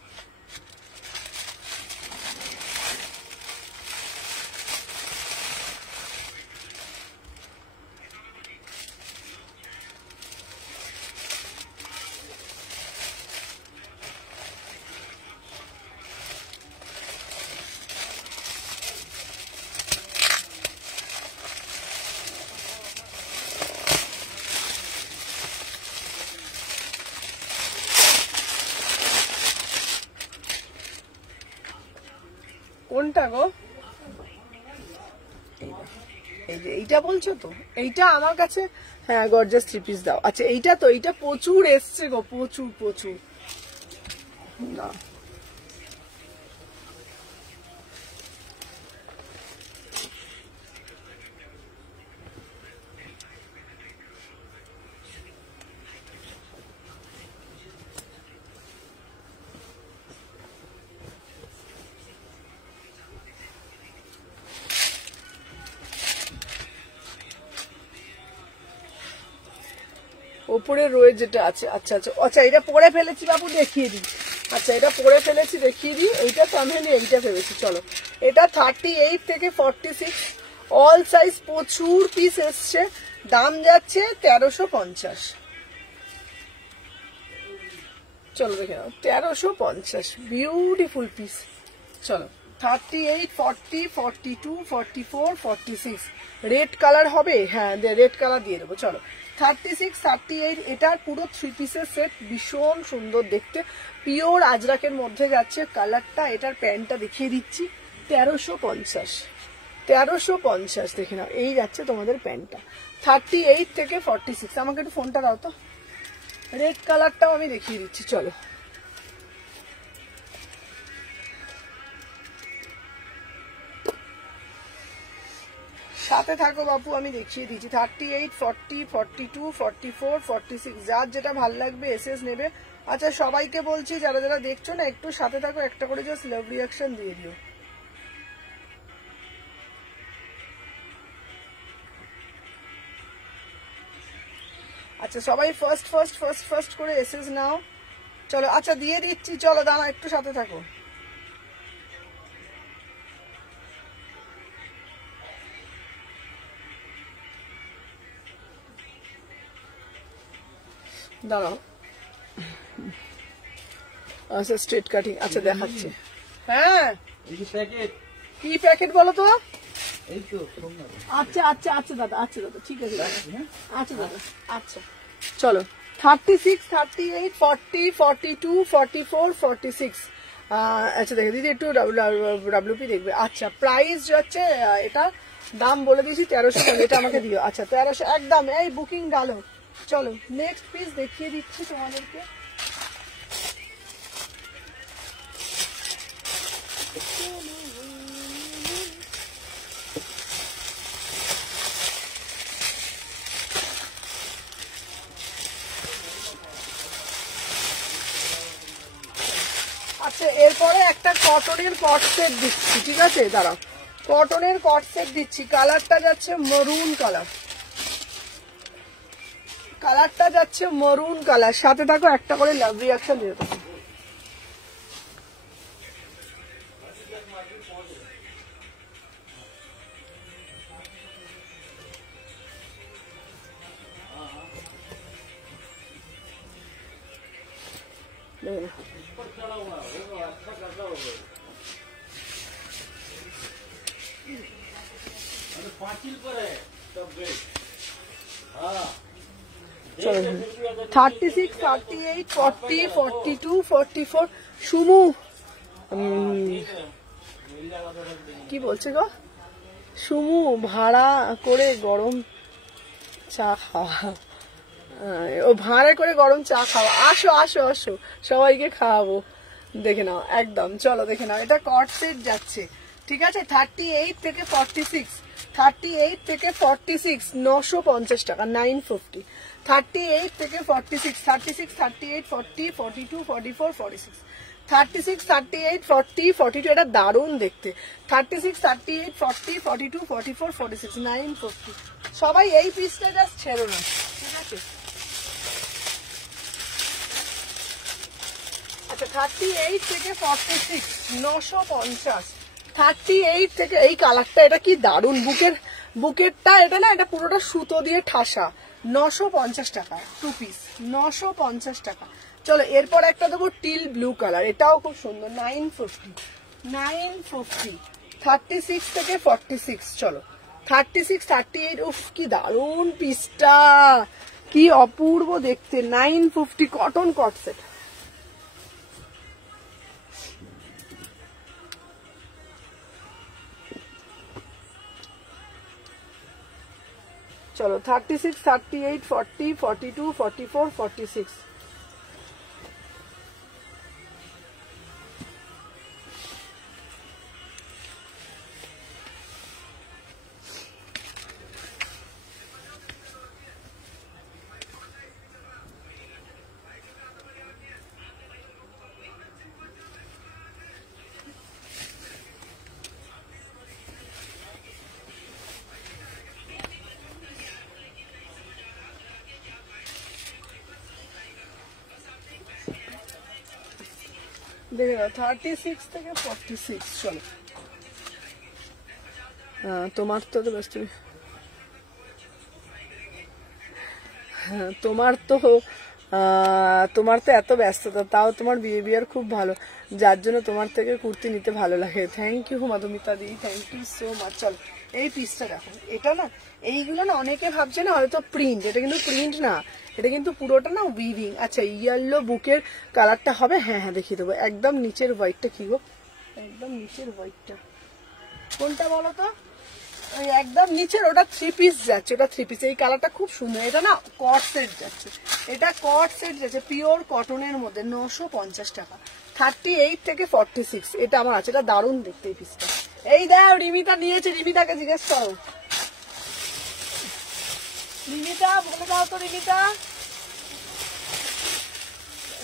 কোনটা গো? এই যে এইটা বলছো তো, এইটা আমার কাছে। হ্যাঁ গর্জাস 3 পিস দাও। আচ্ছা এইটা তো, এইটা প্রচুর এসছে গো, প্রচুর প্রচুর। না ওপরে রয়ে যেটা আছে। আচ্ছা আচ্ছা আচ্ছা এটা পরে ফেলেছি বাবু, দেখিয়ে দিই। আচ্ছা এটা পরে ফেলেছি, দেখিয়ে দিই। এইটা সামনে এইটা ভেবেছি। চলো এটা 38 থেকে 46 অল সাইজ, প্রচুর পিস এসছে। দাম যাচ্ছে 1350। চলো দেখে নাও 1350, বিউটিফুল পিস। চলো 38, 40, 42, 44, 46 রেড কালার হবে। হ্যাঁ রেড কালার দিয়ে দেবো। চলো 36, 38 এটার পুরো 3 পিসের সেট, ভীষণ সুন্দর দেখতে, পিওর আজরাকের মধ্যে যাচ্ছে কালারটা। এটার প্যান্টটা দেখিয়ে দিচ্ছি, 1350, 1350 দেখে নাও, এই যাচ্ছে তোমাদের প্যান্টটা। 38 থেকে 46। আমাকে একটু ফোনটা দাও তো, রেড কালারটাও আমি দেখিয়ে দিচ্ছি। চলো সাথে থাকো বাপু, আমি দেখিয়ে দিচ্ছি। 38, 40, 42, 44, 46 যার যেটা ভাল লাগবে এসএস নেবে। আচ্ছা সবাইকে বলছি যারা যারা দেখছো না, একটু সাথে থাকো, একটা করে জাস্ট লাভ রিয়াকশন দিয়ে দিও। আচ্ছা সবাই ফার্স্ট ফার্স্ট ফার্স্ট ফার্স্ট করে এসএস নাও। চলো আচ্ছা দিয়ে দিচ্ছি, চলো দাঁড়া একটু সাথে থাকো। দাঁড়াও, আচ্ছা স্ট্রেট কাটিং, আচ্ছা দেখাচ্ছি। হ্যাঁ কি প্যাকেট বলো তো? আচ্ছা আচ্ছা আচ্ছা দাদা, আচ্ছা দাদা ঠিক আছে, আচ্ছা দাদা আচ্ছা। চলো 36, 38, 40, 42, 44, 46 আচ্ছা দেখে দিদি একটু ডাব্লিউপি দেখবে। আচ্ছা প্রাইস যাচ্ছে, এটা দাম বলে দিয়েছি 1300, এটা আমাকে দিও। আচ্ছা 1300 একদম, এই বুকিং ডালো। চলো নেক্সট পিস দেখিয়ে দিচ্ছি তোমাদেরকে। আচ্ছা এরপরে একটা কটনের কট সেট দিচ্ছি, ঠিক আছে দাঁড়াও, কটনের কট সেট দিচ্ছি। কালারটা যাচ্ছে মরুন কালার, কালারটা যাচ্ছে মরুন কালার। সাথে থাকো, একটা করে লাভ রিয়াকশন দিয়ে দেবো। চলো 36, 38, 40, 42, 44 সুমু কি বলছে গো? সুমু ভাড়া করে গরম চা খাওয়া, ও ভাড়া করে গরম চা খাওয়া। আসো আসো আসো, সবাইকে খাওয়াবো। দেখে নাও একদম, চলো দেখে নাও, এটা কট সেট যাচ্ছে, ঠিক আছে। 38 থেকে 46, 38 থেকে 46 950 টাকা, 950। 38 থেকে 46, 36, 38, 40, 42, 44, 46, 36, 38, 40, 42 এটা দারুণ দেখতে। 36, 38, 40, 42, 44, 46 950। সবাই এই পিসটা জাস্ট ছেড়ো না, ঠিক আছে। আচ্ছা 38 থেকে 46 950। 38 থেকে এই কালারটা, এটা কি দারুণ, বুকেরটা এটা না, এটা পুরোটা সুতো দিয়ে ঠাসা, 950 টাকা 2 পিস, 950 টাকা। চলো এরপর একটা দেবো টিল ব্লু কালার, এটাও খুব সুন্দর, 950, 950। 36 থেকে 46। চলো 36, 38, উফ কি দারুণ পিসটা, কি অপূর্ব দেখতে, 950 কটন কট সেট। চলো 36, 38, 40, 42, 44, 46। দেখে নাও 36 থেকে 46। চলো তোমার তো ব্যস্ত, তোমার তো এত ব্যস্ততা, তাও তোমার বিহেভিয়ার খুব ভালো। যার জন্য তোমার থেকে কুর্তি নিতে ভালো লাগে। থ্যাংক ইউ মধুমিতা দি, থ্যাংক ইউ সো মাচ। চল এই পিসটা দেখো, এটা না এইগুলো না অনেকে ভাবছে না হয়তো প্রিন্ট, এটা কিন্তু প্রিন্ট না, এটা কিন্তু পুরোটা না উইভিং। আচ্ছা ইয়েলো বুকের কালারটা হবে, হ্যাঁ হ্যাঁ দেখিয়ে দেবো। একদম নিচের হোয়াইটটা কি গো, একদম নিচের হোয়াইটটা কোনটা বলো তো, ওই একদম নিচের ওটা 3 পিস যাচ্ছে, ওটা 3 পিস। এই কালারটা খুব সুন্দর, এটা না কট সেট যাচ্ছে, এটা কট সেট যাচ্ছে পিওর কটনের মধ্যে 950 টাকা, 38 থেকে 46 এটা আমার আছে। এটা দারুণ দেখতে এই পিসটা। এই দাও রিমিতা নিয়েছে, রিমিতাকে জিজ্ঞেস করো, রিমিতা বলে দাও তো রিমিতা,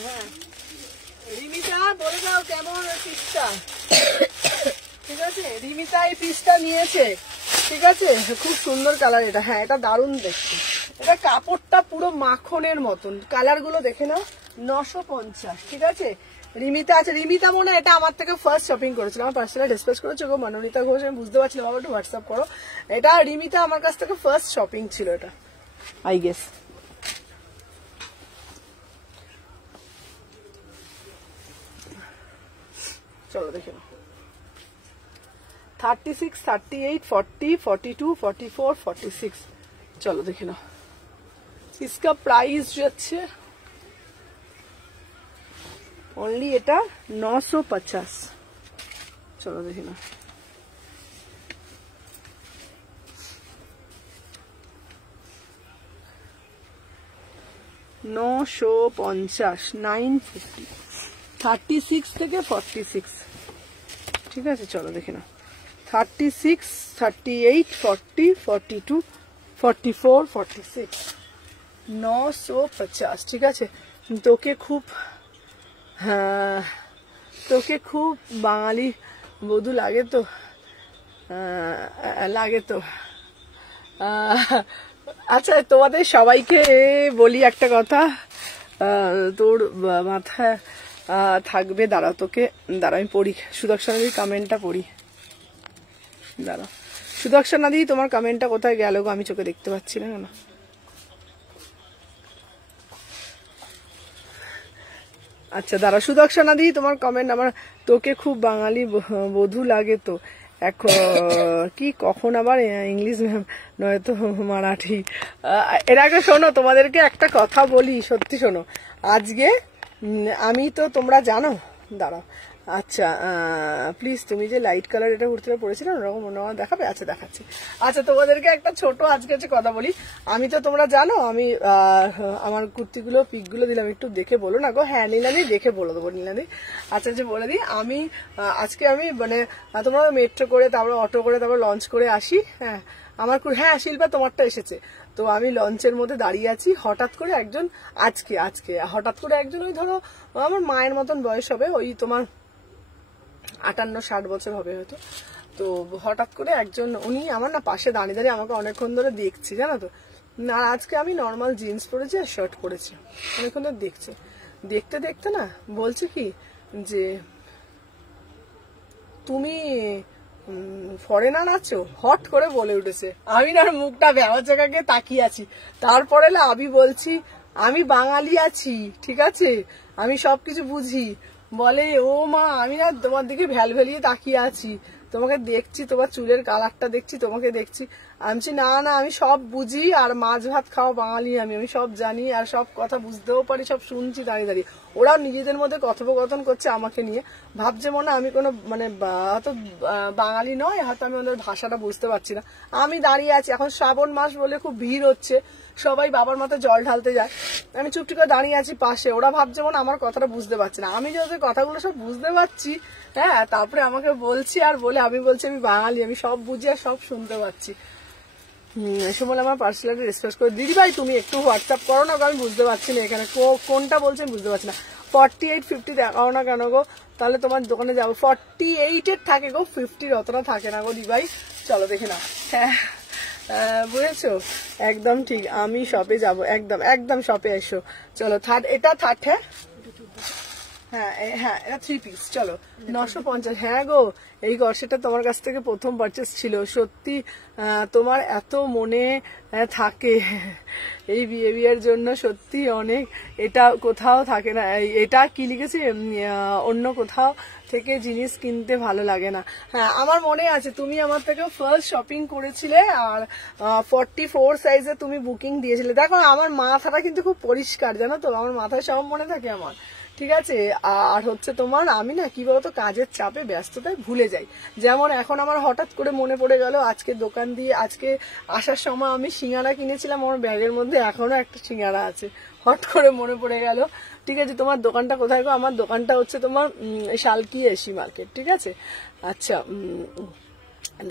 হ্যাঁ রিমিতা বলে দাও কেমন পিসটা। ঠিক আছে রিমিতা এই পিসটা নিয়েছে, ঠিক আছে খুব সুন্দর কালার এটা, হ্যাঁ এটা দারুণ দেখতে, এটা কাপড়টা পুরো মাখনের মতন, কালার গুলো দেখে নাও। 950, ঠিক আছে রিমিতা আছে। রিমিতা মনে এটা আমার থেকে ফার্স্ট শপিং করেছিল, আমার পার্সোনাল ডিসপ্লেস করেছে গো মনোনীতা ঘোষ, আমি বুঝতে পারছিলাম, আমাকে একটু হোয়াটসঅ্যাপ করো। এটা রিমিতা আমার কাছ থেকে ফার্স্ট শপিং ছিল এটা, আই গেস। চলো দেখে নাও 36, 38, 40, 42, 44, 46। चलो देखे ना, इसका प्राइस যাচ্ছে ओनली এটা 950। चलो देखे ना, $950, 950, 36 থেকে 46, ঠিক আছে চলো দেখে না। 36, 38, 40, 42, 44, 46, 950, ঠিক আছে। তোকে খুব তোকে খুব বাঙালি বধূ লাগে তো, লাগে তো। আচ্ছা তোমাদের সবাইকে বলি একটা কথা, তোর মাথায় থাকবে, দাঁড়া তোকে দাঁড়া আমি পড়ি, সুদর্শনাদির কমেন্টটা পড়ি, দাঁড়া সুদর্শনাদি তোমার কমেন্টটা কোথায় গেল গো, আমি চোখে দেখতে পাচ্ছি না কেন। আচ্ছা দাঁড়া সুদর্শনাদি তোমার কমেন্ট, আমার তোকে খুব বাঙালি বধূ লাগে তো, এখন কি কখন আবার ইংলিশ নয়তো মারাঠি। এর আগে শোনো তোমাদেরকে একটা কথা বলি, সত্যি শোনো, আজকে আমি তো তোমরা জানো, দাঁড়াও আচ্ছা প্লিজ তুমি যে লাইট কালার এটা কুর্তিটা পরেছিলে ওরকম মনে হয় দেখাবে, আচ্ছা দেখাচ্ছি। আচ্ছা তোমাদেরকে একটা ছোট আজকে হচ্ছে কথা বলি, আমি তো তোমরা জানো আমি আমার কুর্তিগুলো পিকগুলো দিলাম, একটু দেখে বলো না গো। হ্যাঁ নীলাদি দেখে বলে দেবো নীলাদি। আচ্ছা যে বলে দিই, আমি আজকে আমি মানে তোমরা মেট্রো করে তারপর অটো করে তারপর লঞ্চ করে আসি, হ্যাঁ আমার হ্যাঁ শিল্পা তোমারটা এসেছে, তো আমি লঞ্চের মধ্যে দাঁড়িয়ে আছি, হঠাৎ করে একজন আজকে হঠাৎ করে একজন ওই ধরো আমার মায়ের মতন বয়স হবে, ওই তোমার 58-60 বছর হবে হয়তো, তো হঠাৎ করে একজন উনি আমার না পাশে দাঁড়িয়ে দাঁড়িয়ে আমাকে অনেকক্ষণ ধরে দেখছি জানো তো। আর আজকে আমি নর্মাল জিন্স পরেছি আর শার্ট পরেছি, অনেকক্ষণ ধরে দেখছি, দেখতে দেখতে না বলছে কি যে তুমি ফরেনার আছো, হট করে বলে উঠেছে। আমি না মুখটা ব্যবহার জায়গাকে তাকিয়ে আছি, তারপরে না আমি বলছি আমি বাঙালি আছি, ঠিক আছে আমি সবকিছু বুঝি। বলে ও মা আমি না তোমার দিকে ভ্যালভ্যালিয়ে তাকিয়ে আছি, তোমাকে দেখছি, তোমার চুলের কালারটা দেখছি, তোমাকে দেখছি। আমি না না আমি সব বুঝি, আর মাছ ভাত খাওয়া বাঙালি আমি সব জানি, আর সব কথা বুঝতেও পারি, সব শুনছি দাঁড়িয়ে দাঁড়িয়ে। ওরা নিজেদের মধ্যে কথোপকথন করছে আমাকে নিয়ে, ভাবছে মনে আমি কোনো মানে হয়তো বাঙালি নয়, হয়তো আমি ওদের ভাষাটা বুঝতে পারছি না। আমি দাঁড়িয়ে আছি, এখন শ্রাবণ মাস বলে খুব ভিড় হচ্ছে, সবাই বাবার মাথায় জল ঢালতে যায়, আমি চুপটি করে দাঁড়িয়ে আছি পাশে। ওরা ভাবছে মনে আমার কথাটা বুঝতে পারছি না, আমি যে ওদের কথাগুলো সব বুঝতে পারছি। হ্যাঁ তারপরে আমাকে বলছি আর বলে আমি বলছি আমি বাঙালি, আমি সব বুঝি আর সব শুনতে পাচ্ছি। এসব বলে আমার পার্সোনালি রেসপেক্ট করে দিদি ভাই তুমি একটু হোয়াটসঅ্যাপ করো না, আমি বুঝতে পারছি না এখানে কোনটা বলছেন বুঝতে পারছি না। 48, 50 দেখাও না কেন গো, তাহলে তোমার দোকানে যাবো। 48-এর থাকে গো, 50-র অতটা থাকে না গো দি ভাই। চলো দেখে না, হ্যাঁ বুঝেছো একদম ঠিক, আমি শপে যাব, একদম একদম শপে এসো। চলো এটা 30, হ্যাঁ হ্যাঁ হ্যাঁ, এটা 3 পিস। চলো 950। হ্যাঁ গো, এই গর্ষেটা তোমার কাছ থেকে প্রথম পারচেস ছিল। সত্যি তোমার এত মনে থাকে এই বিহেভিয়ার জন্য, সত্যি অনেক। এটা কোথাও থাকে না। এটা কি লিখেছি, অন্য কোথাও থেকে জিনিস কিনতে ভালো লাগে না। হ্যাঁ আমার মনে আছে, তুমি আমার থেকে ফার্স্ট শপিং করেছিলে আর 44 সাইজে তুমি বুকিং দিয়েছিলে। দেখো আমার মাথাটা কিন্তু খুব পরিষ্কার, জানো তো, আমার মাথায় সব মনে থাকে আমার, ঠিক আছে। আর হচ্ছে তোমার, আমি না কি বলতো, কাজের চাপে ব্যস্ততায় ভুলে যাই। যেমন এখন আমার হঠাৎ করে মনে পড়ে গেল, আজকে দোকান দিয়ে আজকে আসার সময় আমি সিঙ্গারা কিনেছিলাম, আমার ব্যাগের মধ্যে এখনো একটা সিঙ্গারা আছে, হট করে মনে পড়ে গেল। ঠিক আছে, তোমার দোকানটা কোথায় গো? আমার দোকানটা হচ্ছে তোমার শালকি এসি মার্কেট, ঠিক আছে। আচ্ছা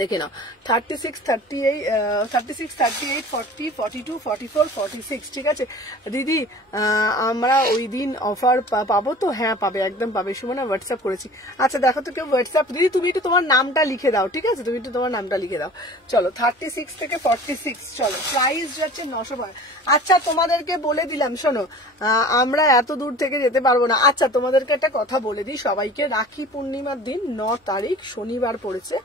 দেখে নাও, 36, 38, 40, 42, 44, 46, ঠিক আছে দিদি। আমরা ওই দিন অফার পাবো তো? হ্যাঁ পাবে, একদম পাবে। সুমনা হোয়াটসঅ্যাপ করেছি। আচ্ছা দেখো তো কেউ হোয়াটসঅ্যাপ। দিদি তুমি একটু তোমার নামটা লিখে দাও, ঠিক আছে, তুমি একটু তোমার নামটা লিখে দাও। চলো 36 থেকে 46, চলো প্রাইস যাচ্ছে 900। আচ্ছা তোমাদেরকে বলে দিলাম, শোনো আমরা এত দূর থেকে যেতে পারবো না। আচ্ছা তোমাদেরকে একটা কথা বলে দিই সবাইকে, রাখি পূর্ণিমার দিন 9 তারিখ শনিবার পড়েছে,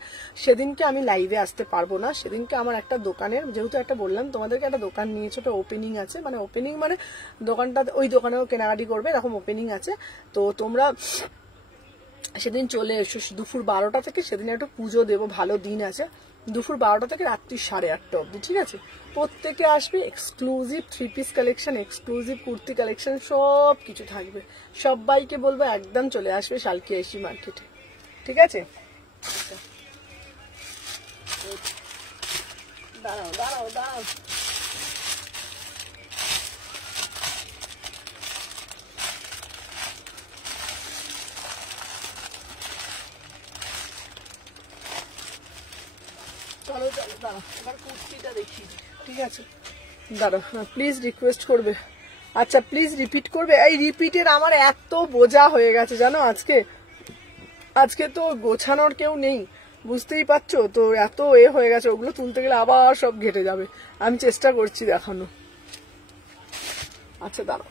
সেদিনকে আমি লাইভে আসতে পারবো না। সেদিনকে আমার একটা দোকানের, যেহেতু একটা বললাম তোমাদেরকে, একটা দোকান নিয়ে ছোট ওপেনিং আছে, মানে ওপেনিং মানে দোকানটা ওই দোকানেও কেনাকাটি করবে এরকম ওপেনিং আছে। তো তোমরা সেদিন চলে এসো দুপুর 12টা থেকে, সেদিন একটু পুজো দেবো, ভালো দিন আছে, দুপুর 12টা থেকে রাত্রি 8:30 অব্দি, ঠিক আছে। প্রত্যেকে আসবে, exclusive 3 piece collection, exclusive kurti collection সব কিছু থাকবে। সবাইকে বলবো একদম চলে আসবে শালকি এসি মার্কেটে, ঠিক আছে। দাঁড়াও দাঁড়াও দাঁড়াও, চলো চলো দাঁড়াও, এবার কুর্তিটা দেখি, ঠিক আছে। দাঁড়াও প্লিজ রিকোয়েস্ট করবে, আচ্ছা প্লিজ রিপিট করবে। এই রিপিটের আমার এত বোঝা হয়ে গেছে জানো, আজকে তো গোছানোর কেউ নেই, বুঝতেই পারছো তো, এত হয়ে গেছে, ওগুলো তুলতে গেলে আবার সব ঘেটে যাবে। আমি চেষ্টা করছি দেখানো। আচ্ছা দাঁড়াও,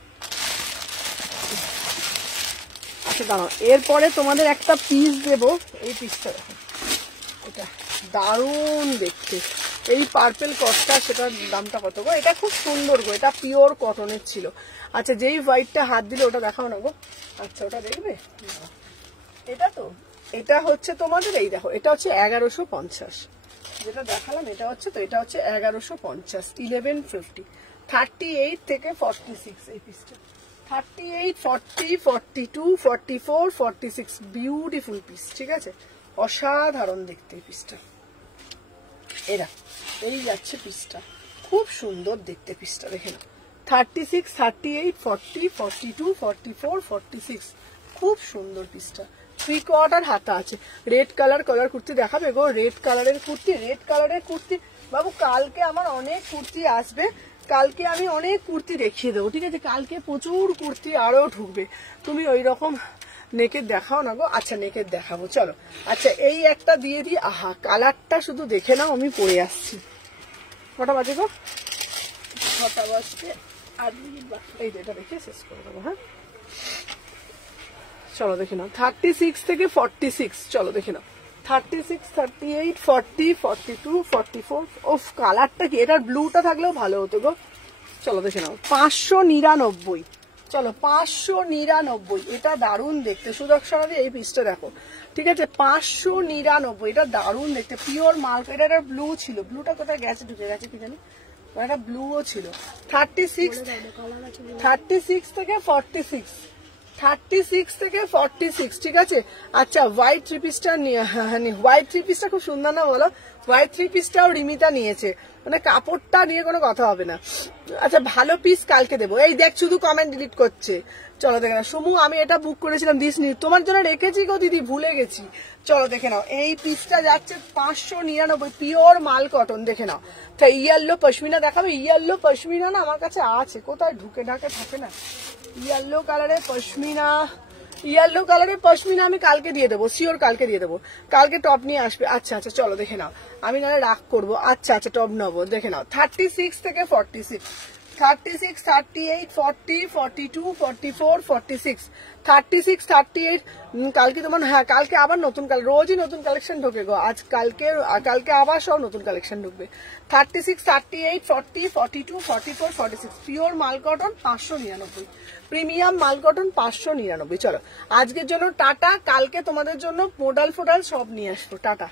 আচ্ছা দাঁড়াও, এরপরে তোমাদের একটা পিস দেবো। এই পিসটা দেখো, এটা দারুণ দেখতে, এই পার্পেল কটটা, সেটার দামটা কত গো? এটা খুব সুন্দর গো, এটা পিওর কটনের ছিল। আচ্ছা যেই হোয়াইটটা হাত দিলে ওটা দেখাও না গো। আচ্ছা ওটা দেখবে, এটা তো, এটা হচ্ছে তোমাদের, এই দেখো এটা হচ্ছে 1150, যেটা দেখালাম এটা হচ্ছে, তো এটা হচ্ছে 1150, 1150, 38 থেকে 46 এই পিসটা, 38, 40, 42, 44, 46, বিউটিফুল পিস, ঠিক আছে, অসাধারণ দেখতে এই পিসটা। এরা এই যাচ্ছে পিসটা, খুব সুন্দর দেখতে পিসটা, দেখে না। 36, 38, 40, 42, 44, 46, খুব সুন্দর পিসটা। 3/4 হাতা আছে। রেড কালার কুর্তি দেখাবে গো? রেড কালারের কুর্তি বাবু, কালকে আমার অনেক কুর্তি আসবে, কালকে আমি অনেক কুর্তি দেখিয়ে দেবো, ঠিক আছে। কালকে প্রচুর কুর্তি আরো ঢুকবে, তুমি ওই রকম নেকের দেখাও না গো। আচ্ছা নেকের দেখাবো, চলো। আচ্ছা এই একটা দিয়ে দিই, আহা কালারটা শুধু দেখে নাও, আমি পরে আসছি। কটা বাজে গো? 6টা বাজতে 8 মিনিট বাকি, এই এটা দেখে শেষ করে দেবো। হ্যাঁ চলো দেখে নাও, 36 থেকে 46, চলো দেখে নাও, 36, 38, 40, 42, 44, ওফ কালারটা কি, এটার ব্লুটা থাকলেও ভালো হতো গো। চলো দেখে নাও, 599, চলো 599, এটা দারুণ দেখতে। সুদর্শনা দিয়ে এই পিসটা দেখো, ঠিক আছে, 599, এটা দারুণ দেখতে, পিওর মাল। এটা একটা ব্লু ছিল, ব্লুটা কোথায় গেছে, ঢুকে গেছে কি জানি, একটা ব্লুও ছিল। 36 থেকে 46, 36 থেকে 46, ঠিক আছে। আচ্ছা হোয়াইট থ্রি পিসটা নিয়ে, হোয়াইট থ্রি পিসটা খুব সুন্দর না বলো? হোয়াইট থ্রি পিসটাও রিমিতা নিয়েছে, মানে কাপড়টা নিয়ে কোনো কথা হবে না। আচ্ছা ভালো পিস কালকে দেবো। এই দেখ শুধু কমেন্ট ডিলিট করছে, চলো দেখে নাও। সুমু আমি এটা বুক করেছিলাম, দিস নি, তোমার জন্য রেখেছি গো দিদি, ভুলে গেছি। চলো দেখে নাও, এই পিসটা যাচ্ছে 599, পিওর মাল কটন, দেখে নাও। তা ইয়েলো পশমিনা দেখাবে? ইয়েলো পশমিনা না আমার কাছে আছে, কোথায় ঢুকে থাকে না। ইয়েলো কালারের পশমিনা আমি কালকে দিয়ে দেবো, শিওর কালকে দিয়ে দেবো, কালকে টপ নিয়ে আসবে। আচ্ছা আচ্ছা চলো দেখে নাও, আমি নাহলে রাগ করবো। আচ্ছা আচ্ছা টপ নেবো, দেখে নাও। 36 থেকে 46, 36, 38, 40, 42, 44, 46, 36, 38 কালকে তোমার, হ্যাঁ কালকে আবার নতুন রোজই নতুন কালেকশন ঢোকে গো। আজ কালকে আবার সব নতুন কালেকশন ঢুকবে। 36, 38, 40, 42, 44, 46 পিওর মাল কটন 599, প্রিমিয়াম মাল কটন 599। চলো আজকের জন্য টাটা, কালকে তোমাদের জন্য মোডাল ফোডাল সব নিয়ে আসবো। টাটা।